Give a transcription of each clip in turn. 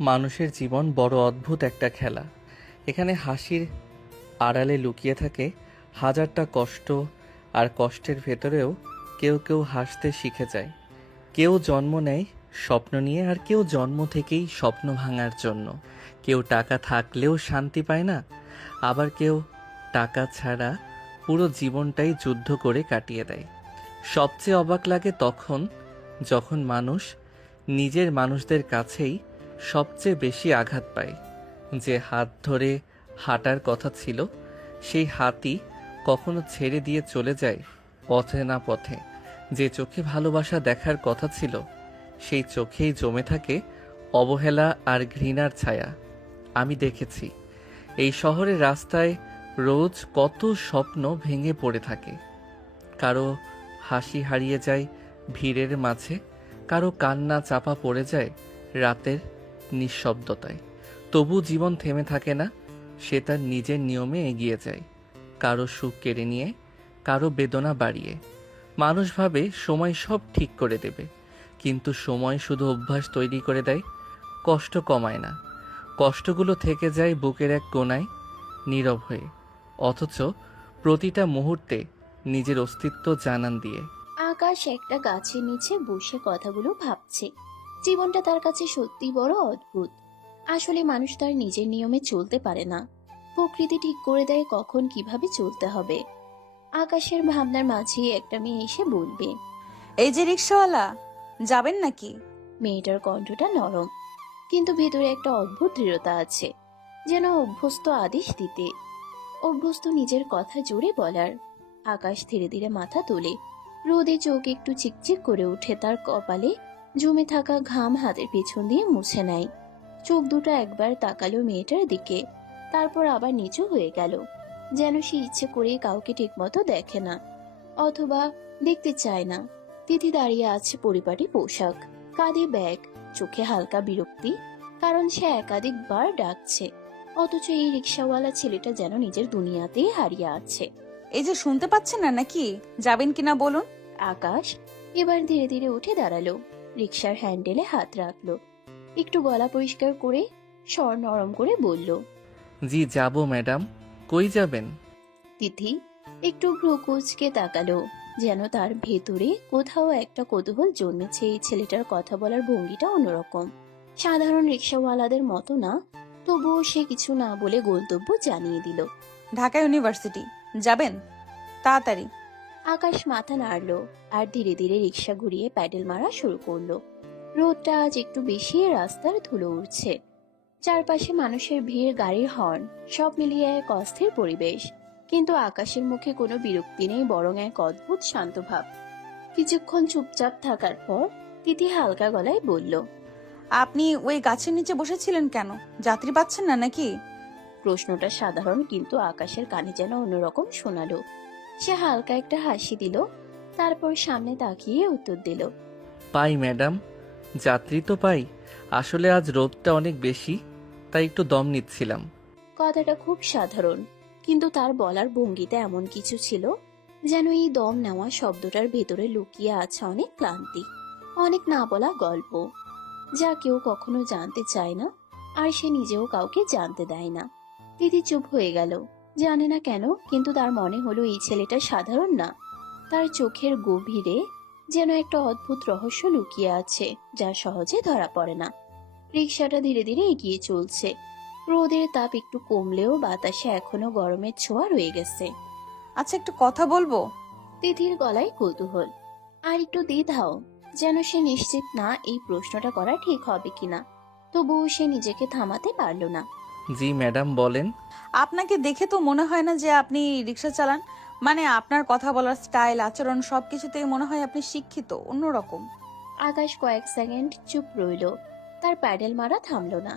মানুষের জীবন বড় অদ্ভুত একটা খেলা। এখানে হাসির আড়ালে লুকিয়ে থাকে হাজারটা কষ্ট, আর কষ্টের ভেতরেও কেউ কেউ হাসতে শিখে যায়। কেউ জন্ম নেয় স্বপ্ন নিয়ে, আর কেউ জন্ম থেকেই স্বপ্ন ভাঙার জন্য। কেউ টাকা থাকলেও শান্তি পায় না, আবার কেউ টাকা ছাড়া পুরো জীবনটাই যুদ্ধ করে কাটিয়ে দেয়। সবচেয়ে অবাক লাগে তখন, যখন মানুষ নিজের মানুষদের কাছেই সবচেয়ে বেশি আঘাত পায়। যে হাত ধরে হাঁটার কথা ছিল, সেই হাতই কখনো ছেড়ে দিয়ে চলে যায় অচেনা পথে। যে চোখে ভালোবাসা দেখার কথা ছিল, সেই চোখেই জমে থাকে অবহেলা আর ঘৃণার ছায়া। আমি দেখেছি এই শহরের রাস্তায় রোজ কত স্বপ্ন ভেঙে পড়ে থাকে। কারো হাসি হারিয়ে যায় ভিড়ের মাঝে, কারো কান্না চাপা পড়ে যায় রাতের নিঃশব্দতায়। তবু জীবন থেমে থাকে না, সে তার নিজের নিয়মে এগিয়ে যায়। কারো সুখ কেড়ে নিয়ে, কারো বেদনা বাড়িয়ে। মানুষ ভাবে সময় সব ঠিক করে দেবে, কিন্তু সময় শুধু অভ্যাস তৈরি করে দেয়, কষ্ট কমায় না। কষ্টগুলো থেকে যায় বুকের এক কোণায় নীরব হয়ে, অথচ প্রতিটা মুহূর্তে নিজের অস্তিত্ব জানান দিয়ে। আকাশ একটা গাছের নিচে বসে কথাগুলো ভাবছে। জীবনটা তার কাছে সত্যি বড় অদ্ভুত। আসলে মানুষ তার নিজের নিয়মে চলতে পারে না, প্রকৃতি ঠিক করে দেয় কখন কিভাবে চলতে হবে। আকাশের ভাবনার মাঝে একটা মেয়ে এসে বলবে। এই যে রিক্সাওয়ালা, যাবেন নাকি? মেয়েটার কণ্ঠটা নরম, কিন্তু ভেতরে একটা অদ্ভুত দৃঢ়তা আছে, যেন অভ্যস্ত আদেশ দিতে, অভ্যস্ত নিজের কথা জোরে বলার। আকাশ ধীরে ধীরে মাথা তোলে। রোদে চোখ একটু চিকচিক করে উঠে, তার কপালে জমে থাকা ঘাম হাতের পেছন দিয়ে মুছে নেয়। চোখ দুটো একবার তাকালো মেয়েটার দিকে, তারপর আবার নিচু হয়ে গেল, যেন সে ইচ্ছে করে কাউকে ঠিকমতো দেখে না, অথবা দেখতে চায় না। তিথি দাঁড়িয়ে আছে পরিপাটি পোশাক, কাঁধে ব্যাগ, চোখে হালকা বিরক্তি, কারণ সে একাধিকবার ডাকছে, অথচ এই রিক্সাওয়ালা ছেলেটা যেন নিজের দুনিয়াতেই হারিয়ে আছে। এই যে শুনতে পাচ্ছেন না নাকি? যাবেন কিনা বলুন। আকাশ এবার ধীরে ধীরে উঠে দাঁড়ালো, রিক্সার হ্যান্ডেলে হাত রাখলো, একটু গলা পরিষ্কার করে স্বর নরম করে বলল। জি যাব ম্যাডাম। কই যাবেন? তিথি একটু ভ্রু কুঁচকে তাকালো, যেন তার ভেতরে কোথাও একটা কৌতূহল জন্মেছে। এই ছেলেটার কথা বলার ভঙ্গিটা অন্যরকম, সাধারণ রিক্সাওয়ালাদের মতো না। তবুও সে কিছু না বলে গন্তব্য জানিয়ে দিল। ঢাকা ইউনিভার্সিটি যাবেন? তাড়াতাড়ি। আকাশ মাথা নাড়লো আর ধীরে ধীরে রিক্সা ঘুরিয়ে প্যাডেল মারা শুরু করলো। রোদটা আজ একটু বেশি, রাস্তার ধুলো উড়ছে, চারপাশে মানুষের ভিড়, গাড়ির হর্ন, সব মিলিয়ে এক অস্থির পরিবেশ। কিন্তু আকাশের মুখে কোনো বিরক্তি নেই, বরং এক অদ্ভুত শান্ত ভাব। কিছুক্ষণ চুপচাপ থাকার পর তিথি হালকা গলায় বলল। আপনি ওই গাছের নিচে বসেছিলেন কেন? যাত্রী পাচ্ছেন না নাকি? প্রশ্নটা সাধারণ, কিন্তু আকাশের কানে যেন অন্যরকম শোনালো। সে হালকা একটা হাসি দিল, তারপর সামনে তাকিয়ে উত্তর দিল। পাই ম্যাডাম, যাত্রী তো পাই। আসলে আজ রোদটা অনেক বেশি, তাই একটু দম নিচ্ছিলাম। কথাটা খুব সাধারণ, কিন্তু তার বলার ভঙ্গিতে এমন কিছু ছিল, যেন এই দম নেওয়া শব্দটার ভেতরে লুকিয়ে আছে অনেক ক্লান্তি, অনেক না বলা গল্প, যা কেউ কখনো জানতে চায় না, আর সে নিজেও কাউকে জানতে দেয় না। দিদি চুপ হয়ে গেল, জানে না কেন, কিন্তু তার মনে হলো এই ছেলেটা সাধারণ না। তার চোখের গভীরে যেন একটা অদ্ভুত রহস্য লুকিয়ে আছে, যা সহজে ধরা পড়ে না। রিক্সাটা ধীরে ধীরে এগিয়ে চলছে। রোদের তাপ একটু কমলেও বাতাসে এখনো গরমের ছোঁয়া রয়ে গেছে। আচ্ছা, একটু কথা বলবো? তিথির গলায় কৌতূহল, আর একটু দ্বিধাও, যেন সে নিশ্চিত না এই প্রশ্নটা করা ঠিক হবে কিনা। তবুও সে নিজেকে থামাতে পারল না। জি ম্যাডাম বলেন। আপনাকে দেখে তো মনে হয় না যে আপনি রিক্সা চালান। মানে আপনার কথা বলার স্টাইল, আচরণ সবকিছুতেই মনে হয় আপনি শিক্ষিত, অন্যরকম। আকাশ কয়েক সেকেন্ড চুপ রইল, তার প্যাডেল মারা থামলো না,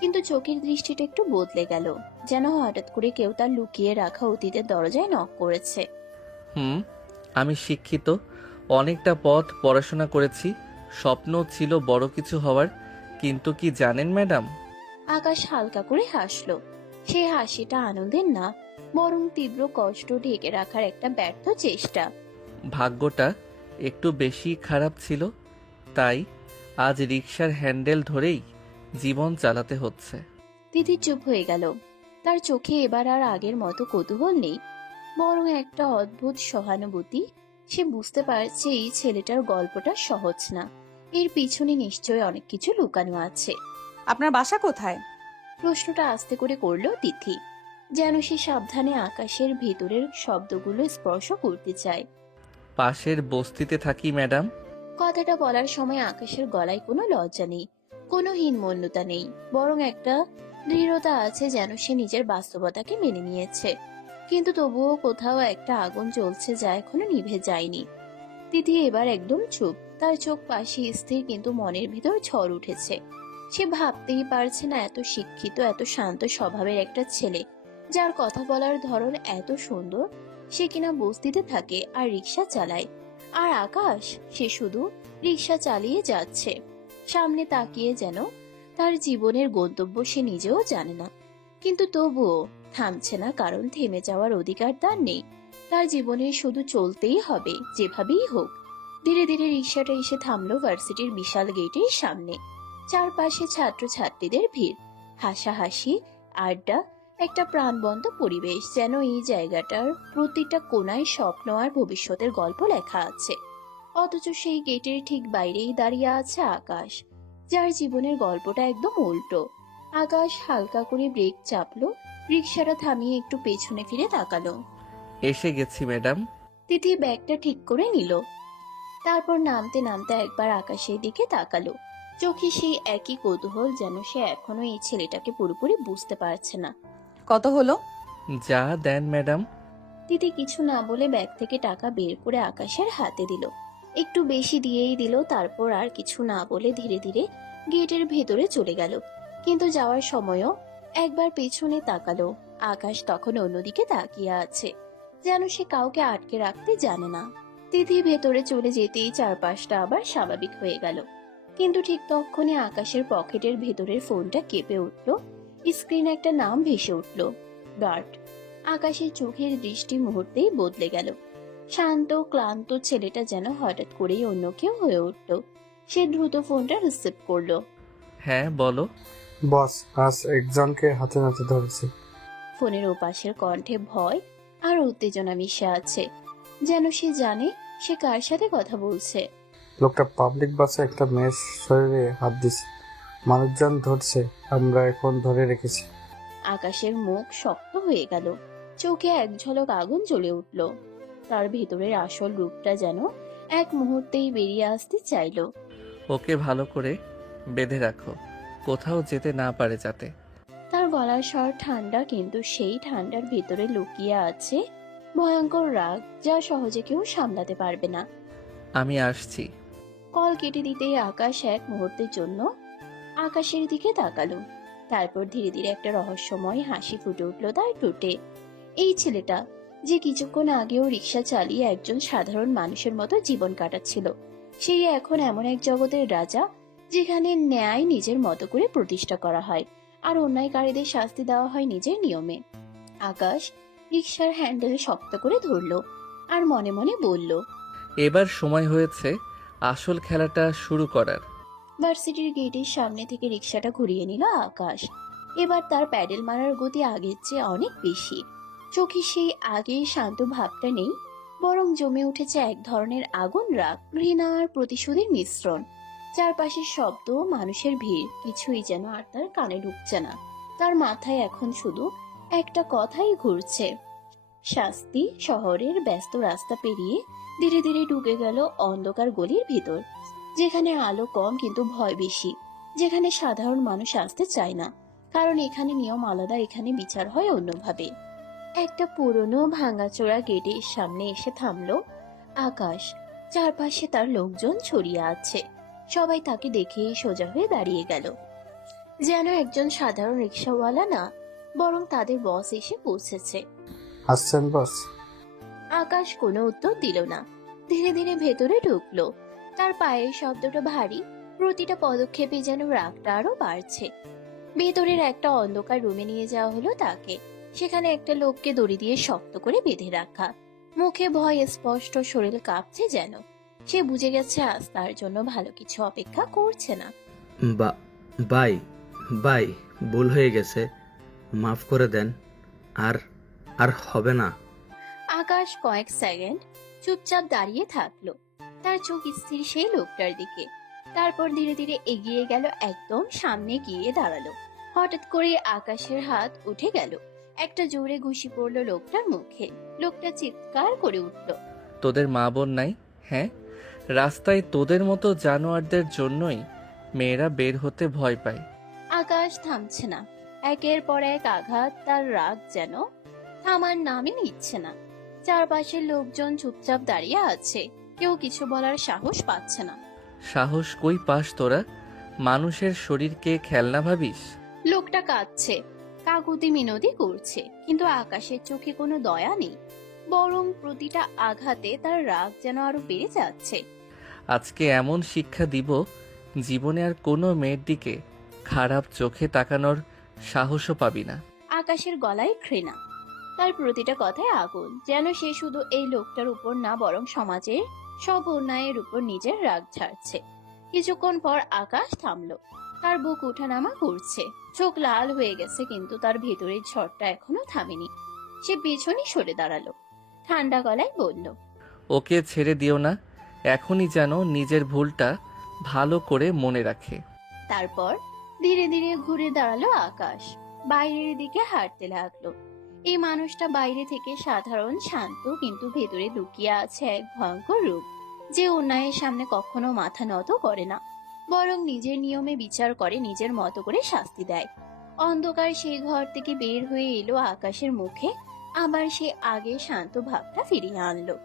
কিন্তু চোখের দৃষ্টিটা একটু বদলে গেল, যেন হঠাৎ করে কেউ তার লুকিয়ে রাখা অতীতের দরজায় নক করেছে। হুম, আমি শিক্ষিত, অনেকটা পথ পড়াশোনা করেছি, স্বপ্ন ছিল বড় কিছু হওয়ার। কিন্তু কি জানেন ম্যাডাম? আকাশ হালকা করে হাসলো। সে হাসিটা আনন্দের না, বরং তীব্র কষ্ট ঢেকে রাখার একটা ব্যর্থ চেষ্টা। ভাগ্যটা একটু বেশি খারাপ ছিল, তাই আজ রিকশার হ্যান্ডেল ধরেই জীবন চালাতে হচ্ছে। তিথি চুপ হয়ে গেল। তার চোখে এবার আর আগের মতো কৌতূহল নেই, বরং একটা অদ্ভুত সহানুভূতি। সে বুঝতে পারছে এই ছেলেটার গল্পটা সহজ না, এর পিছনে নিশ্চয়ই অনেক কিছু লুকানো আছে। আপনার বাসা কোথায়? প্রশ্নটা আস্তে করে করলো তিথি, যেন সে সাবধানে আকাশের ভেতরের শব্দগুলো স্পর্শ করতে চায়। পাশের বস্তিতে থাকি ম্যাডাম। কথাটা বলার সময় আকাশের গলায় কোনো লজ্জা নেই, কোনো হীনমন্যতা নেই, বরং একটা দৃঢ়তা আছে, যেন সে নিজের বাস্তবতাকে মেনে নিয়েছে। কিন্তু তবুও কোথাও একটা আগুন জ্বলছে যা এখনো নিভে যায়নি। তিথি এবার একদম চুপ, তার চোখ পাশে স্থির, কিন্তু মনের ভিতর ঝড় উঠেছে। সে ভাবতেই পারছে না এত শিক্ষিত, এত শান্ত স্বভাবের একটা ছেলে, যার কথা বলার ধরন এত সুন্দর, সে কিনা বস্তিতে থাকে আর রিক্সা চালায়। আর আকাশ, সে শুধু রিক্সা চালিয়ে যাচ্ছে, সামনে তাকিয়ে, যেন তার জীবনের গন্তব্য সে নিজেও জানে না। কিন্তু তবুও থামছে না, কারণ থেমে যাওয়ার অধিকার তার নেই। তার জীবনে শুধু চলতেই হবে, যেভাবেই হোক। ধীরে ধীরে রিক্সাটা এসে থামলো ভার্সিটির বিশাল গেটের সামনে। চারপাশে ছাত্রছাত্রীদের ভিড়, হাসাহাসি, আড্ডা, একটা প্রাণবন্ত পরিবেশ, যেন এই জায়গাটার প্রতিটা কোণায় স্বপ্ন আর ভবিষ্যতের গল্প লেখা আছে। অথচ সেই গেটের ঠিক বাইরেই দাঁড়িয়ে আছে আকাশ, যার জীবনের গল্পটা একদম উল্টো। আকাশ হালকা করে ব্রেক চাপলো, রিক্সাটা থামিয়ে একটু পেছনে ফিরে তাকালো। এসে গেছি ম্যাডাম। তিথি ব্যাগটা ঠিক করে নিল, তারপর নামতে নামতে একবার আকাশের দিকে তাকালো। চোখে সেই একই কৌতূহল, যেন সে এখনো এই ছেলেটাকে পুরোপুরি বুঝতে পারছে না। কত হলো? যা দেন ম্যাডাম। তিথি কিছু না বলে ব্যাগ থেকে টাকা বের করে আকাশের হাতে দিল। একটু বেশি দিয়েই দিল, তারপর আর কিছু না বলে ধীরে ধীরে গেটের ভেতরে চলে গেল। কিন্তু যাওয়ার সময়ও একবার পেছনে তাকালো। আকাশ তখন অন্যদিকে তাকিয়ে আছে, যেন সে কাউকে আটকে রাখতে জানে না। তিথি ভেতরে চলে যেতেই চারপাশটা আবার স্বাভাবিক হয়ে গেল। কিন্তু ঠিক তখনই আকাশের পকেটের ভেতরের ফোনটা কেঁপে উঠল। স্ক্রিনে একটা নাম ভেসে উঠল, গার্ড। আকাশের চোখের দৃষ্টি মুহূর্তেই বদলে গেল। শান্ত ক্লান্ত ছেলেটা যেন হঠাৎ করেই অন্য কেউ হয়ে উঠল। সে দ্রুত ফোনটা রিসিভ করলো। হ্যাঁ বলো। বস, আজ একজনকে হাতে নাতে ধরেছি। ফোনের ওপাশের কণ্ঠে ভয় আর উত্তেজনা মিশে আছে, যেন সে জানে সে কার সাথে কথা বলছে। লোকটা পাবলিক বাসে একটা মেয়ের শরীরে হাত দিছে, মানুষজন ধরছে, আমরা এখন ধরে রেখেছি। আকাশের মুখ শক্ত হয়ে গেল, চোখে এক ঝলক আগুন জ্বলে উঠল। তার ভেতরের আসল রূপটা যেন এক মুহূর্তেই বেরিয়ে আসতে চাইল। ওকে ভালো করে বেঁধে রাখো, কোথাও যেতে না পারে যাতে। তার গলার স্বর ঠান্ডা, কিন্তু সেই ঠান্ডার ভেতরে লুকিয়ে আছে ভয়ঙ্কর রাগ, যা সহজে কেউ সামলাতে পারবে না। আমি আসছি। কল কেটে দিতেই আকাশ এক মুহূর্তের জন্য আকাশের দিকে তাকালো। তারপর ধীরে ধীরে একটা রহস্যময় হাসি ফুটে উঠলো তার ঠোঁটে। এই ছেলেটা, যে কিছুক্ষণ আগেও রিক্সা চালিয়ে একজন সাধারণ মানুষের মতো জীবন কাটাচ্ছিল, সেই এখন এমন এক জগতের রাজা, যেখানে ন্যায় নিজের মতো করে প্রতিষ্ঠা করা হয় আর অন্যায়কারীদের শাস্তি দেওয়া হয় নিজের নিয়মে। আকাশ রিক্সার হ্যান্ডেল শক্ত করে ধরলো আর মনে মনে বলল, এবার সময় হয়েছে আসল খেলাটা শুরু করার। ভার্সিটির গেটের সামনে থেকে রিক্সাটা ঘুরিয়ে নিল আকাশ। এবার তার প্যাডেল মারার গতি আগের চেয়ে অনেক বেশি। চোখে সেই আগের শান্ত ভাবটা নেই, বরং জমে উঠেছে এক ধরনের আগুন রাগ, ঘৃণা আর প্রতিশোধের মিশ্রণ। চারপাশের শব্দ, মানুষের ভিড়, কিছুই যেন আর তার কানে ঢুকছে না। তার মাথায় এখন শুধু একটা কথাই ঘুরছে, শাস্তি। শহরের ব্যস্ত রাস্তা পেরিয়ে ধীরে ধীরে ঢুকে গেল অন্ধকার গলির ভিতর, যেখানে আলো কম কিন্তু ভয় বেশি, যেখানে সাধারণ মানুষ আসতে চায় না, কারণ এখানে নিয়ম আলাদা, এখানে বিচার হয় অন্যভাবে। একটা পুরনো ভাঙাচোরা গেটের সামনে এসে থামলো আকাশ। চারপাশে তার লোকজন ছড়িয়ে আছে, সবাই তাকে দেখেই সোজা হয়ে দাঁড়িয়ে গেল, যেন একজন সাধারণ রিক্সাওয়ালা না, বরং তাদের বস এসে পৌঁছেছে। আসছেন বস? আকাশ কোনো উত্তর দিল না, ধীরে ধীরে ভেতরে ঢুকলো। তার পায়ের শব্দটা ভারী, প্রতিটা পদক্ষেপে যেন রাগটা আরো বাড়ছে। ভেতরের একটা অন্ধকার রুমে নিয়ে যাওয়া হলো তাকে। সেখানে একটা লোককে দড়ি দিয়ে শক্ত করে বেঁধে রাখা, মুখে ভয় স্পষ্ট, শরীর কাঁপছে যেন। সে বুঝে গেছে আজ তার জন্য ভালো কিছু অপেক্ষা করছে না। বা- বাই বাই, ভুল হয়ে গেছে, মাফ করে দেন। আর আর হবে না। আকাশ কয়েক সেকেন্ড চুপচাপ দাঁড়িয়ে থাকলো, তার চোখ স্থির সেই লোকটার দিকে। তারপর ধীরে ধীরে এগিয়ে গেল, একদম সামনে গিয়ে দাঁড়ালো। হঠাৎ করে আকাশের হাত উঠে গেল, একটা জোরে ঘুষি পড়লো লোকটার মুখে। লোকটা চিৎকার করে উঠল। তোদের মা বোন নাই? হ্যাঁ, রাস্তায় তোদের মতো জানোয়ারদের জন্যই মেয়েরা বের হতে ভয় পায়। আকাশ থামছে না, একের পর এক আঘাত, তার রাগ যেন থামার নামই নিচ্ছে না। চারপাশের লোকজন চুপচাপ দাঁড়িয়ে আছে, কেউ কিছু বলার সাহস পাচ্ছে না। সাহস কই পাস তোরা? মানুষের শরীরকে খেলনা ভাবিস? লোকটা কাঁদছে, কাকুতি মিনতি করছে, কিন্তু আকাশের চোখে কোনো দয়া নেই, বরং প্রতিটা আঘাতে তার রাগ যেন আরো বেড়ে যাচ্ছে। আজকে এমন শিক্ষা দিব, জীবনে আর কোনো মেয়ের দিকে খারাপ চোখে তাকানোর সাহসও পাবি না। আকাশের গলায় ঘৃণা, তার প্রতিটা কথায় আগুন, যেন সে শুধু এই লোকটার উপর না, বরং সমাজের সব অন্যায়ের উপর নিজের রাগ ঝাড়ছে। কিছুক্ষণ পর আকাশ থামলো, তার বুক ওঠানামা করছে, চোখ লাল হয়ে গেছে, কিন্তু তার ভেতরের ঝড়টা এখনো থামেনি। সে পেছনে সরে দাঁড়ালো, ঠান্ডা গলায় বলল, ওকে ছেড়ে দিও না, এখনই যেন নিজের ভুলটা ভালো করে মনে রাখে। তারপর ধীরে ধীরে ঘুরে দাঁড়ালো আকাশ, বাইরের দিকে হাঁটতে লাগলো। এই মানুষটা বাইরে থেকে সাধারণ শান্ত, কিন্তু ভেতরে লুকিয়ে আছে এক ভয়ঙ্কর রূপ, যে অন্যায়ের সামনে কখনো মাথা নত করে না, বরং নিজের নিয়মে বিচার করে, নিজের মতো করে শাস্তি দেয়। অন্ধকার সেই ঘর থেকে বের হয়ে এলো আকাশের মুখে, আবার সে আগে শান্ত ভাবটা ফিরিয়ে আনলো,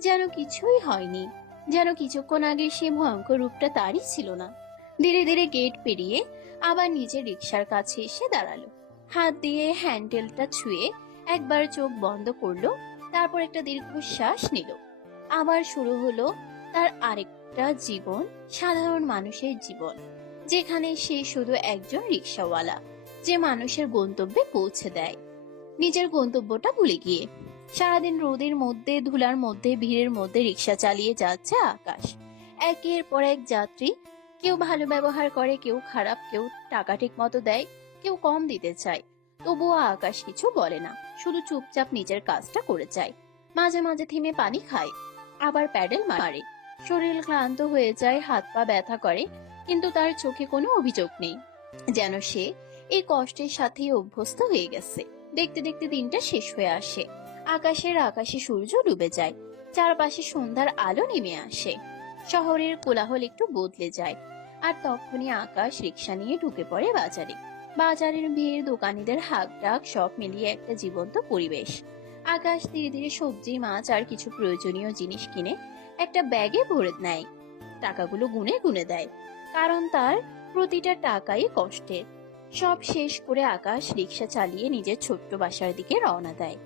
যেন কিছুই হয়নি, যেন কিছুক্ষণ আগে সে ভয়ঙ্কর রূপটা তারই ছিল না। ধীরে ধীরে গেট পেরিয়ে আবার নিজের রিকশার কাছে এসে দাঁড়ালো, হাত দিয়ে হ্যান্ডেলটা ছুঁয়ে একবার চোখ বন্ধ করলো, তারপর একটা দীর্ঘশ্বাস নিল। আবার শুরু হলো তার আরেকটা জীবন, সাধারণ মানুষের জীবন, যেখানে সে শুধু একজন রিকশাওয়ালা, যে মানুষের গন্তব্যে পৌঁছে দেয় নিজের গন্তব্যটা ভুলে গিয়ে। সারাদিন রোদের মধ্যে, ধুলার মধ্যে, ভিড়ের মধ্যে রিকশা চালিয়ে যাচ্ছে আকাশ। একের পর এক যাত্রী, কেউ ভালো ব্যবহার করে, কেউ খারাপ, কেউ টাকা ঠিক মতো দেয়, কেউ কম দিতে চায়। তবুও আকাশ কিছু বলে না, শুধু চুপচাপ নিজের কাজটা করে যায়। মাঝে মাঝে থেমে পানি খায়, আবার প্যাডেল মারে। শরীর ক্লান্ত হয়ে যায়, হাত পা ব্যথা করে, কিন্তু তার চোখে কোনো অভিযোগ নেই, যেন সে এই কষ্টের সাথেই অভ্যস্ত হয়ে গেছে। দেখতে দেখতে দিনটা শেষ হয়ে আসে, আকাশে সূর্য ডুবে যায়, চারপাশে সন্ধ্যার আলো নেমে আসে, শহরের কোলাহল একটু বদলে যায়। আর তখনই আকাশ রিকশা নিয়ে ঢুকে পড়ে বাজারে। বাজারের ভিড়, দোকানিদের হাক ডাক, সব মিলিয়ে একটা জীবন্ত পরিবেশ। আকাশ ধীরে ধীরে সবজি, মাছ আর কিছু প্রয়োজনীয় জিনিস কিনে একটা ব্যাগে ভরে নেয়। টাকাগুলো গুনে গুনে দেয়, কারণ তার প্রতিটা টাকাই কষ্টের। সব শেষ করে আকাশ রিকশা চালিয়ে নিজের ছোট্ট বাসার দিকে রওনা দেয়।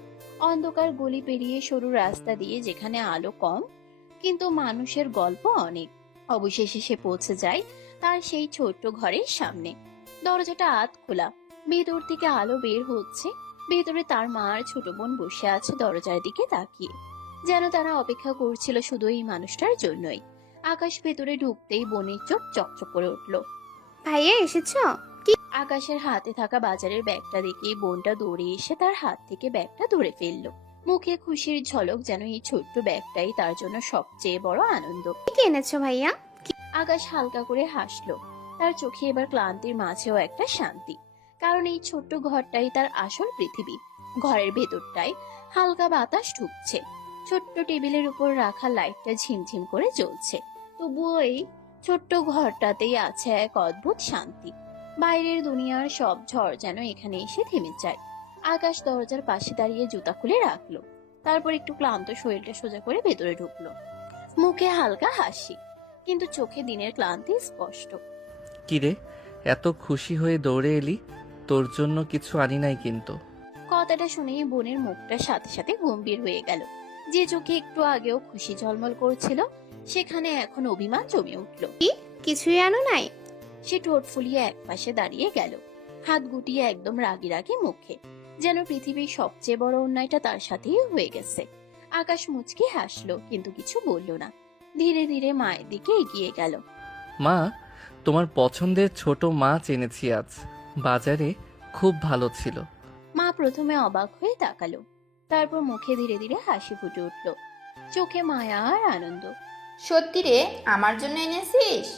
অন্ধকার গলি পেরিয়ে সরু রাস্তা দিয়ে, যেখানে আলো কম কিন্তু মানুষের গল্প অনেক। অবশেষে সে পৌঁছে যায় তার সেই ছোট্ট ঘরের সামনে। দরজাটা আধ খোলা, ভেতর থেকে আলো বের হচ্ছে। ভেতরে তার মা আর ছোট বোন বসে আছে দরজার দিকে তাকিয়ে, যেন তারা অপেক্ষা করছিল শুধু এই মানুষটার জন্যই। আকাশ ভেতরে ঢুকতেই বোনের চোখ চকচক করে উঠল। ভাইয়া এসেছো? আকাশের হাতে থাকা বাজারের ব্যাগটা দেখে বোনটা দৌড়ে এসে তার হাত থেকে ব্যাগটা ধরে ফেললো, মুখে খুশির ঝলক, যেন এই ছোট্ট ব্যাগটাই তার জন্য সবচেয়ে বড় আনন্দ। কি এনেছো ভাইয়া? আকাশ হালকা করে হাসলো, তার চোখে এবার ক্লান্তির মাঝেও একটা শান্তি, কারণ এই ছোট্ট ঘরটাই তার আসল পৃথিবী। ঘরের ভেতরটায় হালকা বাতাস ঢুকছে, ছোট্ট টেবিলের উপর রাখা লাইটটা ঝিমঝিম করে জ্বলছে, তবুও এই ছোট্ট ঘরটাতেই আছে এক অদ্ভুত শান্তি। বাইরের দুনিয়ার সব ঝড় যেন এখানে এসে থেমে যায়। আকাশ দরজার পাশে দাঁড়িয়ে জুতা খুলে রাখলো, তারপর একটু ক্লান্ত শরীরটা সোজা করে ভেতরে ঢুকলো, মুখে হালকা হাসি, কিন্তু চোখে দিনের ক্লান্তি স্পষ্ট। কিরে, এত খুশি হয়ে দৌড়ে এলি? তোর জন্য কিছু আনি নাই কিন্তু। কথাটা শুনেই বোনের মুখটা সাথে সাথে গম্ভীর হয়ে গেল। যে চোখে একটু আগেও খুশি ঝলমল করছিল, সেখানে এখন অভিমান জমে উঠল। কিছুই আনো নাই? সে ঠোঁট ফুলিয়ে একপাশে দাঁড়িয়ে গেল, হাত গুটিয়ে একদম রাগি রাগি মুখে, যেন পৃথিবীর সবচেয়ে বড় অন্যায়টা তার সাথেই হয়ে গেছে। আকাশ মুচকি হাসলো, কিন্তু কিছু বলল না। ধীরে ধীরে মায়ের দিকে এগিয়ে গেল। মা, তোমার পছন্দের ছোট মাছ এনেছি আজ, বাজারে খুব ভালো ছিল। মা প্রথমে অবাক হয়ে তাকালো, তারপর মুখে ধীরে ধীরে হাসি ফুটে উঠল, চোখে মায়া আর আনন্দ। সত্যি রে, আমার জন্য এনেছিস?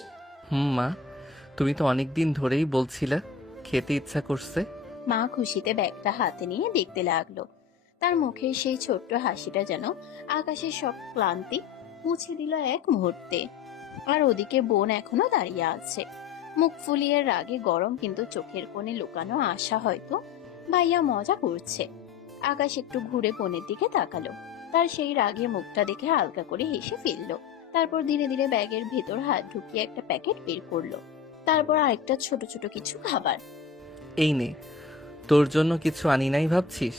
মা, তুমি তো অনেক দিন ধরেই বলছিলে খেতে ইচ্ছা করছে। মা খুশিতে ব্যাগটা হাতে নিয়ে দেখতে লাগলো। তার মুখের সেই ছোট্ট হাসিটা যেন আকাশের সব ক্লান্তি মুছে দিল এক মুহূর্তে। আর ওদিকে বোন এখনো দাঁড়িয়ে আছে, মুখ ফুলিয়ে রাগে গরম, কিন্তু চোখের কোণে লুকানো আশা। হয়তো ভাইয়া মজা করছে। আকাশ একটু ঘুরে বোনের দিকে তাকালো, তার সেই রাগে মুখটা দেখে হালকা করে হেসে ফেললো। তারপর ধীরে ধীরে ব্যাগের ভেতর হাত ঢুকিয়ে একটা প্যাকেট বের করলো, তারপর আরেকটা ছোট ছোট কিছু খাবার। এই নে, তোর জন্য কিছু আনি নাই ভাবছিস?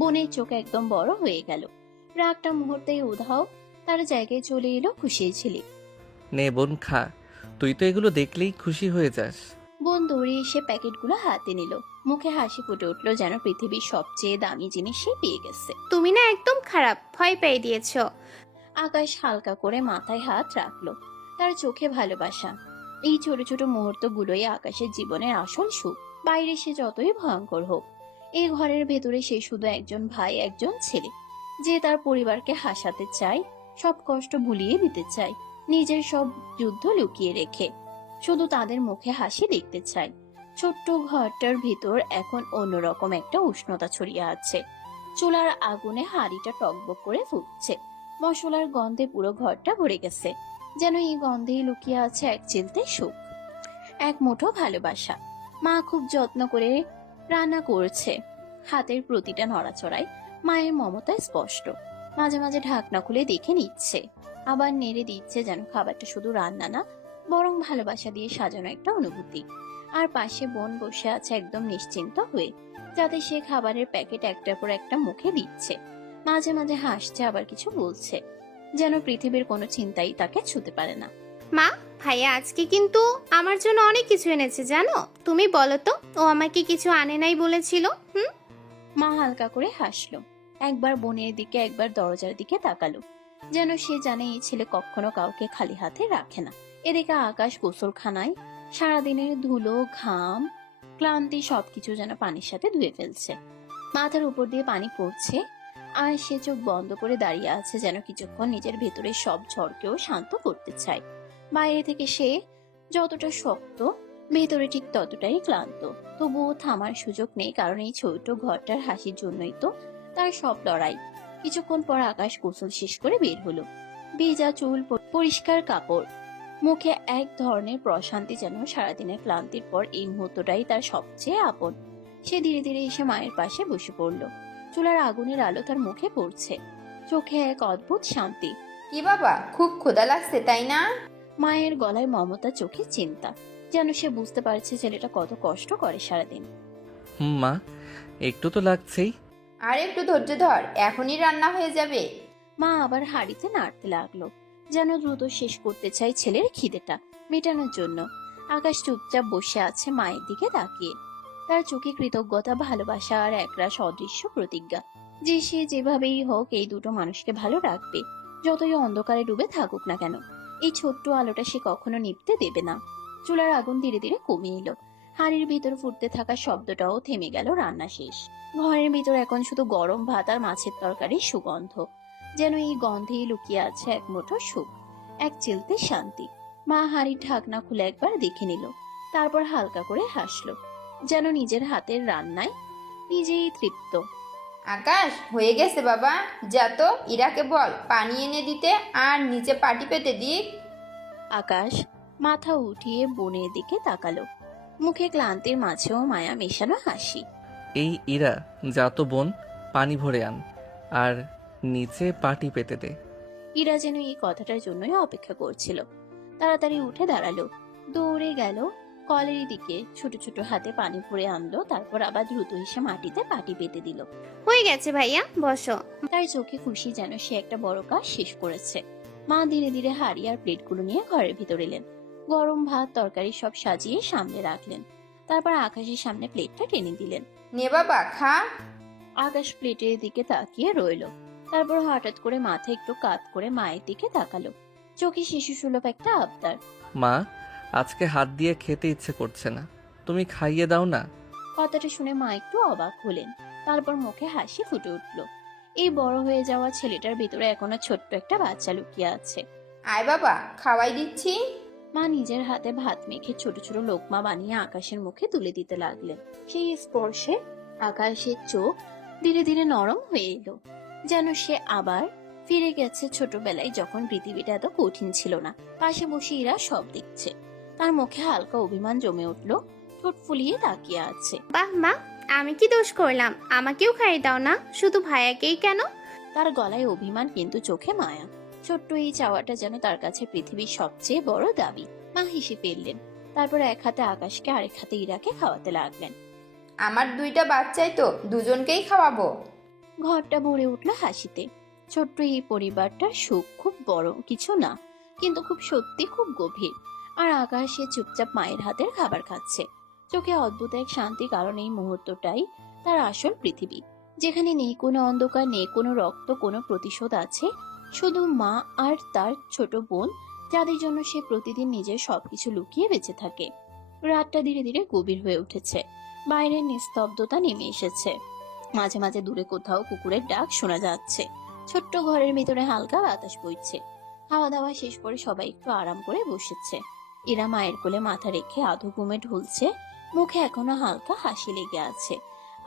বোনের চোখ একদম বড় হয়ে গেল, রাগটা মুহূর্তেই উধাও, তার জায়গায় চলে এলো খুশির ঝিলিক। নে বোন, খা, তুই তো এগুলো দেখলেই খুশি হয়ে যাস। বোন দৌড়ে এসে প্যাকেটগুলো হাতে নিল, মুখে হাসি ফুটে উঠলো, যেন পৃথিবীর সবচেয়ে দামি জিনিস সে পেয়ে গেছে। তুমি না একদম খারাপ, ভয় পেয়ে দিয়েছো। আকাশ হালকা করে মাথায় হাত রাখলো, তার চোখে ভালোবাসা। এই ছোট ছোট মুহূর্তগুলোই আকাশের জীবনের আসল সুখ। বাইরে সে যতই ভয়ঙ্কর হোক, এই ঘরের ভেতরে সে শুধু একজন ভাই, একজন ছেলে, যে তার পরিবারকে হাসাতে চায়, সব কষ্ট ভুলিয়ে দিতে চায়, নিজের সব যুদ্ধ লুকিয়ে রেখে শুধু তাদের মুখে হাসি দেখতে চায়। ছোট্ট ঘরটার ভিতর এখন অন্যরকম একটা উষ্ণতা ছড়িয়ে আছে। চুলার আগুনে হাঁড়িটা টকবক করে ফুটছে, মশলার গন্ধে পুরো ঘরটা ভরে গেছে। যেন এই গন্ধেই লুকিয়ে আছে এক চিলতে সুখ, এক মুঠো ভালোবাসা। মা খুব যত্ন করে রান্না করছে, হাতের প্রতিটা নড়াচড়ায় মায়ের মমতা স্পষ্ট। মাঝে মাঝে ঢাকনা খুলে দেখে নিচ্ছে, আবার নেড়ে দিচ্ছে, যেন খাবারটা শুধু রান্না না, বরং ভালোবাসা দিয়ে সাজানো একটা অনুভূতি। আর পাশে বোন বসে আছে একদম নিশ্চিন্ত হয়ে, যাতে সে খাবারের প্যাকেট একটার পর একটা মুখে দিচ্ছে, মাঝে মাঝে হাসছে, আবার কিছু বলছে, যেন পৃথিবীর কোনো চিন্তাই তাকে ছুতে পারে না। মা, ভাইয়া আজকে কিন্তু আমার জন্য অনেক কিছু এনেছে জানো। তুমি বলো তো, ও আমাকে কিছু আনে নাই বলেছিল? মা হালকা করে হাসলো, একবার বোনের দিকে একবার দরজার দিকে তাকালো, যেন সে জানে এই ছেলে কখনো কাউকে খালি হাতে রাখে না। এদিকে আকাশ গোসলখানায় সারাদিনের ধুলো, ঘাম, ক্লান্তি সবকিছু যেন পানির সাথে ধুয়ে ফেলছে। মাথার উপর দিয়ে পানি পড়ছে, আর সে চোখ বন্ধ করে দাঁড়িয়ে আছে, যেন কিছুক্ষণ নিজের ভেতরে সব ঝড়কেও শান্ত করতে চায়। বাইরে থেকে সে যতটা শক্ত, ভেতরে ঠিক ততটাই ক্লান্ত। তবুও থামার সুযোগ নেই, কারণ এই ছোট ঘরটার হাসির জন্যই তো তার সব লড়াই। কিছুক্ষণ পর আকাশ গোসল শেষ করে বের হলো, ভেজা চুল, পরিষ্কার কাপড়, মুখে এক ধরনের প্রশান্তি, যেন সারাদিনের ক্লান্তির পর এই মুহূর্তটাই তার সবচেয়ে আপন। সে ধীরে ধীরে এসে মায়ের পাশে বসে পড়ল, চুলার আগুনের আলো তার মুখে পড়ছে, চোখে এক অদ্ভুত শান্তি। কি বাবা, খুব ক্ষুধা লাগছে তাই না? মায়ের গলায় মমতা, চোখে চিন্তা, যেন সে বুঝতে পারছে ছেলেটা কত কষ্ট করে সারাদিন। মা, একটু তো লাগছেই। আর একটু ধৈর্য ধর, এখনই রান্না হয়ে যাবে। মা আবার হাঁড়িতে নাড়তে লাগলো, যেন দ্রুত শেষ করতে চাই ছেলের খিদেটা মেটানোর জন্য। আকাশ চুপচাপ বসে আছে মায়ের দিকে তাকিয়ে, তার চোখে কৃতজ্ঞতা, ভালোবাসা আর একরাশ অদৃশ্য প্রতিজ্ঞা, যে সে যেভাবেই হোক এই দুটো মানুষকে ভালো রাখবে, যতই অন্ধকারে ডুবে থাকুক না কেন। এই ছোট্ট আলোটা সে কখনো নিভতে দেবে না। চুলার আগুন ধীরে ধীরে কমে এলো, হাঁড়ির ভিতর ফুটতে থাকা শব্দটাও থেমে গেল। রান্না শেষ, ঘরের ভিতর এখন শুধু গরম ভাত আর মাছের তরকারির সুগন্ধ, যেন এই গন্ধেই লুকিয়ে আছে এক মুঠো সুখ, এক চিলতে শান্তি। মা হাঁড়ির ঢাকনা খুলে একবার দেখে নিল, তারপর হালকা করে হাসলো, যেন নিজের হাতের রান্নায় নিজেই তৃপ্ত। আকাশ, হয়ে গেছে বাবা, যা তো ইরাকে বল পানি এনে দিতে, আর নিচে পাটি পেতে দিক। আকাশ মাথা উঠিয়ে বোনের দিকে তাকালো, মুখে ক্লান্তির মাঝেও মায়া মেশানো হাসি। এই ইরা, যা তো বোন, পানি ভরে আন, আর নিচে পাটি পেতে দে। ইরা যেন এই কথাটার জন্যই অপেক্ষা করছিল, তাড়াতাড়ি উঠে দাঁড়ালো, দৌড়ে গেল কলের দিকে, ছোট ছোট হাতে পানি ভরে আনলো, তারপর আবার দ্রুত এসে মাটিতে পাটি পেতে দিল। হয়ে গেছে ভাইয়া, বসো। তার চোখে খুশি, যেন সে একটা বড় কাজ শেষ করেছে। মা ধীরে ধীরে হাঁড়ি আর প্লেটগুলো নিয়ে ঘরের ভিতর এলেন, গরম ভাত তরকারি সব সাজিয়ে সামনে রাখলেন, তারপর আকাশের সামনে প্লেটটা টেনে দিলেন। নে বাবা, খা। আকাশ প্লেটের দিকে তাকিয়ে রইল, তারপর হঠাৎ করে মাথা একটু কাত করে মায়ের দিকে তাকালো। চোখে শিশু সুলভ একটা আবদার। মা, আজকে হাত দিয়ে খেতে ইচ্ছে করছে না, তুমি খাইয়ে দাও না। কথাটা শুনে মা একটু অবাক হলেন, তারপর মুখে হাসি ফুটে উঠল। এই বড় হয়ে যাওয়া ছেলেটার ভিতরে এখনো ছোট্ট একটা বাচ্চা লুকিয়ে আছে। আয় বাবা, খাওয়াই দিচ্ছি। মা নিজের হাতে ভাত মেখে ছোট ছোট লোকমা বানিয়ে আকাশের মুখে তুলে দিতে লাগলেন। সেই স্পর্শে আকাশের চোখ ধীরে ধীরে নরম হয়ে এলো, যেন সে আবার ফিরে গেছে ছোটবেলায়, যখন পৃথিবীটা এত কঠিন ছিল না। পাশে বসে ইরা সব দেখছে। তার মুখে হালকা অভিমান জমে উঠল, ঠোঁট ফুলিয়ে তাকিয়ে আছে। বাহ মা, আমি কি দোষ করলাম? আমাকেও খাইয়ে দাও না, শুধু ভাইয়াকেই কেন? তার গলায় অভিমান কিন্তু চোখে মায়া। ছোট্ট এই চাওয়াটা যেন তার কাছে পৃথিবীর সবচেয়ে বড় দাবি। মা হেসে ফেললেন, তারপর এক হাতে আকাশকে আরেক হাতে ইরাকে খাওয়াতে লাগলেন। আমার দুইটা বাচ্চাই তো, দুজনকেই খাওয়াবো। ঘরটা ভরে উঠল হাসিতে। ছোট্ট এই পরিবারটার সুখ খুব বড় কিছু না, কিন্তু খুব সত্যি খুব গভীর। আর আকাশে চুপচাপ মায়ের হাতের খাবার খাচ্ছে, চোখে অদ্ভুত এক শান্তি, কারণ এই মুহূর্তটাই তার আসল পৃথিবী, যেখানে নেই কোনো অন্ধকার, নেই কোনো রক্ত, কোনো প্রতিশোধ, আছে শুধু মা আর তার ছোট বোন, যাদের জন্য সে প্রতিদিন নিজের সবকিছু লুকিয়ে বেঁচে থাকে। রাতটা ধীরে ধীরে গভীর হয়ে উঠেছে, বাইরের নিস্তব্ধতা নেমে এসেছে। মাঝে মাঝে দূরে কোথাও কুকুরের ডাক শোনা যাচ্ছে। ছোট্ট ঘরের ভিতরে হালকা বাতাস বইছে। খাওয়া দাওয়া শেষ করে সবাই একটু আরাম করে বসেছে। এরা মায়ের কোলে মাথা রেখে আধো ঘুমে ঢুলছে, মুখে এখনো হালকা হাসি লেগে আছে।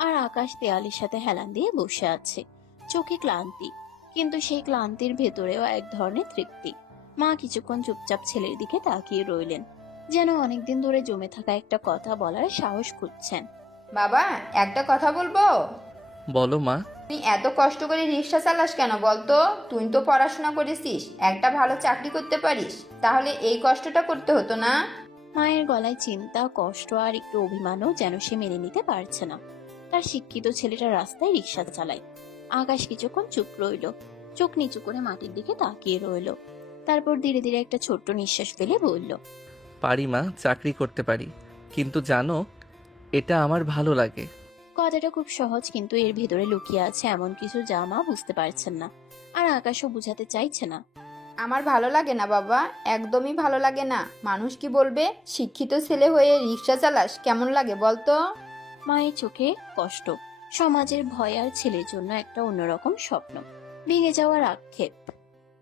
আর আকাশ দেয়ালের সাথে হেলান দিয়ে বসে আছে, চোখে ক্লান্তি, কিন্তু সেই ক্লান্তির ভেতরেও এক ধরনের তৃপ্তি। মা কিছুক্ষণ চুপচাপ ছেলের দিকে তাকিয়ে রইলেন, যেন অনেকদিন ধরে জমে থাকা একটা কথা বলার সাহস খুঁজছেন। বাবা, একটা কথা বলবো? বলো মা। তুই এত কষ্ট করে রিক্সা চালাস কেন বলতো? তুই তো পড়াশোনা করেছিস, একটা ভালো চাকরি করতে পারিস, তাহলে এই কষ্টটা করতে হতো না। মায়ের গলায় চিন্তা, কষ্ট আর একটু অভিমানও যেন সে মেনে নিতে পারছে না। তার শিক্ষিত ছেলেটা রাস্তায় রিক্সা চালায়। আকাশ কিছুক্ষণ চুপ রইল, চোখ নিচু করে মাটির দিকে তাকিয়ে রইল। তারপর ধীরে ধীরে একটা ছোট্ট নিঃশ্বাস ফেলে বলল, পারি মা, চাকরি করতে পারি, কিন্তু জানো, এটা আমার ভালো লাগে। কথাটা খুব সহজ, কিন্তু এর ভেতরে লুকিয়ে আছে এমন কিছু যা মা বুঝতে পারছেন না, আর আকাশও বুঝাতে চাইছে না। আমার ভালো লাগে না বাবা, একদমই ভালো লাগে না। মানুষ কি বলবে? শিক্ষিত ছেলে হয়ে রিক্সা চালাস, কেমন লাগে বলতো? মায়ের চোখে কষ্ট, সমাজের ভয়, আর ছেলের জন্য একটা অন্যরকম স্বপ্ন ভেঙে যাওয়ার আক্ষেপ।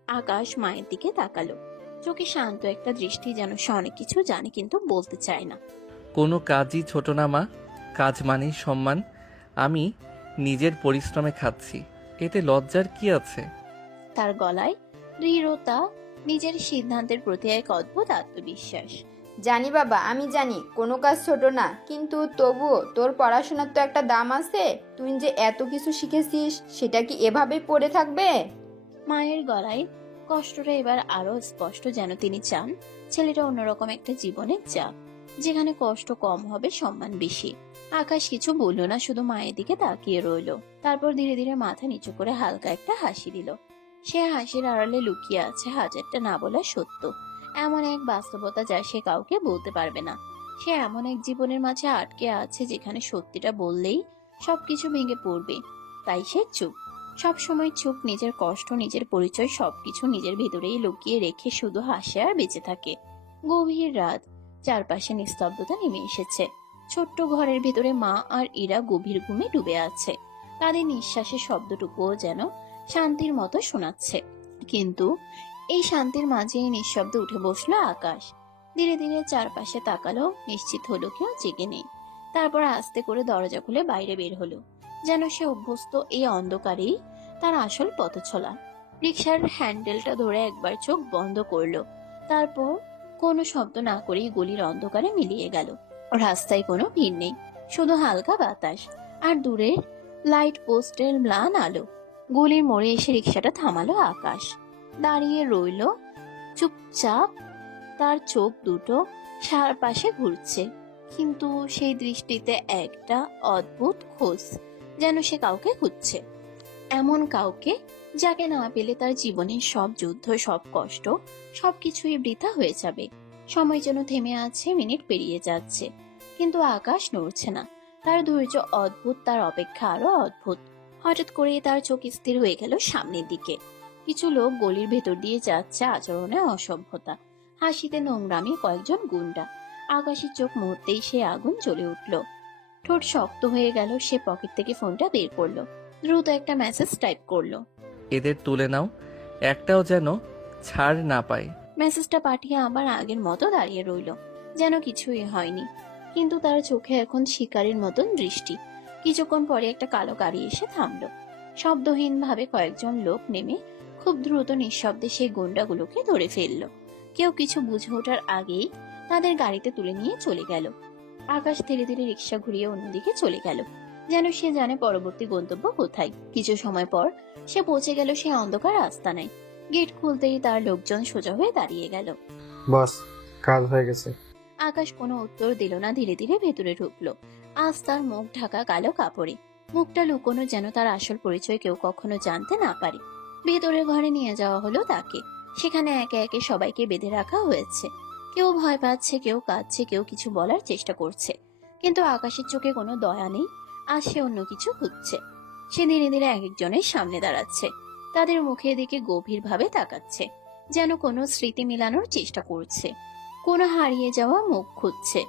আকাশ মায়ের দিকে তাকালো, চোখে শান্ত একটা দৃষ্টি, যেন সে অনেক কিছু জানে কিন্তু বলতে চায় না। কোনো কাজই ছোট না মা, কাজ মানেই সম্মান। আমি নিজের পরিশ্রমে খাচ্ছি, এতে লজ্জার কি আছে? তার গলায় দৃঢ়তা, নিজের সিদ্ধান্তের প্রতি এক অদ্ভুত আত্মবিশ্বাস। জানি বাবা, আমি জানি কোনো কাজ ছোট না, কিন্তু তবুও তোর পড়াশোনার তো একটা দাম আছে। তুই যে এত কিছু শিখেছিস, সেটা কি এভাবে পড়ে থাকবে? মায়ের গলায় কষ্টটা এবার আরো স্পষ্ট, যেন তিনি চান ছেলেটা অন্যরকম একটা জীবনে যাক, যেখানে কষ্ট কম হবে, সম্মান বেশি। আকাশ কিছু বলল না, শুধু মায়ের দিকে তাকিয়ে রইল। তারপর ধীরে ধীরে মাথা নিচু করে হালকা একটা হাসি দিল। সে হাসির আড়ালে লুকিয়ে আছে হাজারটা না বলা সত্য, এমন এক বাস্তবতা যা সে কাউকে বলতে পারবে না। সে এমন এক জীবনের মাঝে আটকে আছে, যেখানে সত্যিটা বললেই সবকিছু ভেঙে পড়বে। তাই সে চুপ, সব সময় চুপ, নিজের কষ্ট, নিজের পরিচয়, সবকিছু নিজের ভেতরেই লুকিয়ে রেখে শুধু হাসে আর বেঁচে থাকে। গভীর রাত, চারপাশে নিস্তব্ধতা নেমে এসেছে। ছোট্ট ঘরের ভেতরে মা আর ইরা গভীর ঘুমে ডুবে আছে। তাদের নিঃশ্বাসের শব্দটুকুও যেন শান্তির মতো শোনাচ্ছে। কিন্তু এই শান্তির মাঝে নিঃশব্দ উঠে বসলো আকাশ। ধীরে ধীরে চারপাশে তাকালো, নিশ্চিত হলো কেউ জেগে নেই। তারপর আস্তে করে দরজা খুলে বাইরে বের হলো, যেন সে অভ্যস্ত এই অন্ধকারেই তার আসল পথচলা। রিকশার হ্যান্ডেলটা ধরে একবার চোখ বন্ধ করলো, তারপর কোনো শব্দ না করেই গলির অন্ধকারে মিলিয়ে গেল। রাস্তায় কোনো ভিড় নেই, শুধু হালকা বাতাস আর দূরের লাইট পোস্টের ম্লান আলো। গলির মোড়ে এসে রিকশাটা থামালো আকাশ। দাঁড়িয়ে রইল চুপচাপ, তার চোখ দুটো চারপাশে ঘুরছে, কিন্তু সেই দৃষ্টিতে একটা অদ্ভুত খোঁজ, যেন সে কাউকে খুঁজছে। এমন কাউকে যাকে না পেলে তার জীবনের সব যুদ্ধ, সব কষ্ট, সবকিছুই বৃথা হয়ে যাবে। সময় যেন থেমে আছে, মিনিট পেরিয়ে যাচ্ছে, কিন্তু আকাশ নড়ছে না। তার ধৈর্য অদ্ভুত, তার অপেক্ষা আরো অদ্ভুত। হঠাৎ করেই তার চোখ স্থির হয়ে গেল সামনের দিকে। কিছু লোক গলির ভেতর দিয়ে যাচ্ছে, আচরণে অসভ্যতা, হাসিতে নোংরামি, কয়েকজন গুন্ডা। আকাশের চোখ মুহূর্তেই সে আগুন জ্বলে উঠল। ঠোঁট শক্ত হয়ে গেল। সে পকেট থেকে ফোনটা বের করলো, দ্রুত একটা মেসেজ টাইপ করলো। এদের তুলে নাও, একটাও যেন ছাড় না পায়। মেসেজটা পাঠিয়ে আবার আগের মতো দাঁড়িয়ে রইল, যেন কিছুই হয়নি। কিন্তু তার চোখে এখন শিকারীর মতন দৃষ্টি। কিছুক্ষণ পরে একটা কালো গাড়ি এসে থামলো। শব্দহীনভাবে কয়েকজন লোক নেমে খুব দ্রুত নিঃশব্দে সেই গুন্ডাগুলোকে ধরে ফেললো। কেউ কিছু বুঝে ওঠার আগেই তাদের গাড়িতে তুলে নিয়ে চলে গেল। আকাশ ধীরে ধীরে রিক্সা ঘুরিয়ে অন্যদিকে চলে গেল, যেন সে জানে পরবর্তী গন্তব্য কোথায়। কিছু সময় পর সে পৌঁছে গেল সেই অন্ধকার আস্তানায়। গেট খুলতেই তার লোকজন সোজা হয়ে দাঁড়িয়ে গেল। বস, কাজ হয়ে গেছে। আকাশ কোনো উত্তর দিল না, ধীরে ধীরে ভেতরে ঢুকলো। আজ তার মুখ ঢাকা কালো কাপড়ে, মুখটা লুকোনো, যেন তার আসল পরিচয় কেউ কখনো জানতে না পারে। ভেতরের ঘরে নিয়ে যাওয়া হলো তাকে। সেখানে একে একে সবাইকে বেঁধে রাখা হয়েছে। কেউ ভয় পাচ্ছে, কেউ কাঁদছে, কেউ কিছু বলার চেষ্টা করছে, কিন্তু আকাশের চোখে কোনো দয়া নেই। আর সে অন্য কিছু খুঁজছে। সে ধীরে ধীরে এক একজনের সামনে দাঁড়াচ্ছে, তাদের মুখের দিকে গভীরভাবে তাকাচ্ছে, যেন কোনো স্মৃতি মেলানোর চেষ্টা করছে, কোনো হারিয়ে যাওয়া মুখ খুঁজছে।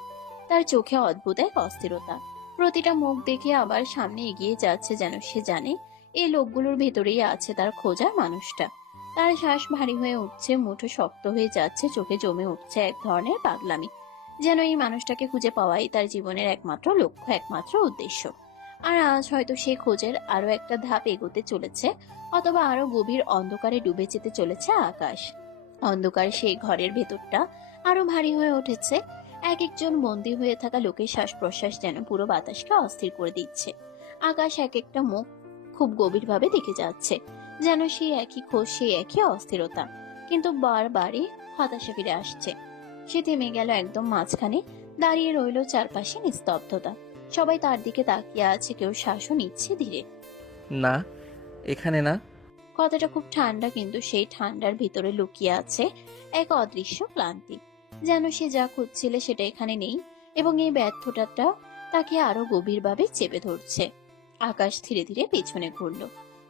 তার চোখে অদ্ভুত এক অস্থিরতা। প্রতিটা মুখ দেখে আবার সামনে এগিয়ে যাচ্ছে, যেন সে জানে এই লোকগুলোর ভেতরেই আছে তার খোঁজার মানুষটা। তার শ্বাস ভারী হয়ে উঠছে, মুঠো শক্ত হয়ে যাচ্ছে, চোখে জমে উঠছে এক ধরনের পাগলামি, যেন এই মানুষটাকে খুঁজে পাওয়াই তার জীবনের একমাত্র লক্ষ্য, একমাত্র উদ্দেশ্য। আর আজ হয়তো সে খোঁজের আরো একটা ধাপ এগোতে চলেছে, অথবা আরো গভীর অন্ধকারে ডুবে যেতে চলেছে আকাশ। অন্ধকার সেই ঘরের ভেতরটা আরো ভারী হয়ে উঠেছে। এক একজন বন্দী হয়ে থাকা লোকের শ্বাস প্রশ্বাস যেন পুরো বাতাসকে অস্থির করে দিচ্ছে। আকাশ এক একটা মুখ খুব গভীরভাবে দেখে যাচ্ছে, যেন সেই একই খোঁজ, সেই একই অস্থিরতা, কিন্তু বারবারই হতাশা ফিরে আসছে। সে থেমে গেল একদম মাঝখানে, দাঁড়িয়ে রইল। চারপাশে নিস্তব্ধতা, সবাই তার দিকে তাকিয়ে আছে, কেউ শ্বাসও নিচ্ছে ধীরে। না, এখানে না। কথাটা খুব ঠান্ডা, কিন্তু সেই ঠান্ডার ভিতরে লুকিয়ে আছে এক অদৃশ্য ক্লান্তি, যেন সে যা খুঁজছিল সেটা এখানে নেই, এবং এই ব্যর্থতাটা তাকে আরো গভীরভাবে চেপে ধরছে। আকাশ ধীরে ধীরে পেছনে ঘুরল,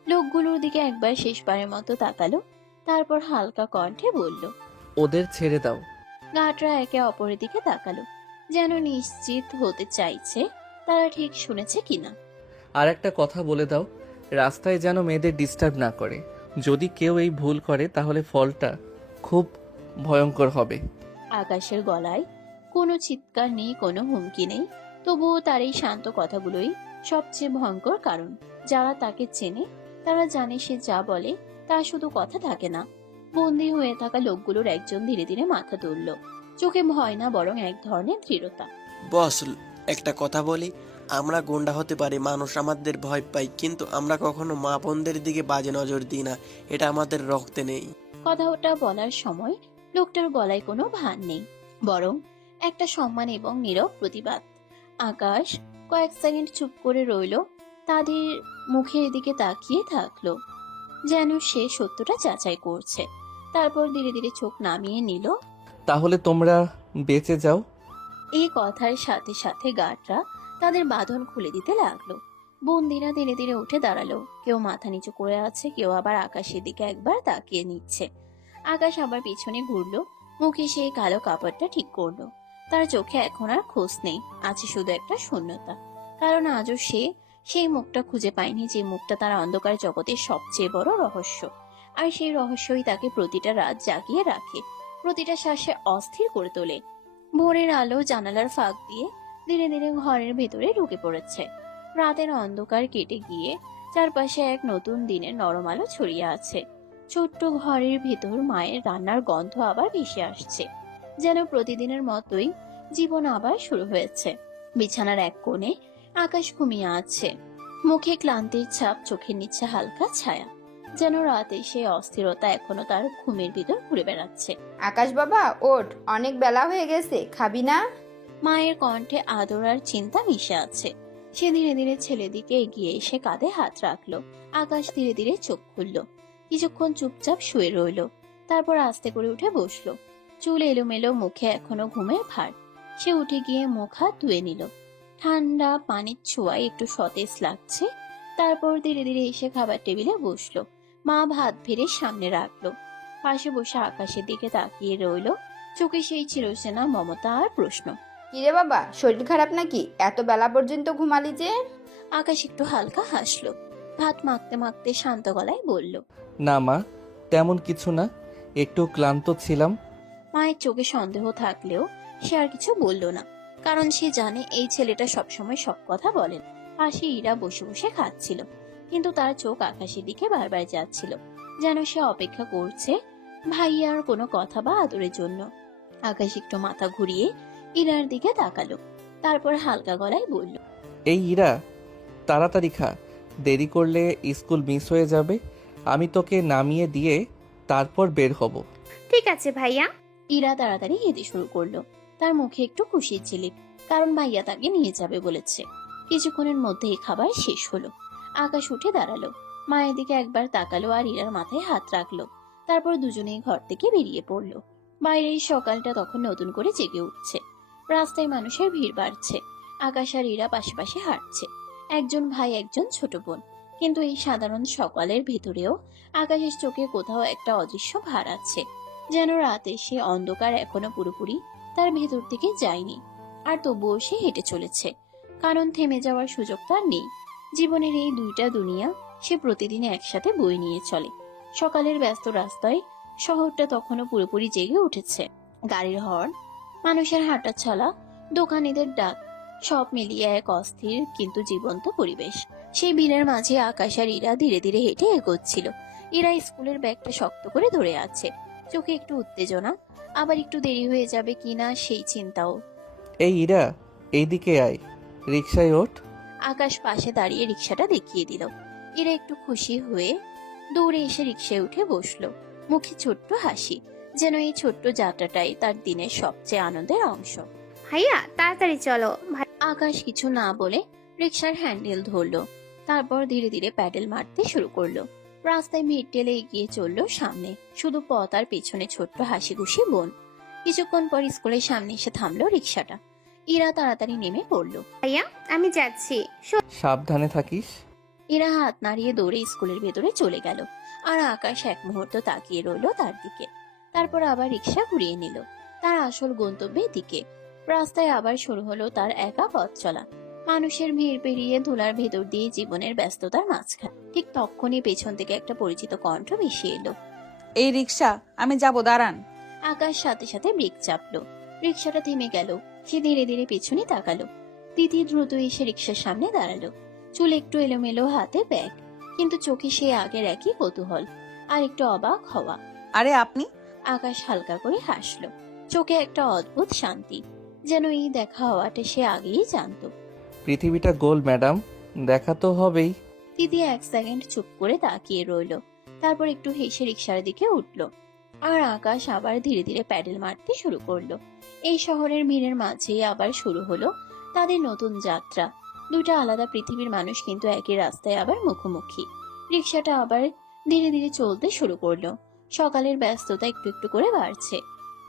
লোকগুলোর দিকে একবার শেষবারের মতো তাকালো, তারপর হালকা কণ্ঠে বলল, ওদের ছেড়ে দাও। গাটরা একে অপরের দিকে তাকালো, যেন নিশ্চিত হতে চাইছে তারা ঠিক শুনেছে কিনা। আর একটা কথা বলে দাও, রাস্তায় যেন মেয়েদের ডিস্টার্ব না করে। যদি কেউ এই ভুল করে তাহলে ফলটা খুব ভয়ঙ্কর হবে। আকাশের গলায় কোনো চিৎকার নেই, কোনো হুমকি নেই, তবুও তার এই শান্ত কথাগুলোই সবচেয়ে ভয়ঙ্কর। কারণ যারা তাকে চেনে তারা জানে সে যা বলে তা শুধু কথা থাকে না। বন্দী হয়ে থাকা লোকগুলোর একজন ধীরে ধীরে মাথা তুলল, চোখে ভয় না, বরং এক ধরনের দৃঢ়তা। বস, একটা কথা বলি, আমরা গুন্ডা হতে পারি, মানুষ আমাদের ভয় পায়, কিন্তু আমরা কখনো মা বোনদের দিকে বাজে নজর দিই না। এটা আমাদের রক্তে নেই। কথাটা বলার সময় লোকটার গলায় কোনো ভার নেই, বরং একটা সম্মান এবং নীরব প্রতিবাদ। আকাশ কয়েক সেকেন্ড চুপ করে রইল, তাদের মুখের দিকে তাকিয়ে থাকলো, যেন সে সত্যটা যাচাই করছে। তারপর ধীরে ধীরে চোখ নামিয়ে নিল। তাহলে তোমরা বেঁচে যাও। এই কথার সাথে সাথে গার্ডরা তাদের বাঁধন খুলে দিতে লাগলো। বন্দিরা ধীরে ধীরে উঠে দাঁড়ালো, কেউ মাথা নিচু করে আছে, কেউ আবার আকাশের দিকে একবার তাকিয়ে নিচ্ছে। আকাশ আবার পিছনে ঘুরলো, মুখে সেই কালো কাপড়টা ঠিক করলো। তার চোখে এখন আর খোঁজ নেই, আছে শুধু একটা শূন্যতা। কারণ আজও সে সেই মুখটা খুঁজে পায়নি, যে মুখটা তার অন্ধকার জগতের সবচেয়ে বড় রহস্য। আর সেই রহস্যই তাকে প্রতিটা রাত জাগিয়ে রাখে, প্রতিটা শ্বাসে অস্থির করে তোলে। ভোরের আলো জানালার ফাঁক দিয়ে ধীরে ধীরে ঘরের ভেতরে ঢুকে পড়েছে। রাতের অন্ধকার কেটে গিয়ে চারপাশে এক নতুন দিনের নরম আলো ছড়িয়ে আছে। ছোট্ট ঘরের ভেতর মায়ের রান্নার গন্ধ আবার ভেসে আসছে, যেন প্রতিদিনের মতোই জীবন আবার শুরু হয়েছে। বিছানার এক কোণে আকাশ ঘুমিয়ে আছে, মুখে ক্লান্তির ছাপ, চোখের নিচে হালকা ছায়া, যেন রাতে সেই অস্থিরতা এখনো তার ঘুমের ভিতর ঘুরে বেড়াচ্ছে। আকাশ বাবা, ওঠ, অনেক বেলা হয়ে গেছে, খাবি না? মায়ের কণ্ঠে আদর আর চিন্তা মিশে আছে। সে ধীরে ধীরে ছেলের দিকে এগিয়ে এসে কাঁধে হাত রাখলো। আকাশ ধীরে ধীরে চোখ খুলল, কিছুক্ষণ চুপচাপ শুয়ে রইল, তারপর আস্তে করে উঠে বসলো। চুল এলোমেলো, মুখে এখনো ঘুমের ভার। সে উঠে গিয়ে মুখ হাত ধুয়ে নিল, ঠান্ডা পানির ছোঁয়ায় একটু সতেজ লাগছে। তারপর ধীরে ধীরে এসে খাবার টেবিলে বসলো। মা ভাত ফিরে সামনে রাখলো, পাশে বসে আকাশের দিকে তাকিয়ে রইলো, চোখে সেই চিরচেনা মমতা আর প্রশ্ন। কিরে বাবা, শরীর খারাপ নাকি? এত বেলা পর্যন্ত ঘুমালি যে? আকাশ একটু হালকা হাসলো, ভাত মাখতে মাখতে শান্ত গলায় বলল। না মা, তেমন কিছু না, একটু ক্লান্ত ছিলাম। মায়ের চোখে সন্দেহ থাকলেও সে আর কিছু বলল না, কারণ সে জানে এই ছেলেটা সবসময় সব কথা বলেন। পাশে ইরা বসে বসে খাচ্ছিল, কিন্তু তার চোখ আকাশের দিকে বারবার যাচ্ছিল, যেন সে অপেক্ষা করছে ভাইয়ার কোনো কথা বা আদরের জন্য। আকাশ একটু মাথা ঘুরিয়ে ইরার দিকে তাকালো, তারপর হালকা গলায় বলল। এই ইরা, তাড়াতাড়ি খা, দেরি করলে স্কুল মিস হয়ে যাবে। আমি তোকে নামিয়ে দিয়ে তারপর বের হব। ঠিক আছে ভাইয়া। ইরা তাড়াতাড়ি হেঁটে শুরু করলো, তার মুখে একটু খুশির ঝিলিক, কারণ ভাইয়া তাকে নিয়ে যাবে বলেছে। কিছুক্ষণের মধ্যেই খাবার শেষ হলো। আকাশ উঠে দাঁড়ালো, মায়ের দিকে একবার তাকালো আর ইরার মাথায় হাত রাখলো, তারপর দুজনেই ঘর থেকে বেরিয়ে পড়লো। বাইরের সকালটা তখন নতুন করে জেগে উঠছে, রাস্তায় মানুষের ভিড় বাড়ছে। আকাশ আর ইরা পাশে পাশে হাঁটছে, একজন ভাই একজন ছোট বোন। কিন্তু এই সাধারণ সকালের ভেতরেও আকাশের চোখে কোথাও একটা অদৃশ্য ভার আছে, যেন রাতে সে অন্ধকার এখনো পুরোপুরি তার ভেতর থেকে যায়নি। আর তবুও সে হেঁটে চলেছে, কারণ থেমে যাওয়ার সুযোগ তার নেই। জীবনের এই দুইটা দুনিয়া সে প্রতিদিন একসাথে বয়ে নিয়ে চলে। সকালের ব্যস্ত রাস্তায় শহরটা তখনও পুরোপুরি জেগে উঠেছে। গাড়ির হর্ন, মানুষের হাঁটা চলা, দোকানিদের ডাক, সব মিলিয়ে এক অস্থির কিন্তু জীবন্ত পরিবেশ। সেই ভিড়ের মাঝে আকাশ আর ইরা ধীরে ধীরে হেঁটে এগোচ্ছিল। ইরা স্কুলের ব্যাগটা শক্ত করে ধরে আছে, চোখে একটু উত্তেজনা, আবার একটু দেরি হয়ে যাবে কিনা সেই চিন্তাও। এই ইরা, এইদিকে আয়, রিকশায় ওঠ। আকাশ পাশে দাঁড়িয়ে রিক্সাটা দেখিয়ে দিল। ইরা একটু খুশি হয়ে দৌড়ে এসে রিক্সায় উঠে বসলো, মুখে ছোট্ট হাসি, যেন এই ছোট্ট যাত্রাটাই তার দিনের সবচেয়ে আনন্দের অংশ। ভাইয়া তাড়াতাড়ি চলো। আকাশ কিছু না বলে রিক্সার হ্যান্ডেল ধরলো, তারপর ধীরে ধীরে প্যাডেল মারতে শুরু করলো। রাস্তায় ভিড় ঠেলে এগিয়ে চললো সামনে, শুধু পথ আর পেছনে ছোট্ট হাসি খুশি বোন। কিছুক্ষণ পর স্কুলের সামনে এসে থামলো রিক্সাটা। ইরা তাড়াতাড়ি নেমে পড়লো। ভাইয়া আমি যাচ্ছি। সাবধানে থাকিস। ইরা হাত নাড়িয়ে দৌড়ে স্কুলের ভেতরে চলে গেল, আর আকাশ এক মুহূর্ত তাকিয়ে রইলো তার দিকে, তারপর আবার রিক্সা ঘুরিয়ে নিল তার আসল গন্তব্যের দিকে। রাস্তায় আবার শুরু হলো তার একা পথ চলা, মানুষের ভিড় পেরিয়ে ধুলার ভেতর দিয়ে জীবনের ব্যস্ততার মাঝখানে। ঠিক তখনই পেছন থেকে একটা পরিচিত কণ্ঠ ভেসে এলো। এই রিক্সা, আমি যাব, দাঁড়ান। আকাশ সাথে সাথে ব্রেক চাপলো, রিক্সাটা থেমে গেল। সে ধীরে ধীরে পেছনে তাকালো। তিথি দ্রুত এসে রিক্সার সামনে দাঁড়ালো, চুল একটু এলোমেলো, হাতে ব্যাগ, কিন্তু চোখে সে আগের একই কৌতূহল আর একটু অবাক হওয়া। আরে আপনি? আকাশ হালকা করে হাসলো, চোখে একটা অদ্ভুত শান্তি, যেন এই দেখা হওয়াটা সে আগেই জানতো। পৃথিবীটা গোল ম্যাডাম, দেখা তো হবেই। তিথি এক সেকেন্ড চুপ করে তাকিয়ে রইলো, তারপর একটু হেসে রিক্সার দিকে উঠলো। আর আকাশ আবার ধীরে ধীরে প্যাডেল মারতে শুরু করলো। এই শহরের ভিড়ের মাঝেই আবার শুরু হলো তাদের নতুন যাত্রা। দুটা আলাদা পৃথিবীর মানুষ, কিন্তু একই রাস্তায় আবার মুখোমুখি। রিক্সাটা আবার ধীরে ধীরে চলতে শুরু করলো। সকালের ব্যস্ততা একটু একটু করে বাড়ছে,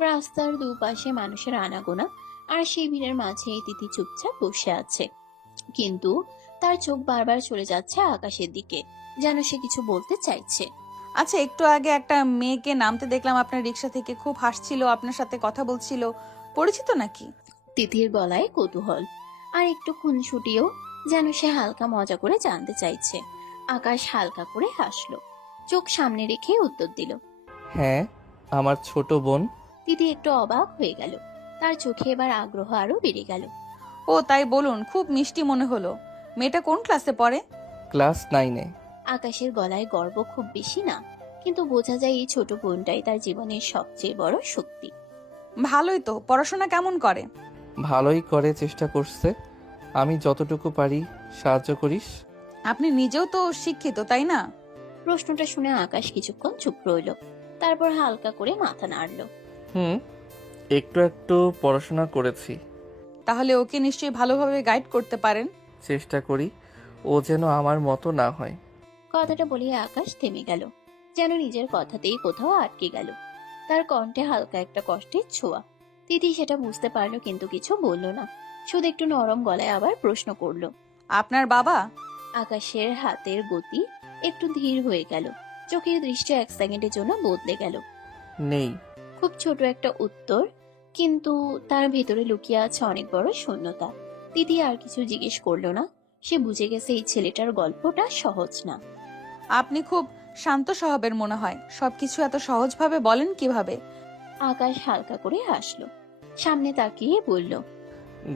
রাস্তার দুপাশে মানুষের আনাগোনা, আর সেই ভিড়ের মাঝে তিথি চুপচাপ বসে আছে, কিন্তু তার চোখ বারবার চলে যাচ্ছে আকাশের দিকে, যেন সে কিছু বলতে চাইছে। আচ্ছা, একটু আগে একটা মেয়েকে নামতে দেখলাম আপনার রিক্সা থেকে, খুব হাসছিল, আপনার সাথে কথা বলছিল, পরিচিত নাকি? তিথির গলায় কৌতূহল আর একটু খুনসুটিও, যেন সে হালকা মজা করে জানতে চাইছে। আকাশ হালকা করে হাসলো, চোখ সামনে রেখে উত্তর দিল, হ্যাঁ, আমার ছোট বোন। তিথি একটু অবাক হয়ে গেল, তার চোখে এবার আগ্রহ আরো বেড়ে গেল। ও তাই বলুন, খুব মিষ্টি মনে হলো। মেয়েটা কোন ক্লাসে পড়ে? ক্লাস 9-এ। আকাশের গলায় গর্ব খুব বেশি না, কিন্তু বোঝা যায় এই ছোট বোনটাই তার জীবনের সবচেয়ে বড় শক্তি। ভালোই তো। পড়াশোনা কেমন করে? ভালোই করে, চেষ্টা করছে। আমি যতটুকু পারি সাহায্য করিস। আপনি নিজেও তো শিক্ষিত, তাই না? প্রশ্নটা শুনে আকাশ কিছুক্ষণ চুপ রইল, তারপর হালকা করে মাথা নাড়ল। হুম, একটু একটু পড়াশোনা করেছি। তাহলে ওকে নিশ্চয়ই ভালোভাবে গাইড করতে পারেন। চেষ্টা করি, ও যেন আমার মতো না হয়। কথাটা বলে আকাশ থেমে গেল, যেন নিজের কথাতেই কোথাও আটকে গেল। তার কণ্ঠে হালকা একটা কষ্টের ছোঁয়া। তিথি সেটা বুঝতে পারলো, কিন্তু কিছু বলল না, শুধু একটু নরম গলায় আবার প্রশ্ন করলো। আপনার বাবা? আকাশের হাতের গতি একটু ধীর হয়ে গেল, চোখের দৃষ্টি এক সেকেন্ডের জন্য বদলে গেল। নেই। খুব ছোট একটা উত্তর, কিন্তু তার ভেতরে লুকিয়ে আছে অনেক বড় শূন্যতা। তিথি আর কিছু জিজ্ঞেস করলো না। সে বুঝে গেছে এই ছেলেটার গল্পটা সহজ না। আপনি খুব শান্ত স্বভাবের মনে হয়, সবকিছু এত সহজভাবে বলেন কিভাবে? আকাশ হালকা করে হাসলো, সামনে তাকিয়ে বলল,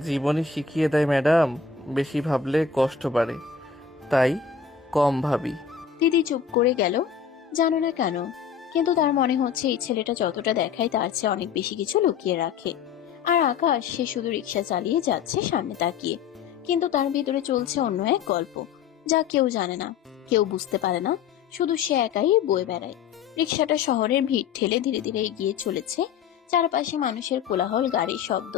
জীবনই শিখিয়ে দেয় ম্যাডাম, বেশি ভাবলে কষ্ট বাড়ে, তাই কম ভাবি। দিদি চুপ করে গেল। জানো না কেন, কিন্তু তার মনে হচ্ছে এই ছেলেটা যতটা দেখায় তার চেয়ে অনেক বেশি কিছু লুকিয়ে রাখে। আর আকাশ, সে শুধু রিক্সা চালিয়ে যাচ্ছে সামনে তাকিয়ে, কিন্তু তার ভিতরে চলছে অন্য এক গল্প, যা কেউ জানে না, কেউ বুঝতে পারে না, শুধু সে একাই বয়ে বেড়ায়। রিক্সাটা শহরের ভিড় ঠেলে ধীরে ধীরে এগিয়ে চলেছে। চারপাশে মানুষের কোলাহল, গাড়ির শব্দ,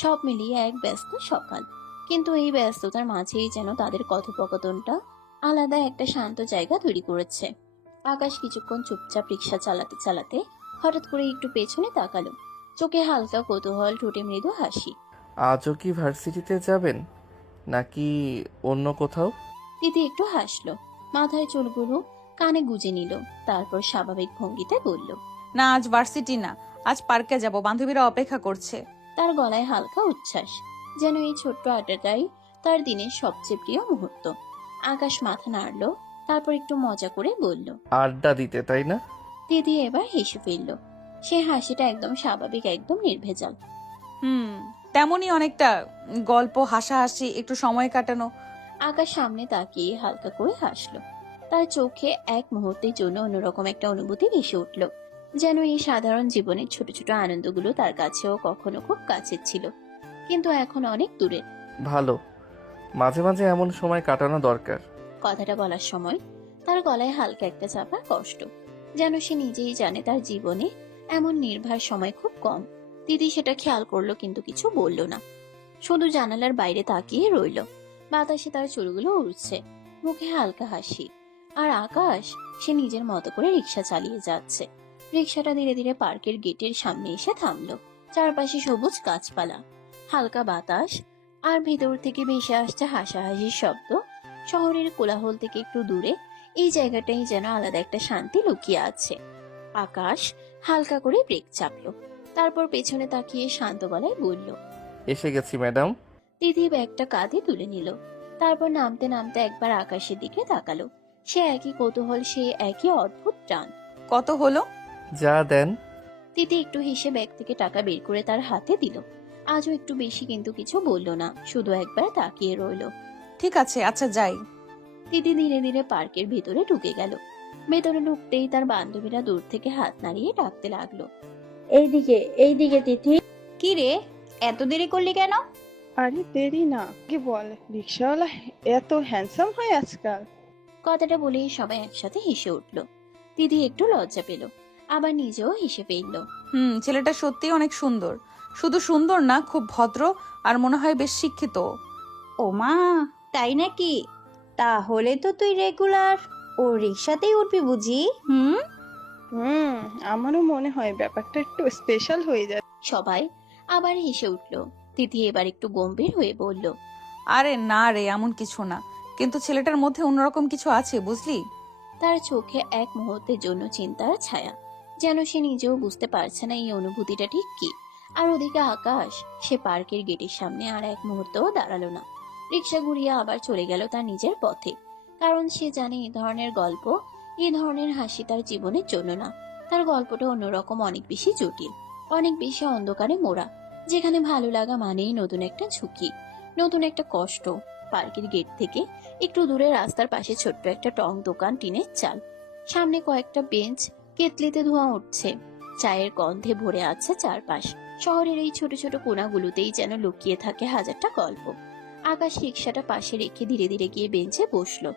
সব মিলিয়ে এক ব্যস্ত সকাল। কিন্তু এই ব্যস্ততার মাঝেই যেন তাদের কথোপকথনটা আলাদা একটা শান্ত জায়গা তৈরি করেছে। আকাশ কিছুক্ষণ চুপচাপ রিক্সা চালাতে চালাতে হঠাৎ করে একটু পেছনে তাকালো। চোখে হালকা কৌতূহল, ঠোঁটে মৃদু হাসি। আজও কি ভার্সিটিতে যাবেন নাকি অন্য কোথাও? দিদি একটু হাসলো, মাথায় চুলগুলো কানে গুজে নিল, তারপর স্বাভাবিক ভঙ্গিতে বলল, না, আজ ভার্সিটি না, আজ পার্কে যাব, বান্ধবীরা অপেক্ষা করছে। তার গলায় হালকা উচ্ছ্বাস, যেন এই ছোট্ট আড্ডাটাই তার দিনের সবচেয়ে প্রিয় মুহূর্ত। আকাশ মাথা নাড়ল, তারপর একটু মজা করে বলল, আড্ডা দিতে, তাই না? দিদি এবার হেসে ফেলল। সে হাসিটা একদম স্বাভাবিক, একদম নির্ভেজাল। তেমনই অনেকটা গল্প, হাসাহাসি, একটু সময় কাটানো। আকাশ সামনে তাকিয়ে হালকা করে হাসলো। তার চোখে এক মুহূর্তের জন্য অন্যরকম একটা অনুভূতি ভেসে উঠল, যেন এই সাধারণ জীবনের ছোট ছোট আনন্দগুলো তার কাছেও কখনো খুব কাছের ছিল, কিন্তু এখন অনেক দূরে। ভালো, মাঝে মাঝে এমন সময় কাটানো দরকার। কথাটা বলার সময় তার গলায় হালকা একটা চাপা কষ্ট, যেন সে নিজেই জানে তার জীবনে এমন নির্ভর সময় খুব কম। দিদি সেটা খেয়াল করলো, কিন্তু কিছু বলল না, শুধু জানালার বাইরে তাকিয়ে রইল। বাতাসে তার চুলগুলো উড়ছে, মুখে হালকা হাসি। আর আকাশ, সে নিজের মতো করে রিক্সা চালিয়ে যাচ্ছে। রিক্সাটা ধীরে ধীরে পার্কের গেটের সামনে এসে থামলো। চারপাশে সবুজ গাছপালা, হালকা বাতাস, আর ভেতর থেকে ভেসে আসছে হাসাহাসির শব্দ। শহরের কোলাহল থেকে একটু দূরে এই জায়গাটাই যেন আলাদা একটা শান্তি লুকিয়ে আছে। আকাশ হালকা করে ব্রেক চাপলো, তারপর পেছনে তাকিয়ে শান্ত গলায় বলল, এসে গেছি ম্যাডাম। দিদি ব্যাগটা কাঁধে তুলে নিল, তারপর নামতে নামতে একবার আকাশের দিকে তাকালো। সে একই কৌতূহল, সে একই অদ্ভুত টান। কত হলো? যা দেন। দিদি একটু হেসে ব্যাগ থেকে টাকা বের করে তার হাতে দিল। আজও একটু বেশি, কিন্তু কিছু বলল না, শুধু একবার তাকিয়ে রইল। ঠিক আছে, আচ্ছা যাই। দিদি ধীরে ধীরে পার্কের ভিতরে ঢুকে গেল। ভেতরে ঢুকতেই তার বান্ধবীরা দূর থেকে হাত নাড়িয়ে ডাকতে লাগলো, এইদিকে এইদিকে তিথি। কি রে, এত দেরি করলি কেন? আরে দেরি না, কি বল, রিক্সাওয়ালা এত হ্যান্ডসাম হয় আজকাল। কথাটা বলেই সবাই একসাথে হেসে উঠল। দিদি একটু লজ্জা পেল, আবার নিজেও হেসে ফেলল। ছেলেটা সত্যিই অনেক সুন্দর, শুধু সুন্দর না, খুব ভদ্র, আর মনে হয় বেশ শিক্ষিত। ও মা, তাই নাকি? তাহলে তো তুই রেগুলার ও রিক্সাতেই উঠবি বুঝি? আমারও মনে হয় ব্যাপারটা একটু স্পেশাল হয়ে যায়। সবাই আবার হেসে উঠল। দিদি এবার একটু গম্ভীর হয়ে বলল, আরে না রে, এমন কিছু না, কিন্তু ছেলেটার মধ্যে অন্যরকম কিছু আছে, বুঝলি? তার চোখে এক মুহূর্তের জন্য চিন্তার ছায়া, যেন সে নিজেও বুঝতে পারছে না এই অনুভূতিটা ঠিক কি। আর ওদিকে আকাশ, সে পার্কের গেটের সামনে আর এক মুহূর্তও দাঁড়ালো না। রিক্সা ঘুরিয়ে আবার চলে গেল তার নিজের পথে, কারণ সে জানে এই ধরনের গল্প, এই ধরনের হাসি তার জীবনের জন্য না। তার গল্পটা অন্যরকম, অনেক বেশি জটিল, অনেক বেশি অন্ধকারে মোড়া, যেখানে ভালো লাগা মানেই নতুন একটা ঝুঁকি, নতুন একটা কষ্ট। পার্কের গেট থেকে একটু দূরে রাস্তার পাশে ছোট্ট একটা টং দোকান, টিনের চাল, সামনে কয়েকটা বেঞ্চ, কেতলিতে ধোঁয়া উঠছে, চায়ের গন্ধে ভরে আছে চারপাশ। শহরের এই ছোট ছোট কোণাগুলোতেই যেন লুকিয়ে থাকে হাজারটা গল্প। আকাশ রিক্সাটা পাশে রেখে ধীরে ধীরে গিয়ে বেঞ্চে বসলো।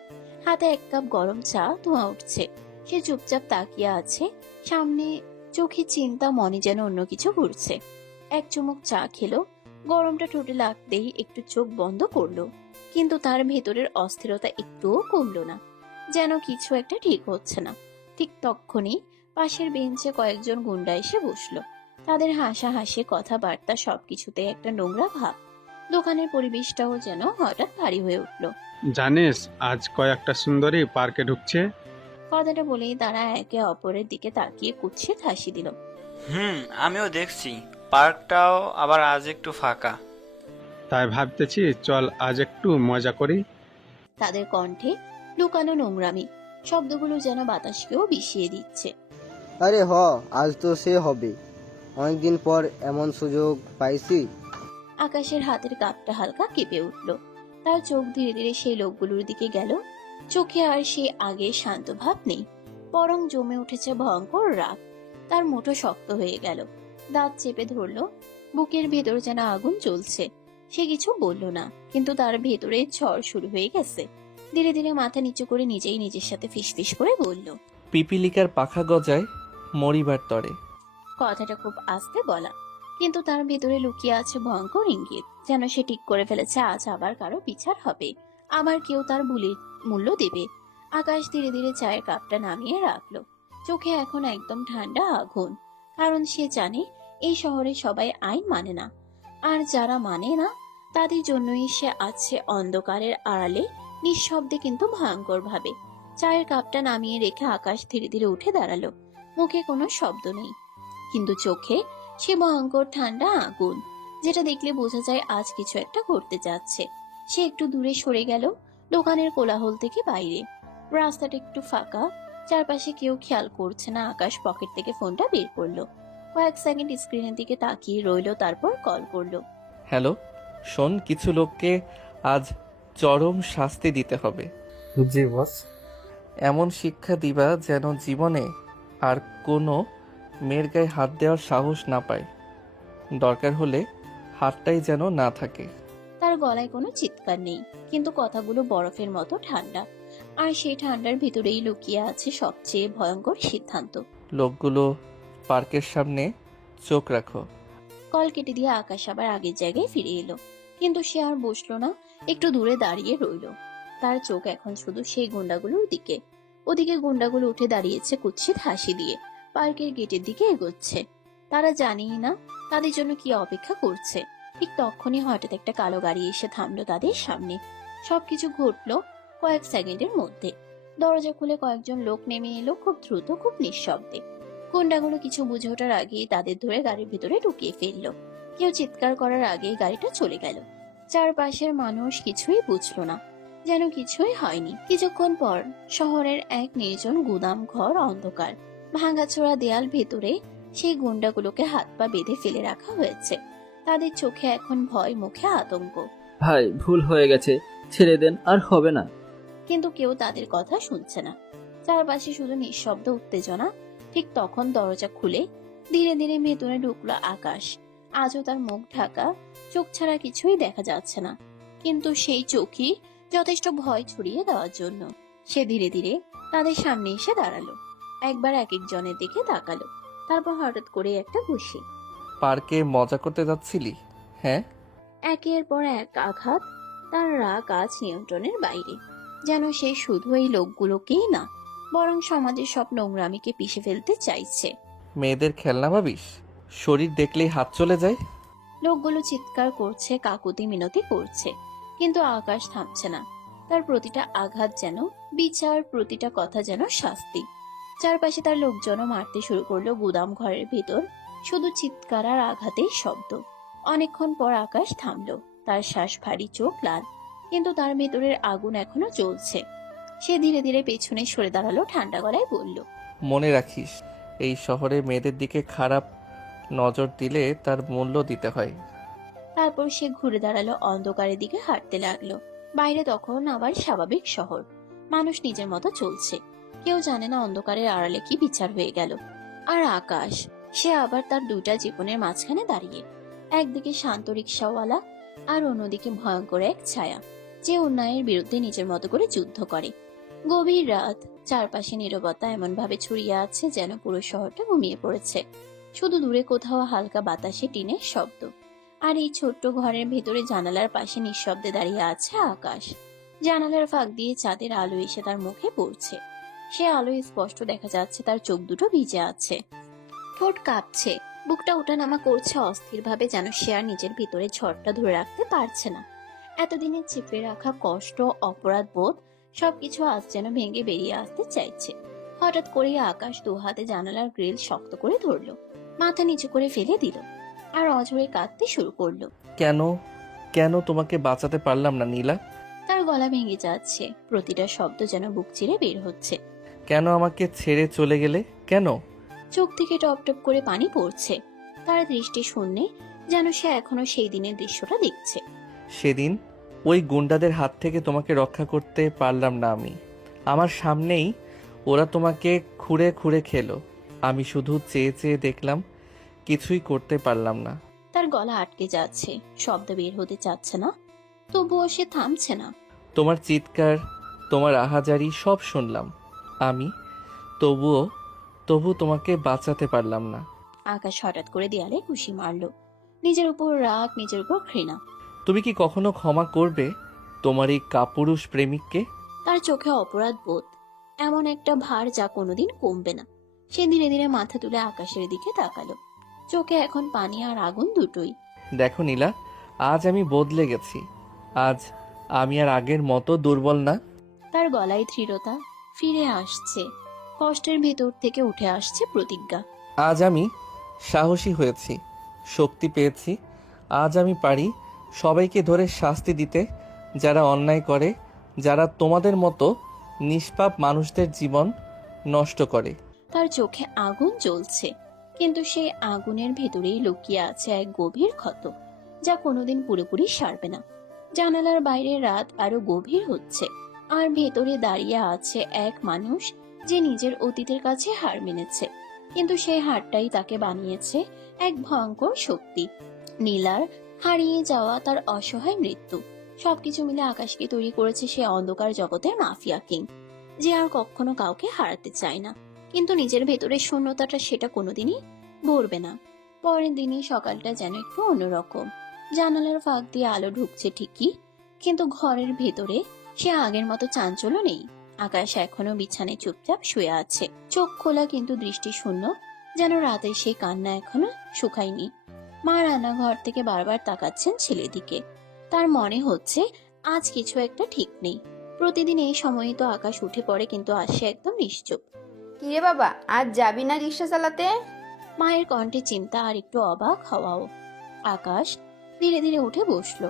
হাতে এক কাপ গরম চা, ধোঁয়া উঠছে। সে চুপচাপ তাকিয়ে আছে সামনে, চোখে চিন্তা, মনে যেন অন্য কিছু ঘুরছে। এক চুমুক চা খেলো, গরমটা ঠোঁটে লাগতেই একটু চোখ বন্ধ করলো, কিন্তু তার ভেতরের অস্থিরতা একটুও কমলো না, যেন কিছু একটা ঠিক হচ্ছে না। ঠিক তক্ষুনি পাশের বেঞ্চে কয়েকজন গুন্ডা এসে বসলো। তাদের হাসাহাসি, কথাবার্তা, সবকিছুতে একটা নোংরা ভাব। দোকানের পরিবেশটাও যেন হঠাৎ ভারী হয়ে উঠলো। জানিস, আজ কয়েকটা সুন্দরী পার্কে ঢুকছে। কথাটা বলেই তারা একে অপরের দিকে তাকিয়ে কুৎসিত হাসি দিল। আমিও দেখছি পার্কটাও আবার আজ একটু ফাঁকা। তাই ভাবতেছি চল আজ একটু মজা করি। তাদের কণ্ঠে লুকানো নোংরামি শব্দগুলো যেন বাতাসকেও বিষিয়ে দিচ্ছে। আরে আজ তো সে হবে, অনেকদিন পর এমন সুযোগ পাইছি। আকাশের হাতের কাপটা হালকা কেঁপে উঠল। তার চোখ ধীরে ধীরে সেই লোকগুলোর দিকে গেল। চোখে আর সে আগে শান্ত ভাব নেই, বরং জমে উঠেছে ভয়ঙ্কর রাগ। তার মুঠো শক্ত হয়ে গেল, দাঁত চেপে ধরলো। বুকের ভেতর যেন আগুন জ্বলছে। সে কিছু বলল না, কিন্তু তার ভেতরে ঝড় শুরু হয়ে গেছে। ধীরে ধীরে মাথা নিচু করে নিজেই নিজের সাথে ফিসফিস করে বলল, পিপিলিকার পাখা গজায় মরিবার তরে। কথাটা খুব আস্তে বলা, কিন্তু তার ভেতরে লুকিয়ে আছে ভয়ঙ্কর ইঙ্গিত, যেন সে ঠিক করে ফেলেছে আজ আবার কারো বিচার হবে, আবার কেউ তার বুলির মূল্য দেবে। আকাশ ধীরে ধীরে চায়ের কাপটা নামিয়ে রাখলো। চোখে এখন একদম ঠান্ডা আগুন, কারণ সে জানে এই শহরে সবাই আইন মানে না, আর যারা মানে না তাদের জন্যই সে আছে অন্ধকারের আড়ালে, নিঃশব্দে কিন্তু ভয়ঙ্কর ভাবে। চায়ের কাপটা নামিয়ে রেখে আকাশ ধীরে ধীরে উঠে দাঁড়ালো। মুখে কোনো শব্দ নেই, কিন্তু চোখে সে ভয়ঙ্কর ঠান্ডা আগুন, যেটা দেখলে বোঝা যায় আজ কিছু একটা করতে যাচ্ছে। সে একটু দূরে সরে গেল, দোকানের কোলাহল থেকে বাইরে। রাস্তাটা একটু ফাঁকা, চারপাশে কেউ খেয়াল করছে না। আকাশ পকেট থেকে ফোনটা বের করলো, কয়েক সেকেন্ড স্ক্রিনের দিকে তাকিয়ে রইলো, তারপর কল করলো। হ্যালো, শোন, কিছু লোককে আজ চরম শাস্তি দিতে হবে। জি বস। এমন শিক্ষা দিবা যেন জীবনে আর কোনো মেয়ের গায়ে হাত দেওয়ার সাহস না পায়। দরকার হলে হাতটাই যেন না থাকে। তার গলায় কোনো চিৎকার নেই, কিন্তু কথাগুলো বরফের মতো ঠান্ডা, আর সেই ঠান্ডার ভিতরেই লুকিয়ে আছে সবচেয়ে ভয়ঙ্কর সিদ্ধান্ত। লোকগুলো পার্কের সামনে চোখ রাখো। কল কেটে দিয়ে আকাশ আবার আগের জায়গায় ফিরে এলো, কিন্তু সে আর বসলো না, একটু দূরে দাঁড়িয়ে রইলো। তার চোখ এখন শুধু সেই গুন্ডাগুলোর দিকে। ওদিকে গুন্ডাগুলো উঠে দাঁড়িয়েছে কুৎসিত হাসি দিয়ে, পার্কের গেটের দিকে এগোচ্ছে। তারা জানেই না তাদের জন্য কি অপেক্ষা করছে। ঠিক তখনই হঠাৎ একটা কালো গাড়ি এসে থামলো তাদের সামনে। সবকিছু ঘটলো কয়েক সেকেন্ডের মধ্যে। দরজা খুলে কয়েকজন লোক নেমে এলো, খুব দ্রুত, খুব নিঃশব্দে। গুন্ডাগুলো কিছু বুঝে ওঠার আগেই তাদের ধরে গাড়ির ভিতরে ঢুকিয়ে ফেললো। কেউ চিৎকার করার আগেই গাড়িটা চলে গেল। চারপাশের মানুষ কিছুই বুঝলো না, যেন কিছুই হয়নি। কিছুক্ষণ পর শহরের এক নির্জন গুদাম ঘর, অন্ধকার, ভাঙাচোরা দেয়াল, ভেতরে সেই গুন্ডাগুলোকে হাত পা বেঁধে ফেলে রাখা হয়েছে। তাদের চোখে এখন ভয়, মুখে আতঙ্ক। ভাই, ভুল হয়ে গেছে, ছেড়ে দেন, আর হবে না। কিন্তু কেউ তাদের কথা শুনছে না। চারপাশে শুধু নিঃশব্দ উত্তেজনা। ঠিক তখন দরজা খুলে ধীরে ধীরে ভেতরে ঢুকলো আকাশ। আজও তার মুখ ঢাকা, চোখ ছাড়া কিছুই দেখা যাচ্ছে না, কিন্তু সেই চোখই যথেষ্ট ভয় ছড়িয়ে দেওয়ার জন্য। সে ধীরে ধীরে তাদের সামনে এসে দাঁড়ালো, একবার এক একজনের দিকে তাকালো, তারপর হঠাৎ করে একটা ঘুষি। পার্কে মজা করতে যাচ্ছিলি? হ্যাঁ। একের পর এক আঘাত, তার রাগ আজ নিয়ন্ত্রণের বাইরে। যেন সে শুধু এই লোকগুলোকেই না, বরং সমাজের সব নোংরামিকে পিষে ফেলতে চাইছে। মেয়েদের খেলনা ভাবিস? শরীর দেখলেই হাত চলে যায়। লোকগুলো চিৎকার করছে, কাকুতি মিনতি করছে, কিন্তু আকাশ থামছে না। তার প্রতিটা আঘাত যেন বিচার, প্রতিটা কথা যেন শাস্তি। চারপাশে তার লোকজনও মারতে শুরু করলো। গুদাম ঘরের ভেতর শুধু চিৎকার আর আঘাতের শব্দ। অনেকক্ষণ পর আকাশ থামলো, তার শ্বাস ভারী, চোখ লাল, কিন্তু তার ভেতরের আগুন এখনো জ্বলছে। সে ধীরে ধীরে পেছনে সরে দাঁড়ালো, ঠান্ডা গলায় বলল, মনে রাখিস, এই শহরে মেয়েদের দিকে খারাপ নজর দিলে তার মূল্য দিতে হয়। তারপর সে ঘুরে দাঁড়ালো, অন্ধকারের দিকে হাঁটতে লাগলো। বাইরে তখন আবার স্বাভাবিক শহর, মানুষ নিজের মতো চলছে, কেউ জানে না অন্ধকারের আড়ালে কি বিচার হয়ে গেল। আর আকাশ, সে আবার তার দুইটা জীবনের মাঝখানে দাঁড়িয়ে, একদিকে শান্ত রিক্সাওয়ালা, আর অন্যদিকে ভয়ঙ্কর এক ছায়া, যে অন্যায়ের বিরুদ্ধে নিজের মতো করে যুদ্ধ করে। গভীর রাত, চারপাশে নীরবতা এমন ভাবে ছড়িয়ে আছে যেন পুরো শহরটা ঘুমিয়ে পড়েছে। শুধু দূরে কোথাও হালকা বাতাসে টিনের শব্দ। আর এই ছোট্ট ঘরের ভেতরে জানালার পাশে নিঃশব্দে দাঁড়িয়ে আছে আকাশ। জানালার ফাঁক দিয়ে চাঁদের আলো এসে তার মুখে পড়ছে। সে আলোয় স্পষ্ট দেখা যাচ্ছে তার চোখ দুটো ভিজে আছে, ঠোঁট কাঁপছে, বুকটা ওঠানামা করছে অস্থির ভাবে, যেন সে আর নিজের ভিতরে ঝড়টা ধরে রাখতে পারছে না। এতদিনে চেপে রাখা কষ্ট, অপরাধ বোধ সবকিছু আজ যেন ভেঙে বেরিয়ে আসতে চাইছে। হঠাৎ করেই আকাশ দু হাতে জানালার গ্রিল শক্ত করে ধরলো, মাথা নিচু করে ফেলে দিল আর অঝরে কাঁদতে শুরু করলো। কেন কেন তোমাকে বাঁচাতে পারলাম না নীলা? তার গলা ভেঙে যাচ্ছে, প্রতিটা শব্দ যেন বুক চিরে বের হচ্ছে। কেন আমাকে ছেড়ে চলে গেলে? কেন? চোখ থেকে টপ টপ করে পানি পড়ছে। তার দৃষ্টি শূন্যে, যেন সে এখনো সেই দিনের দৃশ্যটা দেখছে। সেদিন ওই গুন্ডাদের হাত থেকে তোমাকে রক্ষা করতে পারলাম না আমি। আমার সামনেই ওরা তোমাকে খুঁড়ে খুঁড়ে খেলো। আমি শুধু চেয়ে চেয়ে দেখলাম, কিছুই করতে পারলাম না। তার গলা আটকে যাচ্ছে, শব্দ বের হতে চাচ্ছে না, তবুও সে থামছে না। তোমার চিৎকার, তোমার আহাজারি সব শুনলাম আমি, তবু তোমাকে বাঁচাতে পারলাম না। আকাশ হঠাৎ করে দেয়ালে ঘুষি মারলো, নিজের উপর রাগ, নিজের উপর ঘৃণা। তুমি কি কখনো ক্ষমা করবে তোমার এই কাপুরুষ প্রেমিককে? তার চোখে অপরাধ বোধ, এমন একটা ভার যা কোনোদিন কমবে না। সে ধীরে ধীরে মাথা তুলে আকাশের দিকে তাকালো, চোখে এখন পানি আর আগুন দুটোই। দেখো নীলা, আজ আমি বদলে গেছি। আজ আমি আর আগের মতো দুর্বল না। তার গলায় দৃঢ়তা ফিরে আসছে, কষ্টের ভেতর থেকে উঠে আসছে প্রতিজ্ঞা। আজ আমি সাহসী হয়েছি, শক্তি পেয়েছি। আজ আমি পারি সবাইকে ধরে শাস্তি দিতে, যারা অন্যায় করে, যারা তোমাদের মতো নিষ্পাপ মানুষদের জীবন নষ্ট করে। তার চোখে আগুন জ্বলছে, কিন্তু সেই আগুনের ভেতরেই লুকিয়ে আছে এক গভীর ক্ষত, যা কোনোদিন পুরোপুরি সারবে না। জানালার বাইরে রাত আরো গভীর হচ্ছে, আর ভেতরে দাঁড়িয়ে আছে এক মানুষ যে নিজের অতীতের কাছে হার মেনেছে, কিন্তু সেই হারটাই তাকে বানিয়েছে এক ভয়ঙ্কর শক্তি। নীলার হারিয়ে যাওয়া, তার অসহায় মৃত্যু, সবকিছু মিলে আকাশকে তৈরি করেছে সে অন্ধকার জগতের মাফিয়া কিং, যে আর কখনো কাউকে হারাতে চায় না, কিন্তু নিজের ভেতরের শূন্যতাটা সেটা কোনোদিনই ভরবে না। পরের দিনই সকালটা যেন একটু অন্যরকম। জানালার ফাঁক দিয়ে আলো ঢুকছে ঠিকই, কিন্তু ঘরের ভেতরে সে আগের মতো চাঞ্চল্য নেই। আকাশ এখনো বিছানায় চুপচাপ শুয়ে আছে, চোখ খোলা কিন্তু দৃষ্টি শূন্য, যেন রাতে সেই কান্না এখনো শুকায়নি। মা রান্নাঘর থেকে বারবার তাকাচ্ছেন ছেলের দিকে। তার মনে হচ্ছে আজ কিছু একটা ঠিক নেই। প্রতিদিন এই সময়ই তো আকাশ উঠে পড়ে, কিন্তু আসে একদম নিশ্চুপ। কিরে বাবা, আজ যাবি না রিক্সা চালাতে? মায়ের কণ্ঠে চিন্তা আর একটু অবাক হওয়াও। আকাশ ধীরে ধীরে উঠে বসলো,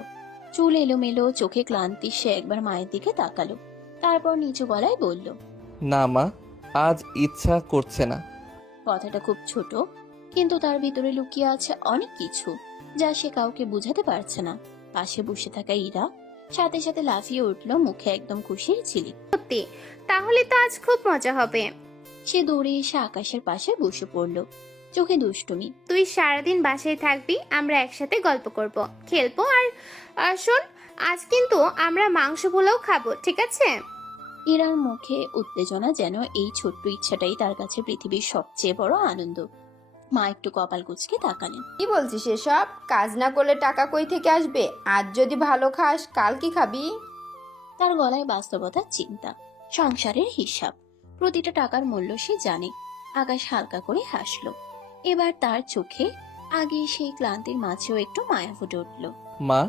চুল এলোমেলো, চোখে ক্লান্তি। সে একবার মায়ের দিকে তাকালো, তারপর নিচু গলায় বলল, না মা, আজ ইচ্ছা করছে না। কথাটা খুব ছোট, কিন্তু তার ভিতরে লুকিয়ে আছে অনেক কিছু, যা সে কাউকে বুঝাতে পারছে না। পাশে বসে থাকা ইরা সাথে সাথে লাফিয়ে উঠলো, মুখে একদম খুশির ঝিলিক। সত্যি? তাহলে তো আজ খুব মজা হবে। সে দৌড়ে এসে আকাশের পাশে বসে পড়লো, চোখে দুষ্টুমি। তুই সারাদিন বাসায় থাকবি, আমরা একসাথে গল্প করব, খেলবো। আর শোন, আজ কিন্তু আমরা মাংস পোলাও খাবো, ঠিক আছে? ইরার মুখে উত্তেজনা, যেন এই ছোট্ট ইচ্ছাটাই তার কাছে পৃথিবীর সবচেয়ে বড় আনন্দ। মা একটু কপাল কুঁচকে তাকালেন। কি বলছিস এসব? কাজ না করলে টাকা কই থেকে আসবে? আজ যদি ভালো খাস, কাল কি খাবি? তার গলায় বাস্তবতার চিন্তা, সংসারের হিসাব, প্রতিটা টাকার মূল্য সে জানে। আকাশ হালকা করে হাসলো। এবার তার চোখে আগে সেই ক্লান্তির মাঝেও একটু মায়া ফুটে উঠল। মা,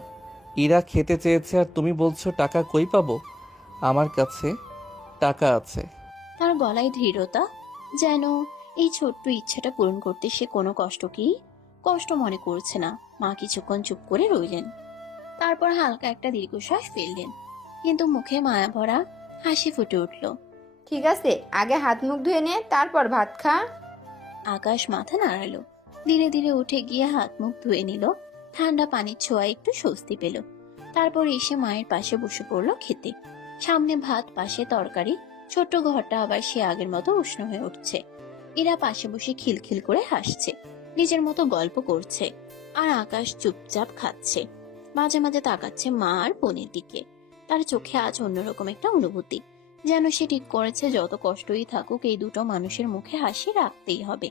ইরা খেতে চেয়েছে আর তুমি বলছো টাকা কই পাবো? আমার কাছে টাকা আছে। তার গলায় দৃঢ়তা, যেন এই ছোট্ট ইচ্ছাটা পূরণ করতে সে কোনো কষ্টকেই কষ্ট মনে করছে না। মা কিছুক্ষণ চুপ করে রইলেন, তারপর হালকা একটা দীর্ঘশ্বাস ফেললেন, কিন্তু মুখে মায়া ভরা হাসি ফুটে উঠল। ঠিক আছে, আগে হাত মুখ ধুয়ে নে, তারপর ভাত খা। আকাশ মাথা নাড়ালো, ধীরে ধীরে উঠে গিয়ে হাত মুখ ধুয়ে নিল। ঠান্ডা পানির ছোঁয়ায় একটু স্বস্তি পেল। তারপর এসে মায়ের পাশে বসে পড়লো খেতে। সামনে ভাত, পাশে তরকারি। ছোট্ট ঘরটা আবার সে আগের মতো উষ্ণ হয়ে উঠছে। এরা পাশে বসে খিলখিল করে হাসছে, নিজের মতো গল্প করছে, আর আকাশ চুপচাপ খাচ্ছে। মাঝে মাঝে তাকাচ্ছে মা আর বোনের দিকে। তার চোখে আজ অন্যরকম একটা অনুভূতি, যেন সে ঠিক করেছে যত কষ্টই থাকুক, এই দুটো মানুষের মুখে হাসি রাখতেই হবে।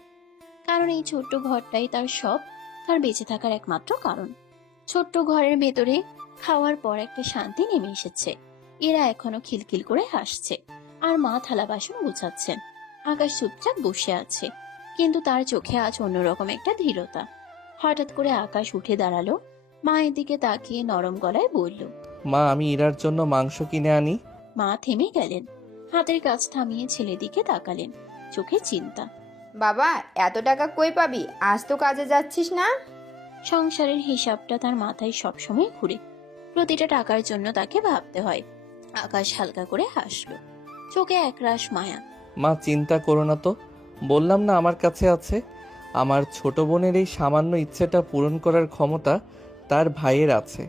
কারণ এই ছোট্ট ঘরটাই তার সব, তার বেঁচে থাকার একমাত্র কারণ। ছোট্ট ঘরের ভেতরে খাওয়ার পর একটা শান্তি নেমে এসেছে। এরা এখনো খিলখিল করে হাসছে, আর মা থালা বাসন গুছাচ্ছেন। আকাশ চুপচাপ বসে আছে, কিন্তু তার চোখে আজ অন্যরকম একটা দৃঢ়তা। হঠাৎ করে আকাশ উঠে দাঁড়ালো, মায়ের দিকে তাকিয়ে নরম গলায় বলল, মা, আমি ইরার জন্য মাংস কিনে আনি। মা থেমে গেলেন, হাতের কাজ থামিয়ে ছেলের দিকে তাকালেন, চোখে চিন্তা। বাবা, এত টাকা কই পাবি? আজ তো কাজে যাচ্ছিস না। সংসারের হিসাবটা তার মাথায় সবসময় ঘুরে, প্রতিটা টাকার জন্য তাকে ভাবতে হয়। আকাশ হালকা করে হাসলো, চোখে একরাশ মায়া। মা চিন্তা করো না তো, বললাম না আমার কাছে আছে। আমার ছোট বোনের এই সামান্য ইচ্ছেটা পূরণ করার ক্ষমতা তার ভাইয়ের আছে।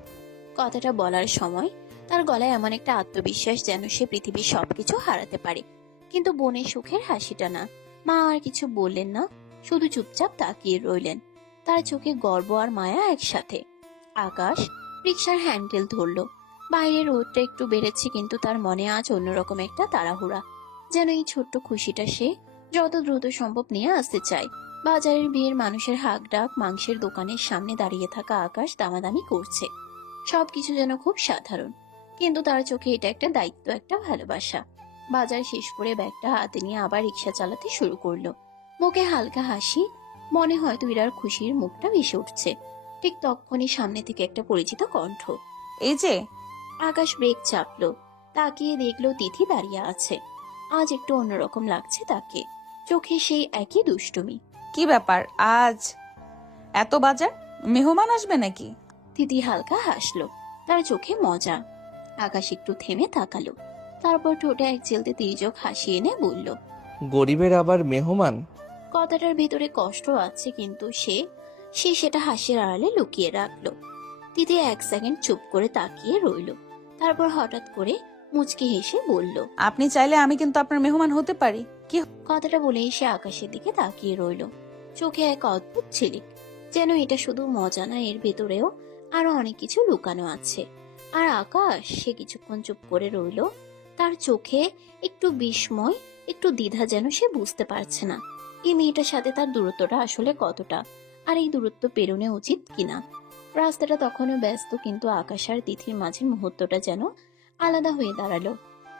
কথাটা বলার সময় তার গলায় এমন একটা আত্মবিশ্বাস যেন সে পৃথিবীর সবকিছু হারাতে পারে, কিন্তু বোনের সুখের হাসিটা না। মা আর কিছু বললেন না, শুধু চুপচাপ তাকিয়ে রইলেন, তার চোখে গর্ব আর মায়া একসাথে। আকাশ রিকশার হ্যান্ডেল ধরলো। বাইরে রোদটা একটু বেড়েছে, কিন্তু তার মনে আজ অন্যরকম একটা তাড়াহুড়া, যেন এই ছোট্ট খুশিটা সে যত দ্রুত সম্ভব নিয়ে আসতে চায়। বাজারের ভিড়, মানুষের হাঁক ডাক, মাংসের দোকানের সামনে দাঁড়িয়ে থাকা আকাশ দামাদামি করছে। সবকিছু যেন খুব সাধারণ, কিন্তু তার চোখে এটা একটা দায়িত্ব, একটা ভালোবাসা। বাজার শেষ করে ব্যাগটা হাতে নিয়ে আবার রিক্সা চালাতে শুরু করলো। মুখে হালকা হাসি, মনে হয়তো ইরার খুশির মুখটা ভেসে উঠছে। ঠিক তখনই সামনে থেকে একটা পরিচিত কণ্ঠ। এই যে। আকাশ ব্রেক চাপলো, তাকিয়ে দেখলো তিথি দাঁড়িয়ে আছে। আজ একটু অন্যরকম লাগছে তাকে, চোখে সেই একই দুষ্টুমি। কি ব্যাপার আজ এত বাজার? মেহমান আসবে নাকি? তিথি হালকা হাসলো, তার চোখে মজা। আকাশ একটু থেমে তাকালো, তারপর ঠোঁটে এক চেলতে তির্যক হাসি এনে বলল, গরিবের আবার মেহমান? কথাটার ভিতরে কষ্ট আছে, কিন্তু সে সেটা হাসির আড়ালে লুকিয়ে রাখলো। তিথি এক সেকেন্ড চুপ করে তাকিয়ে রইল, তারপর হঠাৎ করে মুচকি হেসে বলল, আপনি চাইলে আমি কিন্তু আপনার মেহমান হতে পারি। কি? কথাটা বলেই সে আকাশের দিকে তাকিয়ে রইল, চোখে এক অদ্ভুত ঝিলিক, যেন এটা শুধু মজা না, এর ভেতরেও আরো অনেক কিছু লুকানো আছে। আর আকাশ সে কিছুক্ষণ চুপ করে রইল, তার চোখে একটু বিস্ময়, একটু দ্বিধা, যেন সে বুঝতে পারছে না এই মেয়েটার সাথে তার দূরত্বটা আসলে কতটা, আর এই দূরত্ব পেরোনো উচিত কিনা। রাস্তাটা তখনও ব্যস্ত, কিন্তু আকাশ আর তিথির মাঝে মুহূর্তটা যেন আলাদা হয়ে দাঁড়ালো।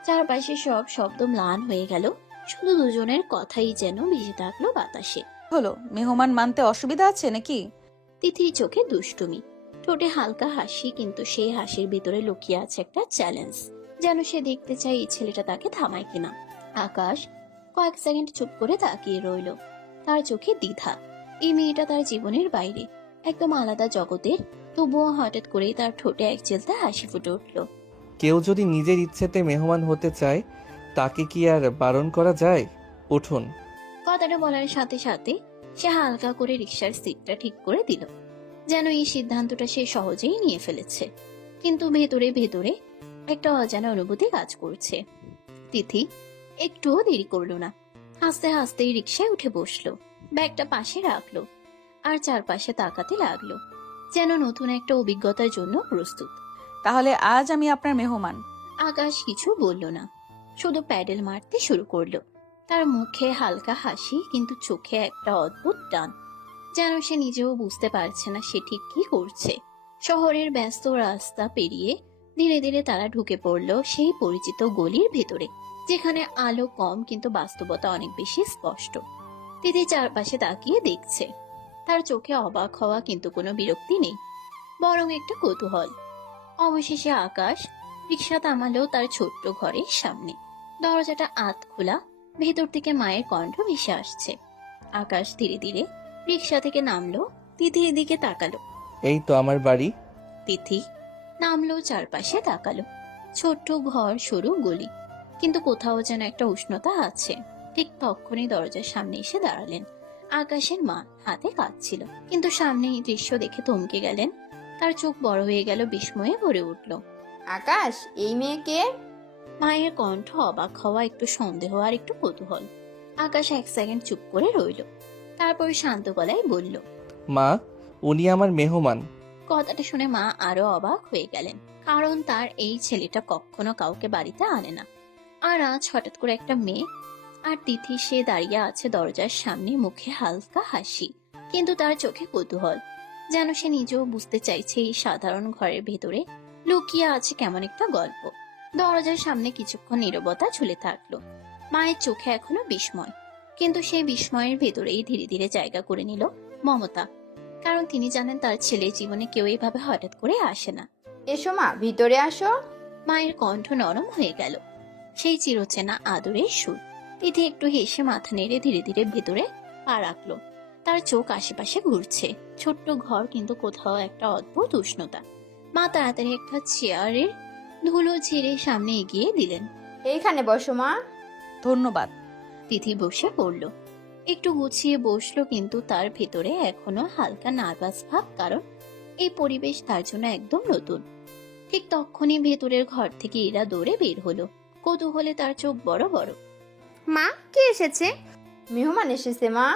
চারপাশে সব শব্দ ম্লান হয়ে গেল, শুধু দুজনের কথাই যেন ভেসে থাকলো বাতাসে। হলো, মেহমান মানতে অসুবিধা আছে নাকি? তিথির চোখে দুষ্টুমি, ঠোঁটে হালকা হাসি, কিন্তু সেই হাসির ভিতরে লুকিয়ে আছে একটা চ্যালেঞ্জ, যেন সে দেখতে চায় এই ছেলেটা তাকে থামায় কিনা। আকাশ কয়েক সেকেন্ড চুপ করে তাকিয়ে রইল, তার চোখে দ্বিধা। এই মেয়েটা তার জীবনের বাইরে, একদম আলাদা জগতের, তবুও হঠাৎ করেই তার ঠোঁটে এক চেলতে হাসি ফুটে উঠল। কেউ যদি নিজের ইচ্ছেতে মেহমান হতে চায়, তাকে কি আর বারণ করা যায়? উঠুন। কথাটা বলার সাথে সাথে সে হালকা করে রিকশার সিটটা ঠিক করে দিল, যেন এই সিদ্ধান্তটা সে সহজেই নিয়ে ফেলেছে। কিন্তু ভেতরে ভেতরে একটা অজানা অনুভূতি কাজ করছে। তিথি একটুও দেরি করলো না, হাসতে হাসতেই রিকশায় উঠে বসলো, ব্যাগটা পাশে রাখলো, আর চারপাশে তাকাতে লাগলো, যেন নতুন একটা অভিজ্ঞতার জন্য প্রস্তুত। তাহলে আজ আমি আপনার মেহমান। আকাশ কিছু বলল না, শুধু প্যাডেল মারতে শুরু করলো। তার মুখে হালকা হাসি, কিন্তু চোখে একটা অদ্ভুত টান, যেন সে নিজেও বুঝতে পারছে না সে ঠিক কি করছে। শহরের ব্যস্ত রাস্তা পেরিয়ে ধীরে ধীরে তারা ঢুকে পড়লো সেই পরিচিত গলির ভেতরে, যেখানে আলো কম, কিন্তু বাস্তবতা অনেক বেশি স্পষ্ট। তিথি চারপাশে তাকিয়ে দেখছে, তার চোখে অবাক হওয়া, কিন্তু কোনো বিরক্তি নেই, বরং একটা কৌতূহল। অবশেষে আকাশ রিকশা থামালো তার ছোট্ট ঘরের সামনে। দরজাটা আধ খোলা, ভেতর থেকে মায়ের কণ্ঠ ভেসে আসছে। আকাশ ধীরে ধীরে রিকশা থেকে নামলো, তিথির দিকে তাকালো। এই তো আমার বাড়ি। তিথি নামলো, চারপাশে তাকালো। ছোট্ট ঘর, সরু গলি, কিন্তু কোথাও যেন একটা উষ্ণতা আছে। ঠিক তখনই দরজার সামনে এসে দাঁড়ালেন আকাশের মা, হাতে কাজ ছিল, কিন্তু সামনে এই দৃশ্য দেখে থমকে গেলেন। তার চোখ বড় হয়ে গেল, বিস্ময়ে ভরে উঠল। আকাশ, এই মেয়েকে? মায়ের কণ্ঠ অবাক হওয়া, একটু সন্দেহ আর একটু কৌতূহল। আকাশ এক সেকেন্ড চুপ করে রইল, তারপর শান্ত গলায় বলল, মা, উনি আমার মেহমান। কথাটা শুনে মা আরো অবাক হয়ে গেলেন, কারণ তার এই ছেলেটা কখনো কাউকে বাড়িতে আনে না। আর আজ হঠাৎ করে একটা মেয়ে। আর তিথি সে দাঁড়িয়ে আছে দরজার সামনে, মুখে হালকা হাসি, কিন্তু তার চোখে কৌতূহল, যেন সে নিজেও বুঝতে চাইছে এই সাধারণ ঘরের ভেতরে লুকিয়ে আছে কেমন একটা গল্প। দরজার সামনে কিছুক্ষণ নীরবতা ঝুলে থাকলো। মায়ের চোখে এখনো বিস্ময়, কিন্তু সেই বিস্ময়ের ভেতরেই ধীরে ধীরে জায়গা করে নিল মমতা, কারণ তিনি জানেন তার ছেলের জীবনে কেউ এইভাবে হঠাৎ করে আসে না। এসো মা, ভিতরে আসো। মায়ের কণ্ঠ নরম হয়ে গেল, সেই চিরচেনা আদরের সুর। তিথি একটু হেসে মাথা নেড়ে ধীরে ধীরে ভেতরে পা রাখলো। তার চোখ আশেপাশে ঘুরছে। ছোট্ট ঘর, কিন্তু কোথাও একটা অদ্ভুত উষ্ণতা। মা তাড়াতাড়ি একটা চেয়ারের ধুলো ঝেড়ে সামনে এগিয়ে দিলেন। এইখানে বসো মা। ধন্যবাদ। তিথি বসে পড়ল। একটু গুছিয়ে বসলো, কিন্তু তার ভেতরে এখনো হালকা নার্ভাস ভাব, কারণ এই পরিবেশ তার জন্য একদম নতুন। ঠিক তখনই ভেতরের ঘর থেকে ইরা দৌড়ে বের হলো। কৌতূহলে তার চোখ বড় বড়। মা, কে এসেছে? মেহমান এসেছে মা।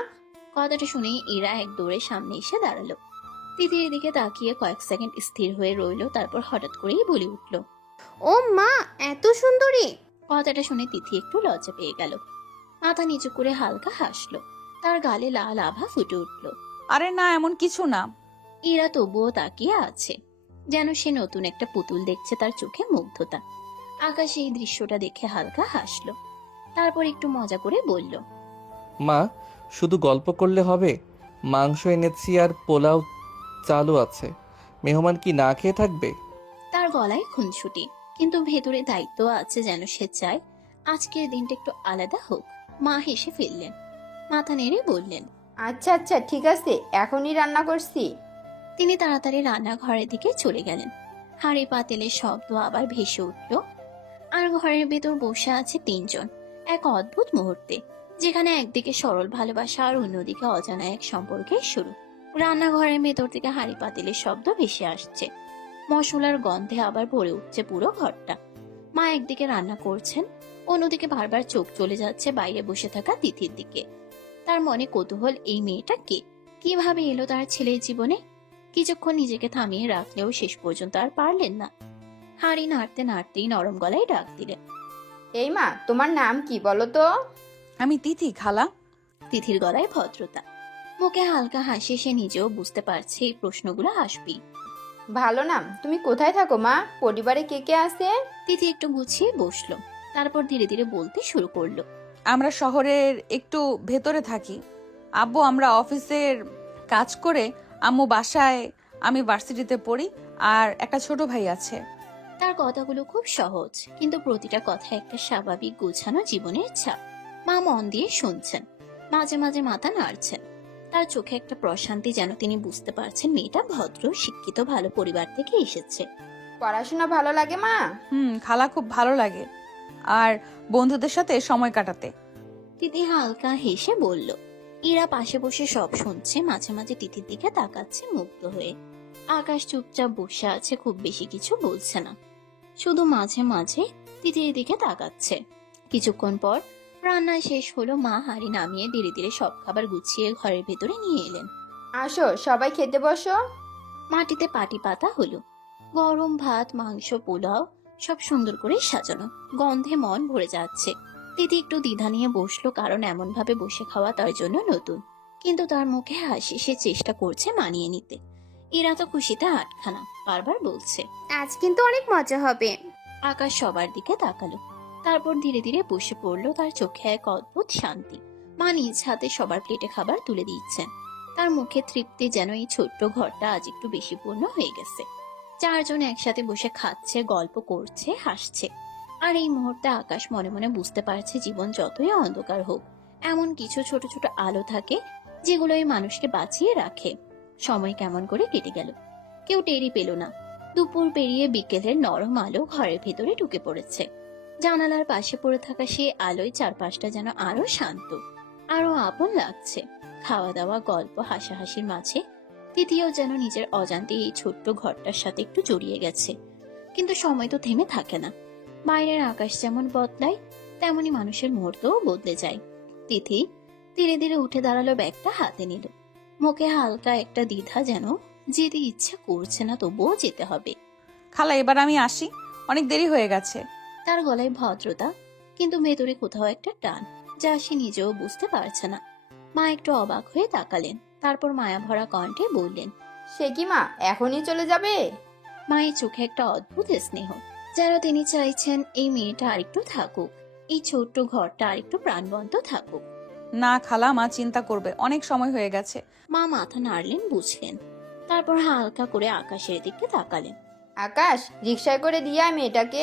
কথাটা শুনে ইরা এক দৌড়ে সামনে এসে দাঁড়ালো। তিথির দিকে তাকিয়ে কয়েক সেকেন্ড স্থির হয়ে রইল, তারপর হঠাৎ করেই বলে উঠল, ও মা, এত সুন্দরী! কথাটা শুনে তিথি একটু লজ্জা পেয়ে গেল। মাথা নিচু করে হালকা হাসলো। তার গালে লাল আভা ফুটে উঠল। আরে না, এমন কিছু না। ইরা তবুও তাকিয়ে আছে, যেন সে নতুন একটা পুতুল দেখছে। তার চোখে মুগ্ধতা। আকাশ এই দৃশ্যটা দেখে হালকা হাসলো, তারপর একটু মজা করে বলল, মা, শুধু গল্প করলে হবে? মাংস এনেছি আর পোলাও চালু আছে। মেহমান কি না খেয়ে থাকবে? তার গলায় খুনসুটি, কিন্তু ভেতরে দায়িত্ব আছে, যেন সে চায় আজকের দিনটা একটু আলাদা হোক। মা হেসে ফেললেন, মাথা নেড়ে বললেন, আচ্ছা আচ্ছা, ঠিক আছে, এখনই রান্না করছি। তিনি তাড়াতাড়ি রান্নাঘরের দিকে চলে গেলেন। হাঁড়ি পাতিলের শব্দ আবার ভেসে উঠল, আর ঘরের ভেতর বসে আছে তিনজন। এক অদ্ভুত মুহূর্তে, যেখানে একদিকে সরল ভালোবাসা আর অন্যদিকে অজানা এক সম্পর্কের শুরু। রান্নাঘরের ভেতর থেকে হাঁড়ি পাতিলের শব্দ ভেসে আসছে, মশলার গন্ধে আবার ভরে উঠছে পুরো ঘরটা। মা একদিকে রান্না করছেন, অন্যদিকে বারবার চোখ চলে যাচ্ছে বাইরে বসে থাকা তিথির দিকে। তার মনে কৌতূহল, এই মেয়েটা কে, কিভাবে এলো তার ছেলের জীবনে। কিছুক্ষণ নিজেকে থামিয়ে রাখলেও শেষ পর্যন্ত আর পারলেন না। হাঁড়ি নাড়তে নাড়তেই নরম গলায় ডাক দিলেন, এই মা, তোমার নাম কি বলো তো? আমি তিথি, খালা। তিথির গলায় ভদ্রতা, মুখে হালকা হাসি। সে নিজেও বুঝতে পারছে এই প্রশ্নগুলো আসবেই। ভালো নাম। তুমি কোথায় থাকো মা? পরিবারে কে কে আছে? তিথি একটু গুছিয়ে বসলো, তারপর ধীরে ধীরে বলতে শুরু করলো, আমরা শহরের একটু ভেতরে থাকি। আব্বু আমরা অফিসের কাজ করে, আম্মু বাসায়, আমি ভার্সিটিতে পড়ি, আর একটা ছোট ভাই আছে। তার কথাগুলো খুব সহজ, কিন্তু প্রতিটা কথা একটা স্বাভাবিক গোছানো জীবনের ছাপ। মা মন দিয়ে শুনছেন, মাঝে মাঝে মাথা নাড়ছেন। তার চোখে একটা প্রশান্তি, যেন তিনি বুঝতে পারছেন মেয়েটা ভদ্র, শিক্ষিত, ভালো পরিবার থেকে এসেছে। পড়াশোনা ভালো লাগে মা? খালা, খুব ভালো লাগে, আর বন্ধুদের সাথে সময় কাটাতে। তিথি হালকা হেসে বলল। ইরা পাশে বসে সব শুনছে, মাঝে মাঝে তিথির দিকে তাকাচ্ছে মুগ্ধ হয়ে। আকাশ চুপচাপ বসে আছে, খুব বেশি কিছু বলছে না, শুধু মাঝে মাঝে তিথির দিকে তাকাচ্ছে। কিছুক্ষণ পর রান্না শেষ হলো। মা হাঁড়ি নামিয়ে ধীরে ধীরে সব খাবার গুছিয়ে ঘরের ভেতরে নিয়ে এলেন। আসো, সবাই খেতে বসো। মাটিতে পাটি পাতা হলো, গরম ভাত, মাংস, পোলাও সব সুন্দর করে সাজানো। গন্ধে মন ভরে যাচ্ছে। তিথি একটু দ্বিধা নিয়ে বসলো, কারণ এমন ভাবে বসে খাওয়া তার জন্য নতুন। কিন্তু তার মুখে হাসি, সে চেষ্টা করছে মানিয়ে নিতে। এরা তো খুশিতে আটখানা, বারবার বলছে, আজ কিন্তু অনেক মজা হবে। আকাশ সবার দিকে তাকালো, তারপর ধীরে ধীরে বসে পড়লো। তার চোখে এক অদ্ভুত শান্তি। মা নিজ হাতে সবার প্লেটে খাবার তুলে দিচ্ছেন। তার মুখে তৃপ্তি, যেন এই ছোট্ট ঘরটা আজ একটু বেশি পূর্ণ হয়ে গেছে। চারজন একসাথে বসে খাচ্ছে, গল্প করছে, হাসছে। আর এই মুহূর্তে আকাশ মনে মনে বুঝতে পারছে, জীবন যতই অন্ধকার হোক, এমন কিছু ছোট ছোট আলো থাকে যেগুলো এই মানুষকে বাঁচিয়ে রাখে। সময় কেমন করে কেটে গেল, কেউ টেরই পেল না। দুপুর পেরিয়ে বিকেলের নরম আলো ঘরের ভেতরে ঢুকে পড়েছে। জানালার পাশে পড়ে থাকা সেই আলোয় চারপাশটা যেন আরো শান্ত, আরো আপন লাগছে। খাওয়া দাওয়া, গল্প, হাসাহাসির মাঝে তিথিও যেন নিজের অজান্তে এই ছোট্ট ঘরটার সাথে একটু জড়িয়ে গেছে। কিন্তু সময় তো থেমে থাকে না। বাইরের আকাশ যেমন বদলায়, তেমনি মানুষের মুহূর্তও বদলে যায়। তিথি ধীরে ধীরে উঠে দাঁড়ালো, ব্যাগটা হাতে নিল। মুখে হালকা একটা দ্বিধা, যেন যেতে ইচ্ছা করছে না, তবুও যেতে হবে। খালা, এবার আমি আসি, অনেক দেরি হয়ে গেছে। তার গলায় ভদ্রতা, কিন্তু ভেতরে কোথাও একটা টান, যা সে নিজেও বুঝতে পারছে না। মা একটু অবাক হয়ে তাকালেন, তারপর মায়া ভরা কণ্ঠে বললেন, সে কি মা, এখনই চলে যাবে? মায়ের চোখে একটা অদ্ভুত স্নেহ, যেন তিনি চাইছেন এই মেয়েটা আরেকটু থাকুক, এই ছোট্ট ঘরটা আরেকটু প্রাণবন্ত থাকুক। না খালা, মা চিন্তা করবে, অনেক সময় হয়ে গেছে। মা মাথা নাড়লেন, বুঝলেন। তারপর হালকা করে আকাশের দিকে তাকালেন। আকাশ, রিকশায় করে দিয়ে আয় মেয়েটাকে।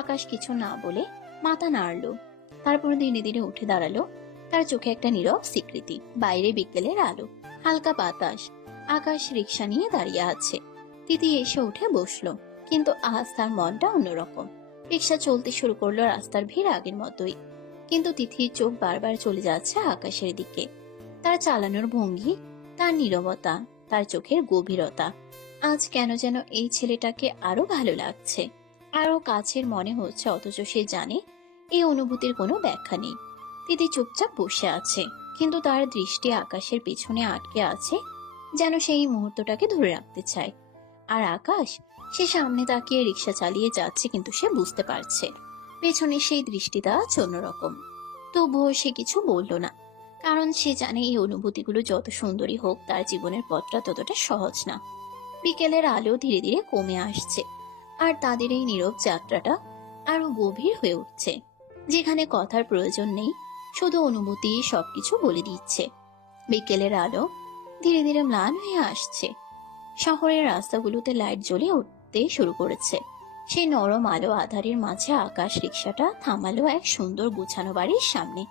আকাশ কিছু না বলে মাথা নাড়ল। তারপর ধীরে ধীরে উঠে দাঁড়ালো। তার চোখে একটা নীরব স্বীকৃতি। বাইরে বিকেলের আলো, হালকা বাতাস, আকাশ রিক্সা নিয়ে দাঁড়িয়ে আছে। তিথি এসে উঠে বসলো, কিন্তু আজ তার মনটা অন্যরকম। রিক্সা চলতে শুরু করলো, রাস্তার ভিড় আগের মতোই, কিন্তু তিথির চোখ বারবার চলে যাচ্ছে আকাশের দিকে। তার চালানোর ভঙ্গি, তার নীরবতা, তার চোখের গভীরতা, আজ কেন যেন এই ছেলেটাকে আরো ভালো লাগছে, আরো কাছের মনে হচ্ছে। অথচ সে জানে এই অনুভূতির কোনো ব্যাখ্যা নেই। তিথি চুপচাপ বসে আছে, কিন্তু তার দৃষ্টি আকাশের পিছনে আটকে আছে, যেন সেই মুহূর্তটাকে ধরে রাখতে চায়। আর আকাশ, সে সামনে তাকিয়ে রিক্সা চালিয়ে যাচ্ছে, কিন্তু সে বুঝতে পারছে পেছনে সেই দৃষ্টিটা অন্যরকম। তবুও সে কিছু বলল না, কারণ সে জানে এই অনুভূতিগুলো যত সুন্দরী হোক, তার জীবনের পথটা ততটা সহজ না। বিকেলের আলো ধীরে ধীরে কমে আসছে, আর তাদের এই নীরব যাত্রাটা আরো গভীর হয়ে উঠছে, যেখানে কথার প্রয়োজন নেই, শুধু অনুভূতি সবকিছু বলে দিচ্ছে। বিকেলের আলো ধীরে ধীরে ম্লান হয়ে আসছে। শহরের রাস্তাগুলোতে লাইট জ্বলে উঠতে শুরু করেছে। সেই নরম আলো আধারের মাঝে আকাশ রিক্সাটা থামালো এক সুন্দর গুছানো বাড়ির সামনে।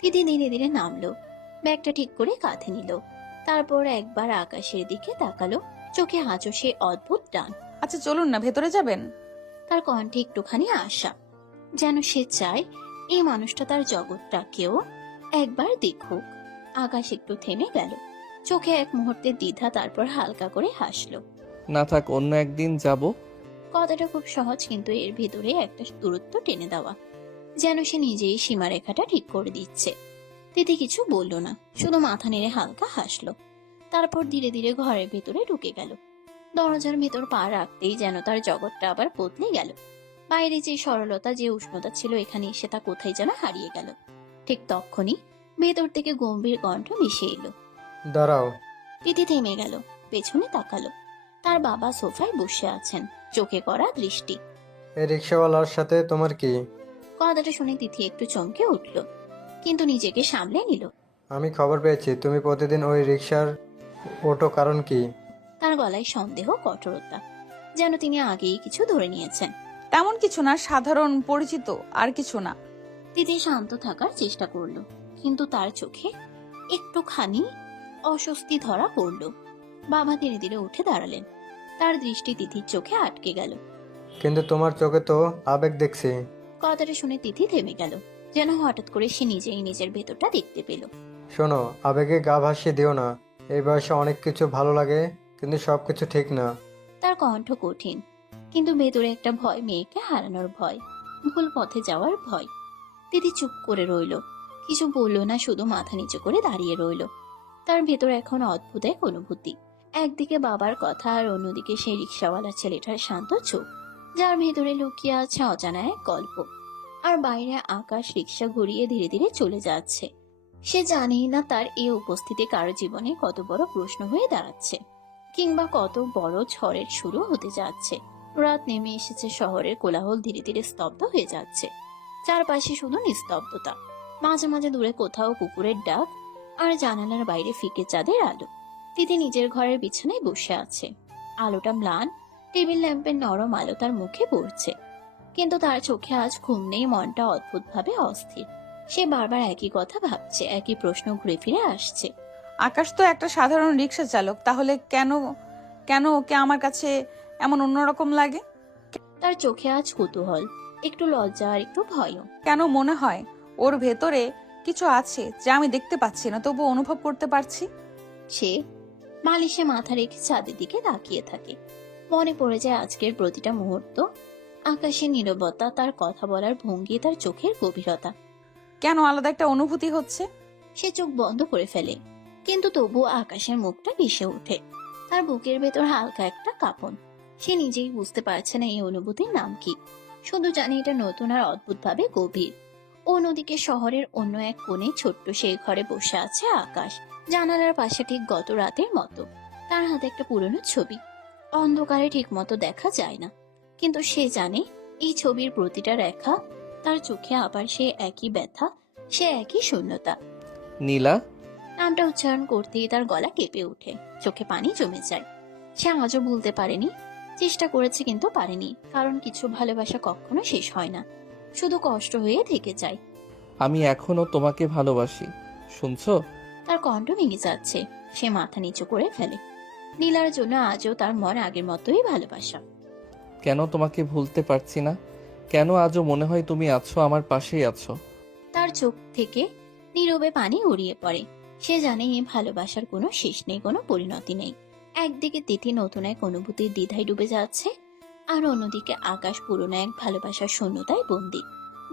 তিথি ধীরে ধীরে নামলো, ব্যাগটা ঠিক করে কাঁধে নিল। তারপর একবার আকাশের দিকে তাকালো, চোখে আঁচো সে অদ্ভুত টান। আচ্ছা চলুন না, ভেতরে যাবেন? তার কণ্ঠে একটুখানি আশা, যেন সে চায় এই মানুষটা তার জগৎটাকেও একবার দেখুক। আকাশ একটু থেমে গেল, চোখে এক মুহূর্তের দ্বিধা, তারপর হালকা করে হাসলো। না থাক, অন্য একদিন যাব। কথাটা খুব সহজ, কিন্তু এর ভিতরে একটা দূরত্ব টেনে দেওয়া, যেন সে নিজেই সীমারেখাটা ঠিক করে দিচ্ছে। তিথি কিছু বলল না, শুধু মাথা নেড়ে হালকা হাসলো। তারপর ধীরে ধীরে ঘরের ভেতরে ঢুকে গেল। দরজার ভেতর পা রাখতেই যেন তার জগৎটা আবার বদলে গেল। বাইরে যে সরলতা, যে উষ্ণতা ছিল, এখানে এসে তা কোথায় যেন হারিয়ে গেল। ঠিক তখনই ভেতর থেকে গম্ভীর কণ্ঠ মিশে এলো। দাঁড়াও। তিথি থেমে গেল, পেছনে তাকালো। তার বাবা সোফায় বসে আছেন, চোখে করা দৃষ্টি। এই রিক্সাওয়ালার সাথে তোমার কি? কথাটা শুনে তিথি একটু চমকে উঠল, কিন্তু নিজেকে সামলে নিল। আমি খবর পেয়েছি তুমি প্রতিদিন ওই রিক্সার ওঠো, কারণ কি? তার গলায় সন্দেহ, কঠোরতা, যেন তিনি আগেই কিছু ধরে নিয়েছেন। তেমন কিছু না, সাধারণ পরিচিত, আর কিছু না। তিথি শান্ত থাকার চেষ্টা করলো, কিন্তু তার চোখে একটুখানি অস্বস্তি ধরা পড়ল। বাবা ধীরে ধীরে উঠে দাঁড়ালেন, তার দৃষ্টি তিথির চোখে আটকে গেল। কিন্তু তোমার চোখে তো আবেগ দেখছি। কথাটা শুনে তিথি থেমে গেল, যেন হঠাৎ করে সে নিজেই নিজের ভেতরটা দেখতে পেল। শোনো, আবেগে গা ভাসিয়ে দিও না। এই বয়সে অনেক কিছু ভালো লাগে, কিন্তু সবকিছু ঠিক না। তার কণ্ঠ কঠিন, কিন্তু ভেতরে একটা ভয়, মেয়েকে হারানোর ভয়, ভুল পথে যাওয়ার ভয়। তিথি চুপ করে রইল, কিছু বলল না, শুধু মাথা নিচু করে দাঁড়িয়ে রইল। তার ভেতর এখন অদ্ভুত এক অনুভূতি। একদিকে বাবার কথা, আর অন্যদিকে সেই রিক্সাওয়ালা ছেলেটার শান্ত চোখ, যার ভেতরে লুকিয়ে আছে অজানা এক গল্প। আর বাইরে আকাশ রিক্সা ঘুরিয়ে ধীরে ধীরে চলে যাচ্ছে। সে জানেই না তার এই উপস্থিতি কারো জীবনে কত বড় প্রশ্ন হয়ে দাঁড়াচ্ছে, কিংবা কত বড় ঝড়ের শুরু হতে যাচ্ছে। রাত নেমে এসেছে, শহরের কোলাহল ধীরে ধীরে স্তব্ধ হয়ে যাচ্ছে। চারপাশে শুধু নিস্তব্ধতা, মাঝে মাঝে দূরে কোথাও কুকুরের ডাক, আর জানালার বাইরে ফিকে চাঁদের আলো। তিথি নিজের ঘরের বিছানায় বসে আছে। আলোটা ম্লান, টেবিল ল্যাম্পের নরম আলো তার মুখে পড়ছে, কিন্তু তার চোখে আজ ঘুম নেই। মনটা অদ্ভুতভাবে অস্থির। সে বারবার একই কথা ভাবছে, একই প্রশ্ন ঘুরে ফিরে আসছে। আকাশ তো একটা সাধারণ রিক্সা চালক, তাহলে কেন কেন ওকে আমার কাছে এমন অন্যরকম লাগে? তার চোখে আজ কৌতূহল, একটু লজ্জা, আর একটু ভয়ও। কেন মনে হয় ওর ভেতরে কিছু আছে যা আমি দেখতে পাচ্ছি না, তবু অনুভব করতে পারছি? সে বালিশে মাথা রেখে ছাদের দিকে তাকিয়ে থাকে। মনে পড়ে যায় আজকের প্রতিটা মুহূর্ত, আকাশের নীরবতা, তার কথা বলার ভঙ্গি, তার চোখের গভীরতা। কেন আলাদা একটা অনুভূতি হচ্ছে? সে চোখ বন্ধ করে ফেলে, কিন্তু তবুও আকাশের মুখটা ভেসে ওঠে। তার বুকের ভেতর হালকা একটা কাঁপন। সে নিজেই বুঝতে পারছে না এই অনুভূতির নাম কি, শুধু জানে এটা নতুন আর অদ্ভুতভাবে গভীর। অন্যদিকে শহরের অন্য এক কোণে ছোট্ট সেই ঘরে বসে আছে আকাশ, জানালার পাশে ঠিক গত রাতের মতো। তার হাতে একটা পুরনো ছবি, অন্ধকারে ঠিক মতো দেখা যায় না, কিন্তু সে জানে এই ছবির প্রতিটা রেখা, তার চোখে আবার সে একই ব্যথা, সে একই শূন্যতা। নীলা নামটা উচ্চারণ করতেই তার গলা কেঁপে ওঠে, চোখে পানি জমে যায়। সে আজও ভুলতে পারেনি, চেষ্টা করেছে কিন্তু পারেনি, কারণ কিছু ভালোবাসা কখনো শেষ হয় না। শুধু কষ্ট হয়ে থেকে যায়। আমি এখনো তোমাকে ভালোবাসি, শুনছো? তার কণ্ঠ ভেঙে যাচ্ছে। সে মাথা নিচু করে ফেলে। নীলার জন্য আজও তার মন আগের মতোই ভালোবাসা। কেন তোমাকে ভুলতে পারছি না? কেন আজও মনে হয় তুমি আছো, আমার পাশেই আছো? তার চোখ থেকে নীরবে পানি গড়িয়ে পড়ে। সে জানে এই ভালোবাসার কোনো শেষ নেই, কোনো পরিণতি নেই। একদিকে তিথি নতুন এক অনুভূতির দ্বিধায় ডুবে যাচ্ছে, আর অন্যদিকে আকাশ পুরনো এক ভালোবাসার শূন্যতায় বন্দী।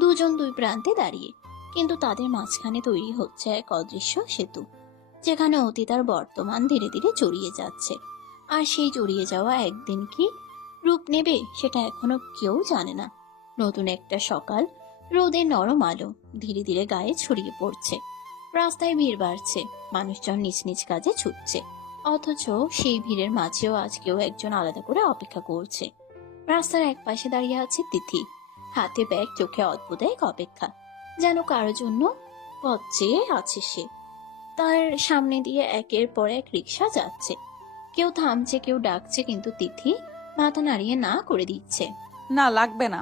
দুজন দুই প্রান্তে দাঁড়িয়ে, কিন্তু তাদের মাঝখানে তৈরি হচ্ছে এক অদৃশ্য সেতু, যেখানে অতীত আর বর্তমান ধীরে ধীরে জড়িয়ে যাচ্ছে। আর সেই জড়িয়ে যাওয়া একদিন কি রূপ নেবে সেটা এখনো কেউ জানে না। নতুন একটা সকাল, রোদের নরম আলো ধীরে ধীরে গায়ে ছড়িয়ে পড়ছে। রাস্তায় ভিড় বাড়ছে, মানুষজন নিজ নিজ কাজে ছুটছে। অথচ সেই ভিড়ের মাঝেও আজকেও একজন আলাদা করে অপেক্ষা করছে। রাস্তার এক পাশে দাঁড়িয়ে আছে তিথি, হাতে ব্যাগ, চোখে অদ্ভুত এক অপেক্ষা, যেন কারোর জন্য পথ চেয়ে আছে সে। তার সামনে দিয়ে একের পর এক রিক্সা যাচ্ছে, কেউ থামছে, কেউ ডাকছে, কিন্তু তিথি মাথা নাড়িয়ে না করে দিচ্ছে। না, লাগবে না।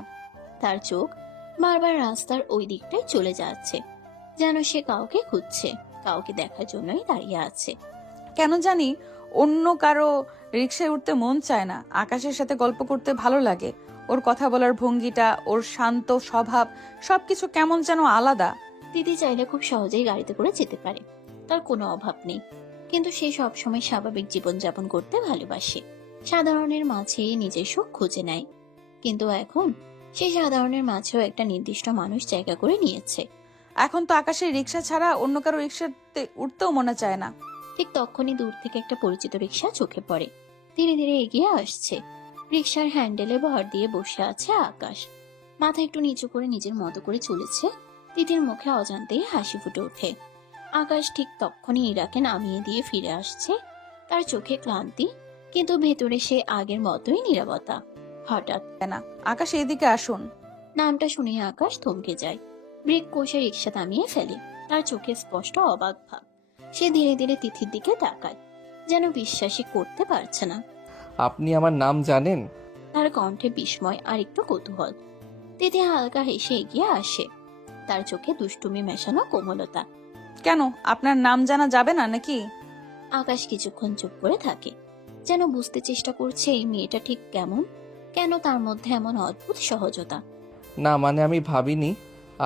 তার চোখ বারবার রাস্তার ওই দিকটায় চলে যাচ্ছে, যেন সে কাউকে খুঁজছে, কাউকে দেখার জন্যই দাঁড়িয়ে আছে। কেন জানি অন্য কারো রিক্সায় উঠতে মন চায় না। আকাশের সাথে গল্প করতে ভালো লাগে। ওর কথা বলার ভঙ্গিটা, ওর শান্ত স্বভাব, সবকিছু কেমন যেন আলাদা। দিদি চাইলে খুব সহজেই গাড়িতে করে যেতে পারে, তার কোনো অভাব নেই। কিন্তু সে সবসময় স্বাভাবিক জীবনযাপন করতে ভালোবাসে, সাধারণের মাঝে নিজের সুখ খুঁজে নেয়। কিন্তু এখন সে সাধারণের মাঝেও একটা নির্দিষ্ট মানুষ জায়গা করে নিয়েছে। এখন তো আকাশের রিক্সা ছাড়া অন্য কারো রিক্সাতে উঠতেও মনে চায় না। ঠিক তখনই দূর থেকে একটা পরিচিত রিক্সা চোখে পড়ে, ধীরে ধীরে এগিয়ে আসছে। রিক্সার হ্যান্ডেলে ভর দিয়ে বসে আছে আকাশ, মাথা একটু নিচু করে নিজের মতো করে চলেছে। তিথির মুখে অজান্তেই হাসি ফুটে ওঠে। আকাশ ঠিক তখনই ইরাকে নামিয়ে দিয়ে ফিরে আসছে, তার চোখে ক্লান্তি, কিন্তু ভেতরে সে আগের মতোই নীরবতা। হঠাৎ না, আকাশ এদিকে আসুন। নামটা শুনে আকাশ থমকে যায়, ব্রেক কষে রিক্সা থামিয়ে ফেলে। তার চোখে স্পষ্ট অবাক ভাব। সে ধীরে ধীরে তিথির দিকে তাকায়, যেন বিশ্বাসই করতে পারছে না। আপনি আমার নাম জানেন? তার কণ্ঠে বিস্ময় আর একটু কৌতূহল। তিথি হালকা হেসে এগিয়ে আসে, তার চোখে দুষ্টুমি মেশানো কোমলতা। কেন, আপনার নাম জানা যাবে না নাকি? আকাশ কিছুক্ষণ চুপ করে থাকে, যেন বুঝতে চেষ্টা করছে এই মেয়েটা ঠিক কেমন, কেন তার মধ্যে এমন অদ্ভুত সহজতা। না মানে আমি ভাবিনি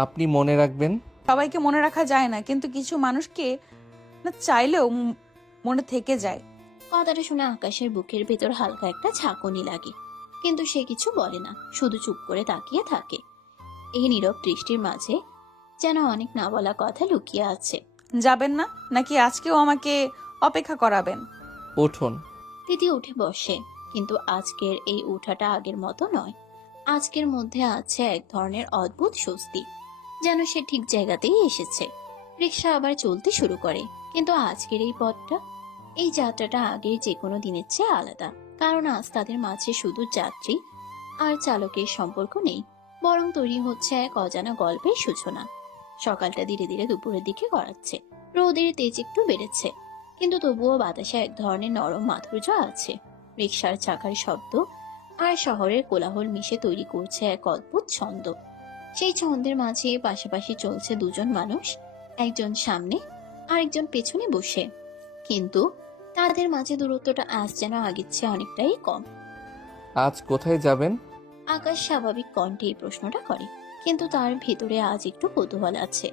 আপনি মনে রাখবেন। সবাইকে মনে রাখা যায় না, কিন্তু কিছু মানুষকে না চাইলেও মনে থেকে যায়। কথাটা শুনে আকাশের বুকের ভেতর হালকা একটা ঝাঁকুনি লাগে, কিন্তু সে কিছু বলে না, শুধু চুপ করে তাকিয়ে থাকে। এই নীরব দৃষ্টির মাঝে যেন অনেক না বলা কথা লুকিয়ে আছে। যাবেন না নাকি আজকেও আমাকে অপেক্ষা করাবেন? উঠুন। তিথি উঠে বসে, কিন্তু আজকের এই উঠাটা আগের মতো নয়। আজকের মধ্যে আছে এক ধরনের অদ্ভুত স্বস্তি, যেন সে ঠিক জায়গাতেই এসেছে। রিক্সা আবার চলতে শুরু করে, কিন্তু আজকের এই পথটা, এই যাত্রাটা আগের যে কোনো দিনের চেয়ে আলাদা। কারণ আজ তাদের মাঝে শুধু যাত্রী আর চালকের সম্পর্ক নেই, বরং তৈরি হচ্ছে এক অজানা গল্পের সূচনা। সকালটা ধীরে ধীরে দুপুরের দিকে গড়াচ্ছে, রোদের তেজ একটু বেড়েছে, কিন্তু তবুও বাতাসে এক ধরনের নরম মাধুর্য আছে। রিক্সার চাকার শব্দ আর শহরের কোলাহল মিশে তৈরি করছে এক অদ্ভুত ছন্দ। সেই ছন্দের মাঝে পাশাপাশি চলছে দুজন মানুষ, একজন সামনে আর একজন পেছনে বসে, কিন্তু তাদের মাঝে দূরত্বটা আজ যেন আগের চেয়ে অনেকটাই কম। আজ কোথায় যাবেন? আকাশ স্বাভাবিক কণ্ঠে এই প্রশ্নটা করে, কিন্তু তার ভেতরে আজ একটু কৌতূহল আছে।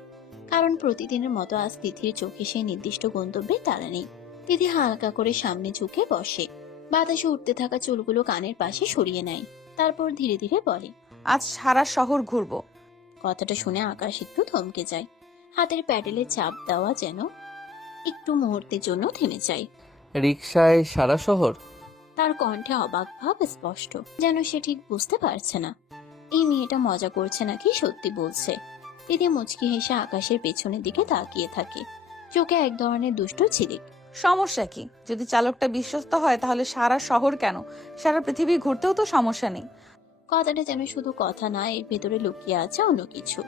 কারণ প্রতিদিনের মতো আজ তিথির চোখে সেই নির্দিষ্ট গন্তব্যে তারা নেই। তিথি হালকা করে সামনে ঝুঁকে বসে, বাতাসে উঠতে থাকা চুলগুলো কানের পাশে সরিয়ে নেয়, তারপর ধীরে ধীরে বলে, আজ সারা শহর ঘুরবো। কথাটা শুনে আকাশ একটু থমকে যায়, হাতের প্যাডেলে চাপ দেওয়া যেন একটু মুহূর্তের জন্য থেমে যায়। রিক্সায় সারা শহর? তার কণ্ঠে অবাক ভাব স্পষ্ট, যেন সে ঠিক বুঝতে পারছে না এই মেয়েটা মজা করছে নাকি সত্যি বলছে। তিথি মুচকি হেসে আকাশের পেছনের দিকে তাকিয়ে থাকে, চোখে এক ধরনের দুষ্ট ঝিলিক। সমস্যা কি? যদি চালকটা বিশ্বস্ত হয় তাহলে সারা শহর কেন, সারা পৃথিবী ঘুরতেও তো সমস্যা নেই। কথাটা যেন শুধু কথা না, এর ভেতরে লুকিয়ে আছে অন্য কিছু,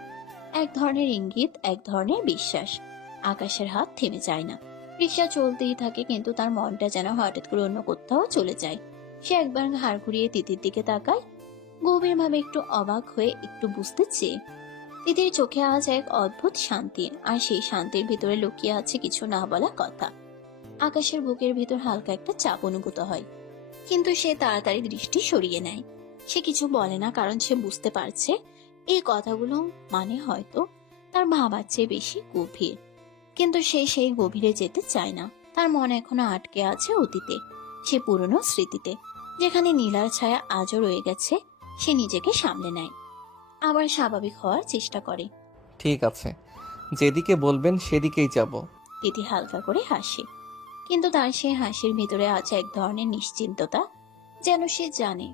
এক ধরনের ইঙ্গিত, এক ধরনের বিশ্বাস। আকাশের হাত থেমে যায় না, রিক্সা চলতেই থাকে, কিন্তু তার মনটা যেন হঠাৎ করে অন্য কোথাও চলে যায়। সে একবার ঘাড় ঘুরিয়ে তিথির দিকে তাকায়, গভীরভাবে একটু অবাক হয়ে একটু বুঝতে চেয়ে তিতির চোখে আজ এক অদ্ভুত শান্তি, আর সেই শান্তির ভিতরে লুকিয়ে আছে কিছু না বলা কথা। আকাশের বুকের ভিতর হালকা একটা চাপ অনুভূত হয়, কিন্তু সে তাড়াতাড়ি দৃষ্টি সরিয়ে নেয়। সে কিছু বলে না, কারণ সে বুঝতে পারছে এই কথাগুলো মানে হয়তো তার ভাবার চেয়ে বেশি গভীর। কিন্তু সে সেই গভীরে যেতে চায় না। তার মন এখনো আটকে আছে অতীতে, সে পুরনো স্মৃতিতে, যেখানে নীলার ছায়া আজও রয়ে গেছে। সে নিজেকে সামলে নেয়, আবার স্বাভাবিক হওয়ার চেষ্টা করে। ঠিক আছে, যেদিকে বলবেন সেদিকেই যাব। তিথি হালকা করে হাসে, কিন্তু তার সেই হাসির ভিতরে আছে এক ধরনের নিশ্চিন্ততা, যেন সে জানে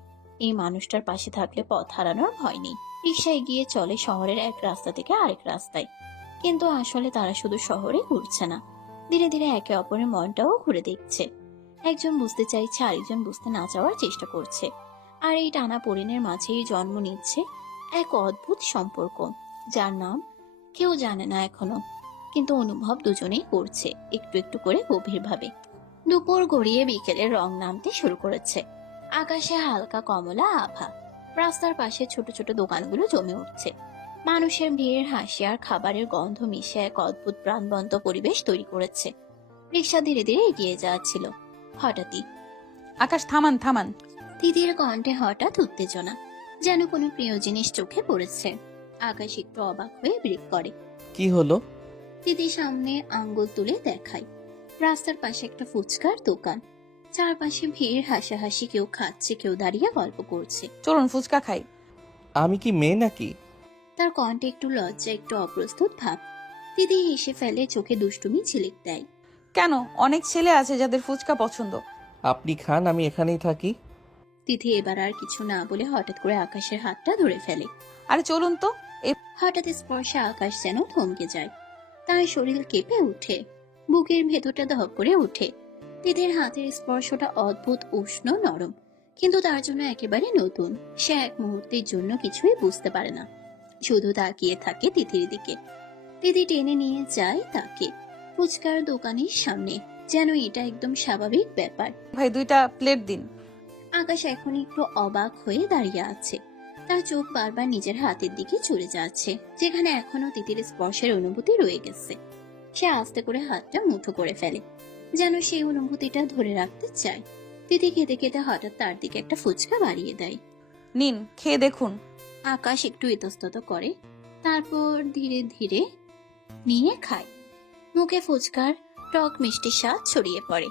এই মানুষটার পাশে থাকলে পথ হারানোর ভয় নেই। রিকশায় গিয়ে চলে শহরের এক রাস্তা থেকে আরেক রাস্তায়, কিন্তু আসলে তারা শুধু শহরে ঘুরছে না, ধীরে ধীরে একে অপরের মনটাও ঘুরে দেখছে। একজন বুঝতে চাইছে, আরেকজন বুঝতে না চাওয়ার চেষ্টা করছে, আর এই টানা পরিণের মাঝেই জন্ম নিচ্ছে এক অদ্ভুত সম্পর্ক, যার নাম কেউ জানে না এখনো, কিন্তু অনুভব দুজনেই করছে একটু একটু করে গভীরভাবে। দুপুর গড়িয়ে বিকেলের রং নামতে শুরু করেছে, আকাশে হালকা কমলা আভা। রাস্তার পাশে ছোট ছোট দোকানগুলো জমে উঠছে, মানুষের ভিড়, হাসি আর খাবারের গন্ধ মিশে এক অদ্ভুত প্রাণবন্ত পরিবেশ তৈরি করেছে। রিক্সা ধীরে ধীরে এগিয়ে যাচ্ছিল। হঠাৎই আকাশ থামান থামান। তিতির কণ্ঠে হঠাৎ উত্তেজনা, যেন কোনো প্রিয় জিনিস চোখে পড়েছে। আকাশ একটু অবাক হয়ে ব্রেক করে। কি হলো? তিতির সামনে আঙ্গুল তুলে দেখায় রাস্তার পাশে একটা ফুচকার দোকান, চারপাশে ভিড়, হাসাহাসি, কেউ খাচ্ছে, কেউ দাঁড়িয়ে গল্প করছে। চলুন ফুচকা খাই। আমি কি মেয়ে নাকি? তার কণ্ঠে একটু লজ্জা, একটু অপ্রস্তুত ভাব। তিতি হেসে ফেলে, চোখে দুষ্টুমি ঝিলিক দেয়। কেন, অনেক ছেলে আছে যাদের ফুচকা পছন্দ। আপনি খান, আমি এখানেই থাকি। তিথি এবার আর কিছু না বলে হঠাৎ করে আকাশের হাতটা ধরে ফেলে। আরে চলুন তো। হঠাৎ স্পর্শে আকাশ যেন থমকে যায়, তার শরীর কেঁপে উঠে, বুকের ভেতরটা ধপ করে ওঠে। তিথির হাতের স্পর্শটা অদ্ভুত, উষ্ণ, নরম, কিন্তু তার জন্য একেবারে নতুন। সে এক মুহূর্তের জন্য কিছুই বুঝতে পারে না, শুধু তাকিয়ে থাকে তিথির দিকে। তিথি টেনে নিয়ে যায় তাকে ফুচকার দোকানের সামনে, যেন এটা একদম স্বাভাবিক ব্যাপার। ভাই 2টা প্লেট দিন। আকাশ এখন একটু অবাক হয়ে দাঁড়িয়ে আছে, তার চোখ বারবার নিজের হাতের দিকে চলে যাচ্ছে, যেখানে এখনো তিতির স্পর্শের অনুভূতি রয়ে গেছে। সে আস্তে করে হাতটা মুঠো করে ফেলে, যেন সেই অনুভূতিটা ধরে রাখতে চায়। তিতি খেতে খেতে হঠাৎ তার দিকে একটা ফুচকা বাড়িয়ে দেয়। নিন, খেয়ে দেখুন। আকাশ একটু ইতস্তত করে, তারপর ধীরে ধীরে নিয়ে খায়। মুখে ফুচকার টক মিষ্টি স্বাদ ছড়িয়ে পড়ে,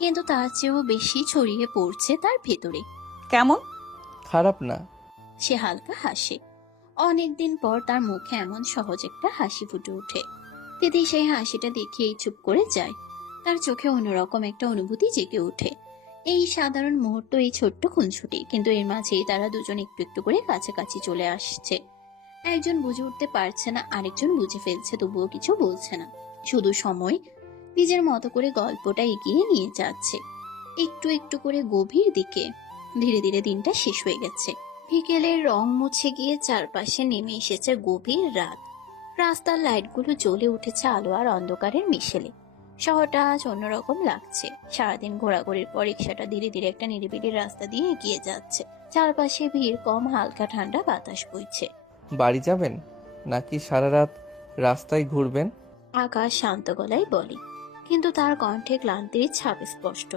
কিন্তু তার চেয়েও বেশি ছড়িয়ে পড়ছে তার ভেতরে। কেমন? খারাপ না। সে হালকা হাসে, অনেকদিন পর তার মুখে এমন সহজ একটা হাসি ফুটে ওঠে। তিতি সেই হাসিটা দেখেই চুপ করে যায়, তার চোখে অন্যরকম একটা অনুভূতি জেগে ওঠে। এই সাধারণ মুহূর্ত, এই ছোট্ট খুনছুটি, কিন্তু এর মাঝেই তারা দুজন একটু একটু করে কাছাকাছি চলে আসছে। একজন বুঝে উঠতে পারছে না, আরেকজন বুঝে ফেলছে, তবুও কিছু বলছে না। শুধু সময় নিজের মতো করে গল্পটা এগিয়ে নিয়ে যাচ্ছে, একটু একটু করে গভীর দিকে। ধীরে ধীরে দিনটা শেষ হয়ে গেছে, বিকেলের রং মুছে গিয়ে চারপাশে নেমে এসেছে গভীর রাত। রাস্তার লাইটগুলো জ্বলে উঠেছে আলো আর অন্ধকারের মিশেলে। শহরটা আজ অন্যরকম লাগছে। সারাদিন ঘোরাঘুরির পর রিক্সাটা ধীরে ধীরে একটা নিরিবিলি রাস্তা দিয়ে এগিয়ে যাচ্ছে। চারপাশে ভিড় কম, হালকা ঠান্ডা বাতাস বইছে। বাড়ি যাবেন নাকি সারা রাত রাস্তায় ঘুরবেন? আকাশ শান্ত গলায় বলে, কিন্তু তার কণ্ঠে ক্লান্তির ছাপ স্পষ্ট।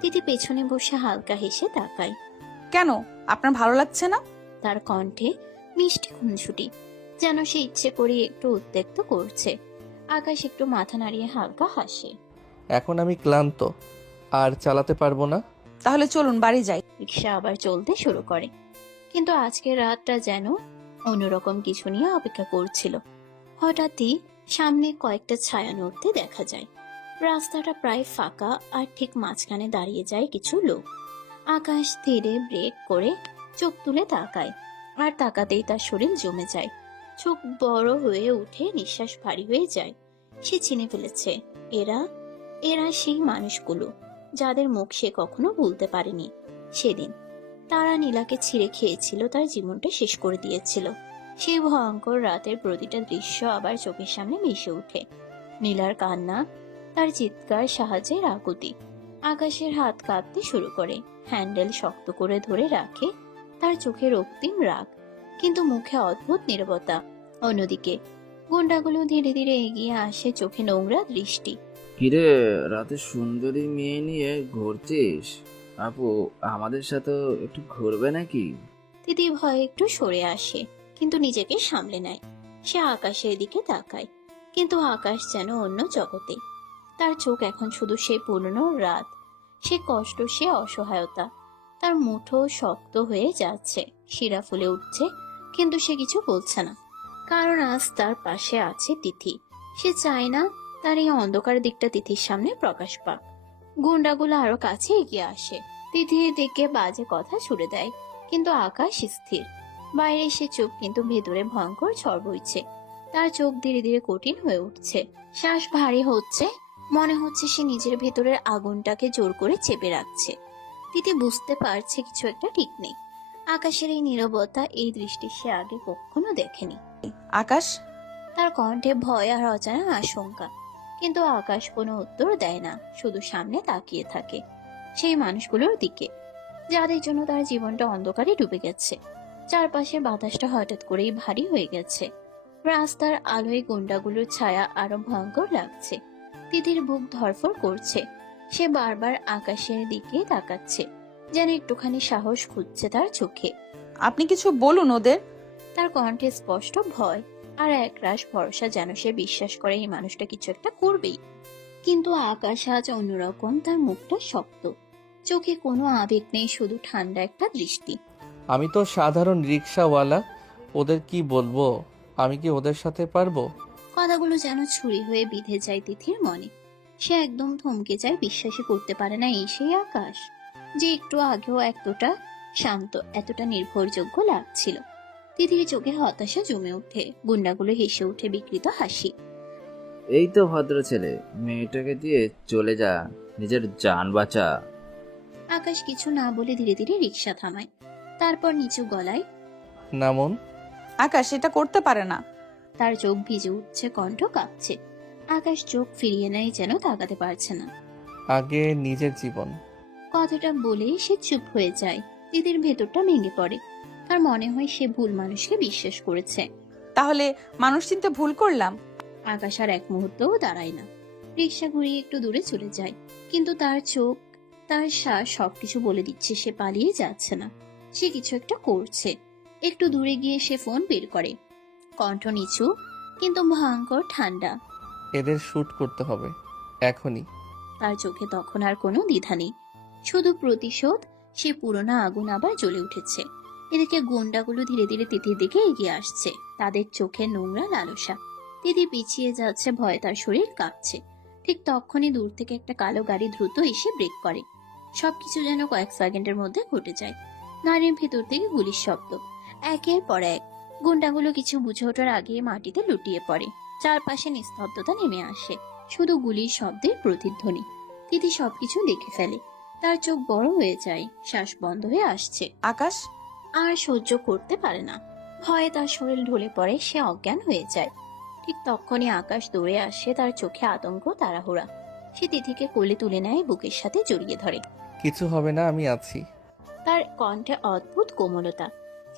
তিতি পেছনে বসে হালকা হেসে তাকায়। কেন, আপনার ভালো লাগছে না? তার কণ্ঠে মিষ্টি খুনছুটি, যেন সে ইচ্ছে করে একটু উত্তেক্ত করছে। আকাশ একটু মাথা নাড়িয়ে হালকা হাসে। এখন আমি ক্লান্ত, আর চালাতে পারবো না। তাহলে চলুন বাড়ি যাই। রিক্সা আবার চলতে শুরু করে, কিন্তু আজকের রাতটা যেন অন্যরকম কিছু নিয়ে অপেক্ষা করছিল। হঠাৎই সামনে কয়েকটা ছায়া নড়তে দেখা যায়। রাস্তাটা প্রায় ফাঁকা, আর ঠিক মাঝখানে দাঁড়িয়ে যায় কিছু লোক। আকাশ ধীরে ব্রেক করে চোখ তুলে তাকায়, আর তাকাতেই তার শরীর জমে যায়, চোখ বড় হয়ে উঠে, নিঃশ্বাস ভারী হয়ে যায়। সে চিনে ফেলেছে, এরা এরা সেই মানুষগুলো যাদের মুখ সে কখনো ভুলতে পারেনি। সেদিন তারা নীলাকে ছিঁড়ে খেয়েছিল, তার জীবনটা শেষ করে দিয়েছিল। সেই ভয়ঙ্কর রাতের প্রতিটা দৃশ্য আবার চোখের সামনে ভেসে ওঠে। নীলার কান্না, তার চিৎকার, সাহায্যের আকুতি। আকাশের হাত কাঁপতে শুরু করে, হ্যান্ডেল শক্ত করে ধরে রাখে, তার চোখে রক্তিম রাগ, কিন্তু মুখে অদ্ভুত নীরবতা। অন্যদিকে গুন্ডাগুলো ধীরে ধীরে এগিয়ে আসে, চোখে নোংরা দৃষ্টি। কিরে, রাতে সুন্দরী মেয়ে নিয়ে ঘুরছিস? আপু, আমাদের সাথে একটু ঘুরবে নাকি? তিথি ভয়ে একটু সরে আসে, কিন্তু নিজেকে সামলে নেয়। সে আকাশের দিকে তাকায়, কিন্তু আকাশ যেন অন্য জগতে। তার চোখ এখন শুধু সেই পুরনো রাত, সে কষ্ট, সে অসহায়তা। তার মুঠো শক্ত হয়ে যাচ্ছে, শিরা ফুলে উঠছে, কিন্তু সে কিছু বলছে না, কারণ আজ তার পাশে আছে তিথি। সে চায় না তার এই অন্ধকার দিকটা তিথির সামনে প্রকাশ পাক। গুন্ডাগুলো আরো কাছে এগিয়ে আসে, তিথির দিকে বাজে কথা ছুড়ে দেয়, কিন্তু আকাশ স্থির। বাইরে সে চুপ, কিন্তু ভেতরে ভয়ঙ্কর ঝড় বইছে। তার চোখ ধীরে ধীরে কঠিন হয়ে উঠছে, শ্বাস ভারী হচ্ছে, মনে হচ্ছে সে নিজের ভেতরের আগুনটাকে জোর করে চেপে রাখছে। তিথি বুঝতে পারছে কিছু একটা ঠিক নেই। আকাশের এই নীরবতা, এই দৃষ্টি সে আগে কখনো দেখেনি। আকাশ, তার কণ্ঠে ভয় আর অজানা আশঙ্কা, কিন্তু আকাশ কোনো উত্তর দেয় না, শুধু সামনে তাকিয়ে থাকে সেই মানুষগুলোর দিকে যাদের জন্য তার জীবনটা অন্ধকারে ডুবে গেছে। চারপাশে বাতাসটা হঠাৎ করেই ভারী হয়ে গেছে, রাস্তার আলোয় গুন্ডাগুলোর ছায়া আরো ভয়ঙ্কর লাগছে। তিথির বুক ধড়ফড় করছে, সে বারবার আকাশের দিকে তাকাচ্ছে, যেন একটুখানি সাহস খুঁজছে তার চোখে। আপনি কিছু বলুন ওদের। তার কণ্ঠে স্পষ্ট ভয় আর একরাশ ভরসা, যেন সে বিশ্বাস করে এই মানুষটা কিছু একটা করবেই। কিন্তু আকাশ আজ অন্যরকম, তার মুখটা শক্ত, চোখে কোনো আবেগ নেই, শুধু ঠান্ডা একটা দৃষ্টি। আমি তো সাধারণ রিক্সাওয়ালা, ওদের কি বলবো? আমি কি ওদের সাথে পারবো? কথাগুলো যেন ছুরি হয়ে বিঁধে যায় তিথির মনে। সে একদম থমকে যায়, বিশ্বাসই করতে পারে না এই সেই আকাশ, যে একটু আগেও এতটা শান্ত, এতটা নির্ভরযোগ্য লাগছিল। তিথির চোখে হতাশা জমে ওঠে, গুন্ডাগুলো হেসে ওঠে বিকৃত হাসি। এই তো ভদ্র ছেলে, মেয়েটাকে দিয়ে চলে যা, নিজের জান বাঁচা। আকাশ কিছু না বলে ধীরে ধীরে রিক্সা থামায়, তারপর নিচু গলায়, নামুন। আকাশ এটা করতে পারে না। তার চোখ ভিজে উঠছে, কণ্ঠ কাঁপছে। আকাশ চোখ ফিরিয়ে নেয়, যেন তাকাতে পারছে না। আগে নিজের জীবন। কথাটা বলে সে চুপ হয়ে যায়। তিথির ভেতরটা ভেঙে পড়ে, তার মনে হয় সে ভুল মানুষকে বিশ্বাস করেছে। তাহলে মানুষ চিনতে ভুল করলাম। আকাশ আর এক মুহূর্তও দাঁড়ায় না, রিক্সা ঘুরিয়ে একটু দূরে চলে যায়, কিন্তু তার চোখ, তার শ্বাস সবকিছু বলে দিচ্ছে সে পালিয়ে যাচ্ছে না, সে কিছু একটা করছে। একটু দূরে গিয়ে সে ফোন বের করে, কণ্ঠ নিচু কিন্তু ভয়ঙ্কর ঠান্ডা। এদের শুট করতে হবে এখনই। তার চোখে তখন আর কোনো দ্বিধা নেই, শুধু প্রতিশোধ। সে পুরোনো আগুন আবার জ্বলে উঠেছে। এদিকে গুন্ডাগুলো ধীরে ধীরে তিথির দিকে এগিয়ে আসছে, তাদের চোখে নোংরা লালসা। তিথি পিছিয়ে যাচ্ছে, ভয়ে তার শরীর কাঁপছে। ঠিক তখনই দূর থেকে একটা কালো গাড়ি দ্রুত এসে ব্রেক করে। সবকিছু যেন কয়েক সেকেন্ডের মধ্যে ঘটে যায়। গাড়ির ভেতর থেকে গুলির শব্দ, একের পর এক। গুন্ডাগুলো কিছু বুঝে ওঠার আগে মাটিতে লুটিয়ে পড়ে, চারপাশে নিস্তব্ধতা নেমে আসে, শুধু গুলির শব্দের প্রতিধ্বনি। তিথি সবকিছু দেখে ফেলে, তার চোখ বড় হয়ে যায়, শ্বাস বন্ধ হয়ে আসছে। আকাশ আর সহ্য করতে পারে না, ভয়ে তার শরীর ঢলে পড়ে, সে অজ্ঞান হয়ে যায়। ঠিক তখনই আকাশ দৌড়ে আসে, তার চোখে আতঙ্ক, তাড়াহুড়া। সে তিথিকে কোলে তুলে নেয়, বুকের সাথে জড়িয়ে ধরে। কিছু হবে না, আমি আছি। তার কণ্ঠে অদ্ভুত কোমলতা,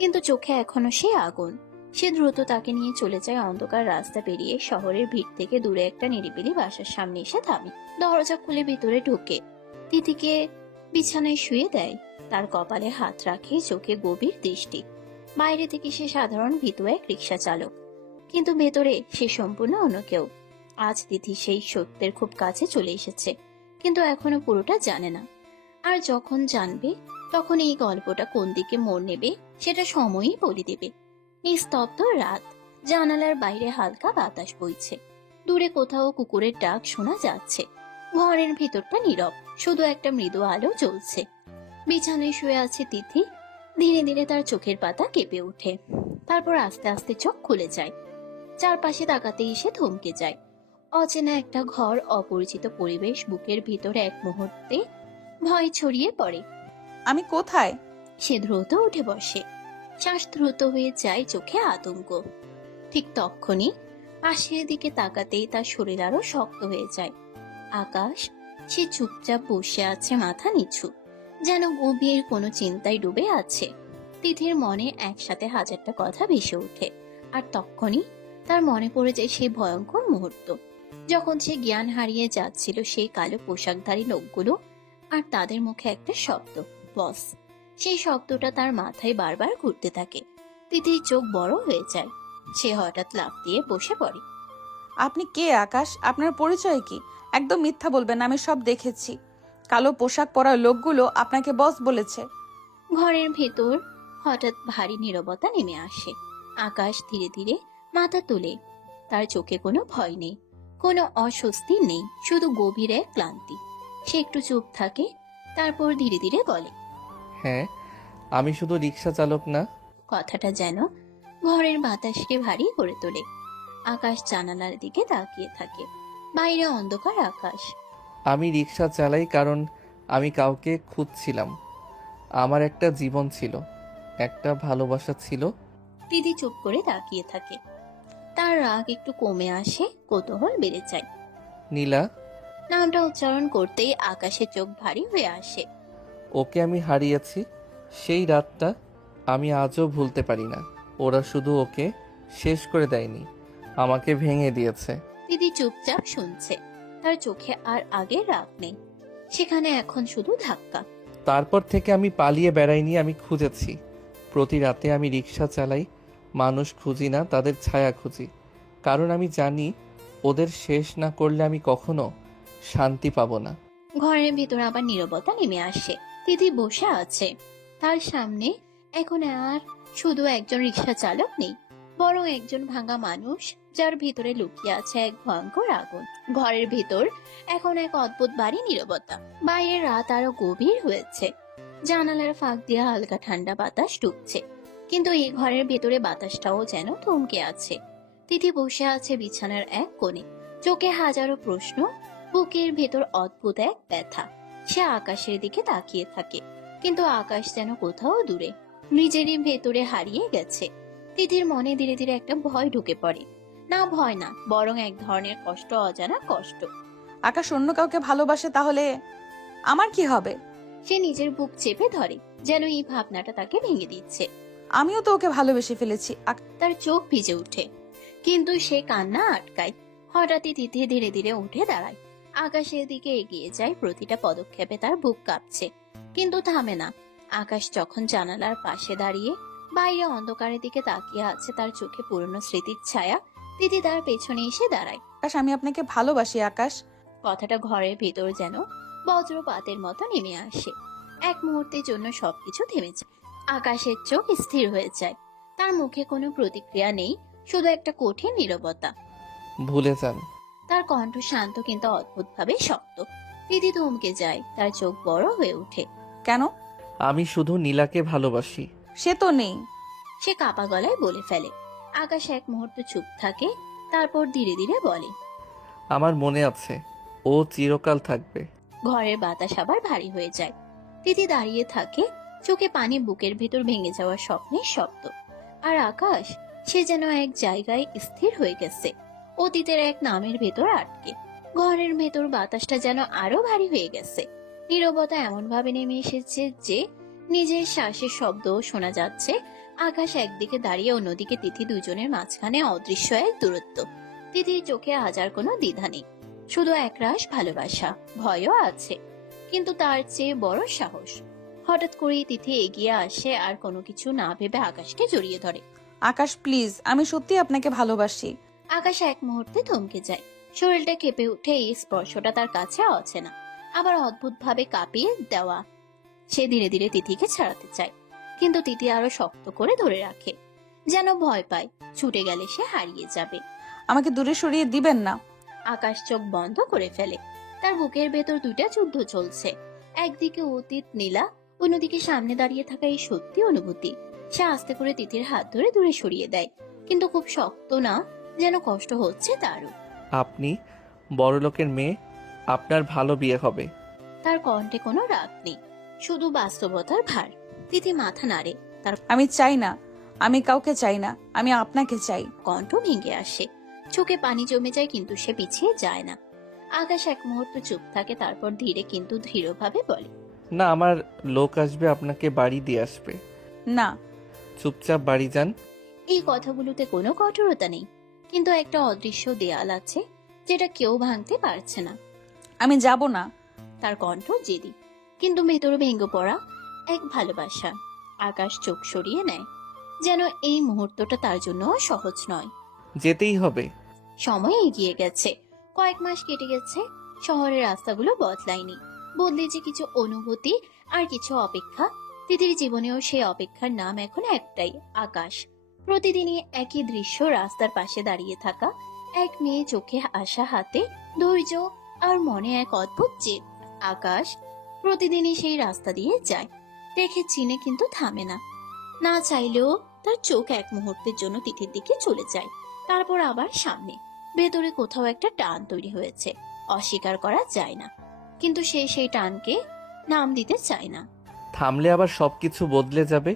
কিন্তু চোখে এখনো সে আগুন। সে দ্রুত তাকে নিয়ে চলে যায় অন্ধকার রাস্তা পেরিয়ে, শহরের ভিড় থেকে দূরে একটা নিরিবিলি বাসার সামনে এসে থামে। দরজা খুলে ভিতরে ঢুকে তিথিকে বিছানায় শুয়ে দেয়, তার কপালে হাত রাখে, চোখে গভীর দৃষ্টি। বাইরে থেকে সে সাধারণ ভীতু এক রিক্সা চালক, কিন্তু ভেতরে সে সম্পূর্ণ অন্য কেউ। আজ তিথি সেই সত্যের খুব কাছে চলে এসেছে, কিন্তু এখনো পুরোটা জানে না। আর যখন জানবে, তখন এই গল্পটা কোন দিকে মোড় নেবে সেটা সময়ই বলে দেবে। নিস্তব্ধ রাত, জানালার বাইরে হালকা বাতাস বইছে, দূরে কোথাও কুকুরের ডাক শোনা যাচ্ছে। ঘরের ভিতরটা নীরব, শুধু একটা মৃদু আলো জ্বলছে। বিছানায় শুয়ে আছে তিথি, ধীরে ধীরে তার চোখের পাতা কেঁপে ওঠে, তারপর আস্তে আস্তে চোখ খুলে যায়। চারপাশে তাকাতে এসে থমকে যায়। অচেনা একটা ঘর, অপরিচিত পরিবেশ, বুকের ভিতরে এক মুহূর্তে ভয় ছড়িয়ে পড়ে। আমি কোথায়? সে দ্রুত উঠে বসে, শ্বাস দ্রুত হয়ে যায়, চোখে আতঙ্ক। ঠিক তখনই পাশের দিকে তাকাতেই তার শরীর আরো শক্ত হয়ে যায়। আকাশ, সে চুপচাপ বসে আছে, মাথা নিচু, যেন গভীর কোনো চিন্তায় ডুবে আছে। তিথির মনে একসাথে হাজারটা কথা ভেসে ওঠে। আর তখনই তার মনে পড়ে যায় সেই ভয়ঙ্কর মুহূর্ত, যখন সে জ্ঞান হারিয়ে যাচ্ছিল সেই কালো পোশাকধারী লোকগুলো, আর তাদের মুখে একটা শব্দ, বস। সেই শব্দটা তার মাথায় বারবার ঘুরতে থাকে। তিথির চোখ বড় হয়ে যায়। সে হঠাৎ লাফ দিয়ে বসে পড়ে। আপনি কে আকাশ? আপনার পরিচয় কি? একদম মিথ্যা বলবেন, আমি সব দেখেছি। কালো পোশাক পরা লোকগুলো আপনাকে বস বলেছে। ঘরের ভেতর হঠাৎ ভারী নীরবতা নেমে আসে। আকাশ ধীরে ধীরে মাথা তোলে। তার চোখে কোনো ভয় নেই, কোনো অস্বস্তি নেই, শুধু গভীর এক ক্লান্তি। সে একটু চুপ থাকে, তারপর ধীরে ধীরে বলে, হ্যাঁ, আমি শুধু রিক্সা চালক না। কথাটা যেন ঘরের বাতাসকে ভারী করে তোলে। আকাশ জানালার দিকে তাকিয়ে থাকে। বাইরে অন্ধকার আকাশ। আমি রিক্সা চালাই কারণ আমি কাউকে খুঁজছিলাম। আমার একটা জীবন ছিল, একটা ভালোবাসা ছিল। দিদি চুপ করে তাকিয়ে থাকে। তার রাগ একটু কমে আসে, কৌতূহল বেড়ে যায়। নীলা, নামটা উচ্চারণ করতেই আকাশের চোখ ভারী হয়ে আসে। ওকে আমি হারিয়েছি। সেই রাতটা আমি আজও ভুলতে পারি না। ওরা শুধু ওকে শেষ করে দেয়নি, আমাকে ভেঙে দিয়েছে। দিদি চুপচাপ শুনছে। তার চোখে আর আগের রাগ নেই, সেখানে এখন শুধু ধাক্কা। তারপর থেকে আমি পালিয়ে বেড়াইনি, আমি খুঁজেছি। প্রতি রাতে আমি রিক্সা চালাই, মানুষ খুঁজি না, তাদের ছায়া খুঁজি। কারণ আমি জানি ওদের শেষ না করলে আমি কখনো শান্তি পাবো না। ঘরের ভিতর আবার নীরবতা নেমে আসে। দিদি বসে আছে। তার সামনে এখন আর শুধু একজন রিক্সা চালক নেই, বরং একজন ভাঙা মানুষ, যার ভিতরে লুকিয়ে আছে এক ভয়ঙ্কর আগুন। ঘরের ভিতর এখন এক অদ্ভুত বাড়ি নীরবতা। বাইরে রাত আরো গভীর হয়েছে। জানালার ফাঁক দিয়ে হালকা ঠান্ডা বাতাস ঢুকছে, কিন্তু এই ঘরের ভেতরে বাতাসটাও যেন থমকে আছে। তিথি বসে আছে বিছানার এক কোণে, চোখে হাজারো প্রশ্ন, বুকের ভেতর অদ্ভুত এক ব্যথা। সে আকাশের দিকে তাকিয়ে থাকে, কিন্তু আকাশ যেন কোথাও দূরে, নিজেরই ভেতরে হারিয়ে গেছে। তিথির মনে ধীরে ধীরে একটা ভয় ঢুকে পড়ে। না, ভয় না, বরং এক ধরনের কষ্ট, অজানা কষ্ট। আকাশ অন্য কাউকে ভালোবাসে, তাহলে আমার কি হবে? সে নিজের বুক চেপে ধরে, যেন এই ভাবনাটা তাকে ভেঙে দিচ্ছে। আমিও তো ওকে ভালোবেসে ফেলেছি। তার চোখ ভিজে ওঠে, কিন্তু সে কান্না আটকায়। হঠাৎই তিথি ধীরে ধীরে উঠে দাঁড়ায়, আকাশের দিকে এগিয়ে যায়। প্রতিটা পদক্ষেপে তার বুক কাঁপছে, কিন্তু থামে না। আকাশ যখন জানালার পাশে দাঁড়িয়ে বাইরে অন্ধকারের দিকে তাকিয়ে আছে, তার চোখে পুরনো স্মৃতির ছায়া। তিথি তার পেছনে এসে দাঁড়ায়। আকাশ, আমি আপনাকে ভালোবাসি আকাশ। কথাটা ঘরের ভেতর যেন বজ্রপাতের মতো নেমে আসে। এক মুহূর্তের জন্য সবকিছু থেমে যায়। আকাশের চোখ স্থির হয়ে যায়। তার মুখে কোনো প্রতিক্রিয়া নেই, শুধু একটা কঠিন নীরবতা। ভুলে যান। তার কণ্ঠ শান্ত কিন্তু অদ্ভুতভাবে শক্ত। দিদি থমকে যায়, তার চোখ বড় হয়ে ওঠে। কেন? আমি শুধু নীলাকে ভালোবাসি। সে তো নেই, সে কাপা গলায় বলে ফেলে। আকাশ এক মুহূর্ত চুপ থাকে, তারপর ধীরে ধীরে বলে, আমার মনে আছে, ও চিরকাল থাকবে। ঘরের বাতাস আবার ভারী হয়ে যায়। দিদি দাঁড়িয়ে থাকে, চোখে পানি, বুকের ভেতর ভেঙে যাওয়া স্বপ্নের শব্দ। আর আকাশ, সে যেন এক জায়গায় স্থির হয়ে গেছে, অতীতের এক নামের ভেতর আটকে। ঘরের ভেতর বাতাসটা যেন আরো ভারী হয়ে গেছে। নীরবতা এমন ভাবে নেমে এসেছে যে নিজের শ্বাসের শব্দ শোনা যাচ্ছে। আকাশ একদিকে দাঁড়িয়ে, অন্যদিকে তিথি, দুজনের মাঝখানে অদৃশ্য এক দূরত্ব। তিথির চোখে হাজার কোনো দ্বিধা নেই, শুধু একরাশ ভালোবাসা, ভয়ও আছে, কিন্তু তার চেয়ে বড় সাহস। হঠাৎ করেই তিথি এগিয়ে আসে, আর কোনো কিছু না ভেবে আকাশকে জড়িয়ে ধরে। আকাশ প্লিজ, আমি সত্যি আপনাকে ভালোবাসি। আকাশ এক মুহূর্তে থমকে যায়, শরীরটা কেঁপে উঠে। এই স্পর্শটা তার কাছে অচেনা, আবার অদ্ভুত ভাবে কাঁপিয়ে দেওয়া। সে ধীরে ধীরে তিথিকে ছাড়াতে চায়, কিন্তু তিথি আরো শক্ত করে ধরে রাখে, যেন ভয় পায় ছুটে গেলে সে হারিয়ে যাবে। আমাকে দূরে সরিয়ে দিবেন না। আকাশ চোখ বন্ধ করে ফেলে। তার বুকের ভেতর দুইটা যুদ্ধ চলছে, একদিকে অতীত নীলা, অন্যদিকে সামনে দাঁড়িয়ে থাকা এই সত্যি অনুভূতি। সে আস্তে করে তিথির হাত ধরে দূরে সরিয়ে দেয়, কিন্তু খুব শক্ত না, যেন কষ্ট হচ্ছে তারও। আপনি বড়লোকের মেয়ে, আপনার ভালো বিয়ে হবে। তার কণ্ঠে কোনো রাগ নেই, শুধু বাস্তবতার ভার। তিথি মাথা নাড়ে। তার আমি চাই না, আমি কাউকে চাই না, আমি আপনাকে চাই। কণ্ঠ ভেঙে আসে, চোখে পানি জমে যায়, কিন্তু সে পিছিয়ে যায় না। আকাশ এক মুহূর্ত চুপ থাকে, তারপর ধীরে কিন্তু দৃঢ়ভাবে বলে, না, আমার লোক আসবে, আপনাকে বাড়ি দিয়ে আসবে। না, চুপচাপ বাড়ি যান। এই কথাগুলোতে কোনো কঠোরতা নেই, কিন্তু একটা অদৃশ্য দেয়াল আছে যেটা কেউ ভাঙতে পারছে না। আমি যাব না। তার কণ্ঠ জেদি, কিন্তু ভেতরে ভেঙে পড়া এক ভালোবাসা। আকাশ চোখ সরিয়ে নেয়, যেন এই মুহূর্তটা তার জন্য সহজ নয়। যেতেই হবে। সময় এগিয়ে গেছে, কয়েক মাস কেটে গেছে। শহরের রাস্তাগুলো বদলায়নি, বদলেছে কিছু অনুভূতি আর কিছু অপেক্ষা। তিতির জীবনেও সেই অপেক্ষার নাম এখন একটাই, আকাশ। প্রতিদিনই একই দৃশ্য, রাস্তার পাশে দাঁড়িয়ে থাকা এক মেয়ে, চোখে আসা, হাতে ধৈর্য আর মনে এক অদ্ভুত জেদ। আকাশ প্রতিদিনই সেই রাস্তা দিয়ে যায়, দেখে চিনে কিন্তু থামে না। না চাইলেও তার চোখ এক মুহূর্তের জন্য তিথির দিকে চলে যায়, তারপর আবার সামনে। ভেতরে কোথাও একটা টান তৈরি হয়েছে, অস্বীকার করা যায় না, কিন্তু সে সেই টানকে নাম দিতে চায় না। থামলে আবার সবকিছু বদলে যাবে,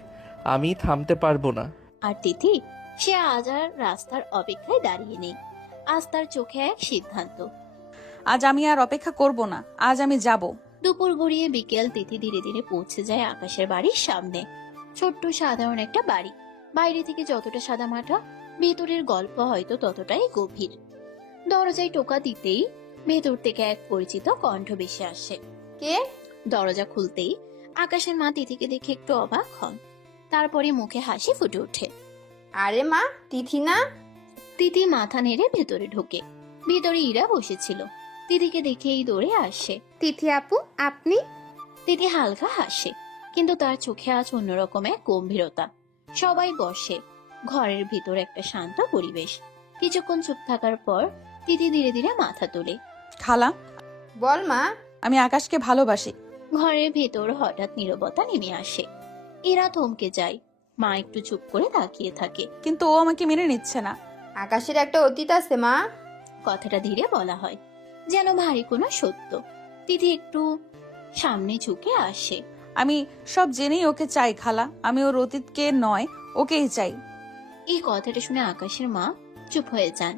আমি থামতে পারবো না। আর তিথি, সে আজ আর রাস্তার অপেক্ষায় দাঁড়িয়ে নেই। আজ তার চোখে এক সিদ্ধান্ত। আজ আমি আর অপেক্ষা করব না, আজ আমি যাব। দুপুর গড়িয়ে বিকেল, তিথি ধীরে ধীরে পৌঁছে যায় আকাশের বাড়ির সামনে। ছোট্ট সাধারণ একটা বাড়ি, বাইরে থেকে যতটা সাদামাটা, ভেতরের গল্প হয়তো ততটাই গভীর। দরজায় টোকা দিতেই ভেতর থেকে এক পরিচিত কণ্ঠ ভেসে আসে। কে? দরজা খুলতেই আকাশের মা তিথিকে দেখে একটু অবাক হন, তারপরে মুখে হাসি ফুটে ওঠে। আরে মা, তিথি না? তিথি মাথা নেড়ে ভেতরে ঢোকে। ভেতরে ইরা বসেছিল, তিথিকে দেখেই দৌড়ে আসে। তিথি আপু, আপনি? তিথি হালকা হাসে, কিন্তু তার চোখে আজ অন্যরকম এক গম্ভীরতা। সবাই বসে, ঘরের ভিতর একটা শান্ত পরিবেশ। কিছুক্ষণ চুপ থাকার পর তিথি ধীরে ধীরে মাথা তোলে। খালা, বল মা। আমি আকাশকে ভালোবাসি। ঘরের ভেতর হঠাৎ নীরবতা নেমে আসে। এরা থমকে যায়, মা একটু চুপ করে তাকিয়ে থাকে। কিন্তু ও আমাকে মেনে নিচ্ছে না। আকাশের একটা অতীত আছে মা। কথাটা ধীরে বলা হয়, যেন ভারী কোনো সত্য। তিথি একটু সামনে ঝুঁকে আসে। আমি সব জেনেই ওকে চাই খালা, আমি ওর অতীতকে নয়, ওকেই চাই। এই কথাটা শুনে আকাশের মা চুপ হয়ে যান,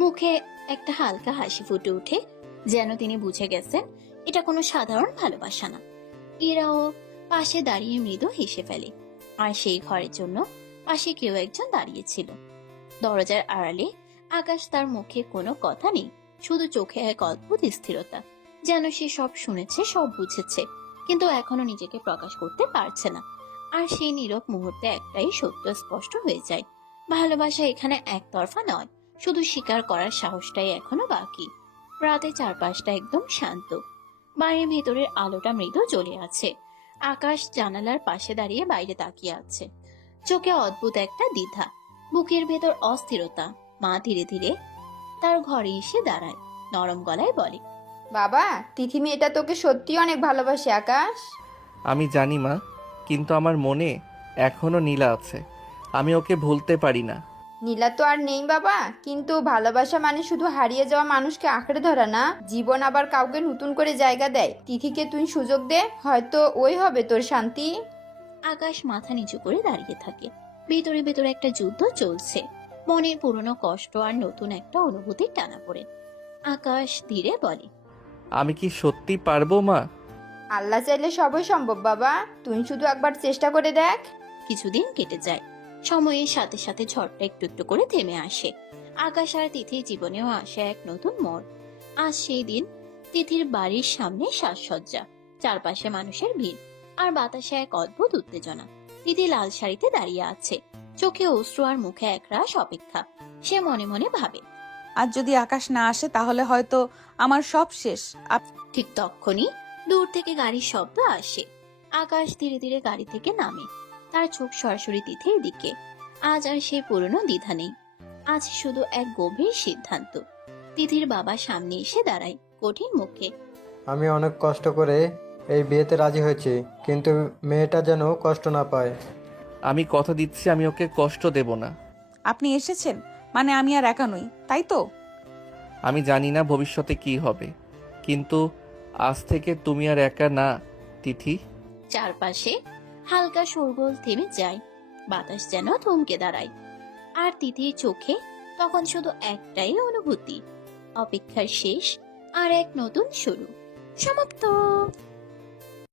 মুখে একটা হালকা হাসি ফুটে ওঠে, যেন তিনি বুঝে গেছেন এটা কোনো সাধারণ ভালোবাসা না। এরাও পাশে দাঁড়িয়ে মৃদু হেসে ফেলে। আর সেই ঘরের জন্য পাশে কেউ একজন দাঁড়িয়েছিল। দরজার আড়ালে আকাশ, তার মুখে কোনো কথা নেই, শুধু চোখে এক অদ্ভুত স্থিরতা, যেন সে সব শুনেছে, সব বুঝেছে, কিন্তু এখনো নিজেকে প্রকাশ করতে পারছে না। আর সেই নীরব মুহূর্তে একটাই সত্য স্পষ্ট হয়ে যায়, ভালোবাসা এখানে একতরফা নয়, শুধু স্বীকার করার সাহসটাই এখনো বাকি। রাতে চারপাশটা একদম শান্ত, বাড়ির ভেতরের আলোটা মৃদু জ্বলে আছে। আকাশ জানালার পাশে দাঁড়িয়ে বাইরে তাকিয়ে আছে, চোখে অদ্ভুত একটা দ্বিধা, বুকের ভেতর অস্থিরতা। মা ধীরে ধীরে তার ঘরে এসে দাঁড়ায়, নরম গলায় বলে, বাবা, তিথি মেয়েটা তোকে সত্যি অনেক ভালোবাসে আকাশ। আমি জানি মা, কিন্তু আমার মনে এখনো নীলা আছে, আমি ওকে ভুলতে পারি না। নীলা তো আর নেই বাবা, কিন্তু ভালোবাসা মানে শুধু হারিয়ে যাওয়া মানুষকে আঁকড়ে ধরা না, জীবন আবার কাউকে নতুন করে জায়গা দেয়। তিথিকে তুই সুযোগ দে, হয়তো ওই হবে তোর শান্তি। আকাশ মাথা নিচু করে দাঁড়িয়ে থাকে। ভেতরে ভেতরে একটা যুদ্ধ চলছে, মনের পুরনো কষ্ট আর নতুন একটা অনুভূতির টানাপোড়েন। আকাশ ধীরে বলে, আমি কি সত্যি পারবো মা? আল্লাহ চাইলে সবই সম্ভব বাবা, তুই শুধু একবার চেষ্টা করে দেখ। কিছুদিন কেটে যায়, সময়ের সাথে সাথে ঝড়টা একটু একটু করে থেমে আসে। আকাশ আর তিথির জীবনেও আসে এক নতুন মোড়। আজ সেই দিন, তিথির বাড়ির সামনে সাজসজ্জা, চারপাশে মানুষের ভিড়, আর বাতাসে এক অদ্ভুত উত্তেজনা। তিথি লাল শাড়িতে দাঁড়িয়ে আছে, চোখে অশ্রু আর মুখে একরাশ অপেক্ষা। সে মনে মনে ভাবে, আজ যদি আকাশ না আসে তাহলে হয়তো আমার সব শেষ। ঠিক তখনই দূর থেকে গাড়ির শব্দ আসে। আকাশ ধীরে ধীরে গাড়ি থেকে নামে, তার চোখ সরাসরি তিথির দিকে। আজ আর সেই পুরনো দ্বিধা নেই, আজ শুধু এক গভীর সিদ্ধান্ত। তিথির বাবা সামনে এসে দাঁড়ায়, কঠিন মুখে। আমি অনেক কষ্ট করে এই বিয়েতে রাজি হয়েছি, কিন্তু মেয়েটা যেন কষ্ট না পায়। আমি কথা দিচ্ছি আমি ওকে কষ্ট দেব না। আপনি এসেছেন মানে আমি আর একা নই, তাই তো? আমি জানি না ভবিষ্যতে কি হবে, কিন্তু আজ থেকে তুমি আর একা না তিথি। চারপাশে হালকা শোরগোল থেমে যায়, বাতাস যেন থমকে দাঁড়ায়। আর তিথির চোখে তখন শুধু একটাই অনুভূতি, অপেক্ষার শেষ আর এক নতুন শুরু। সমাপ্ত।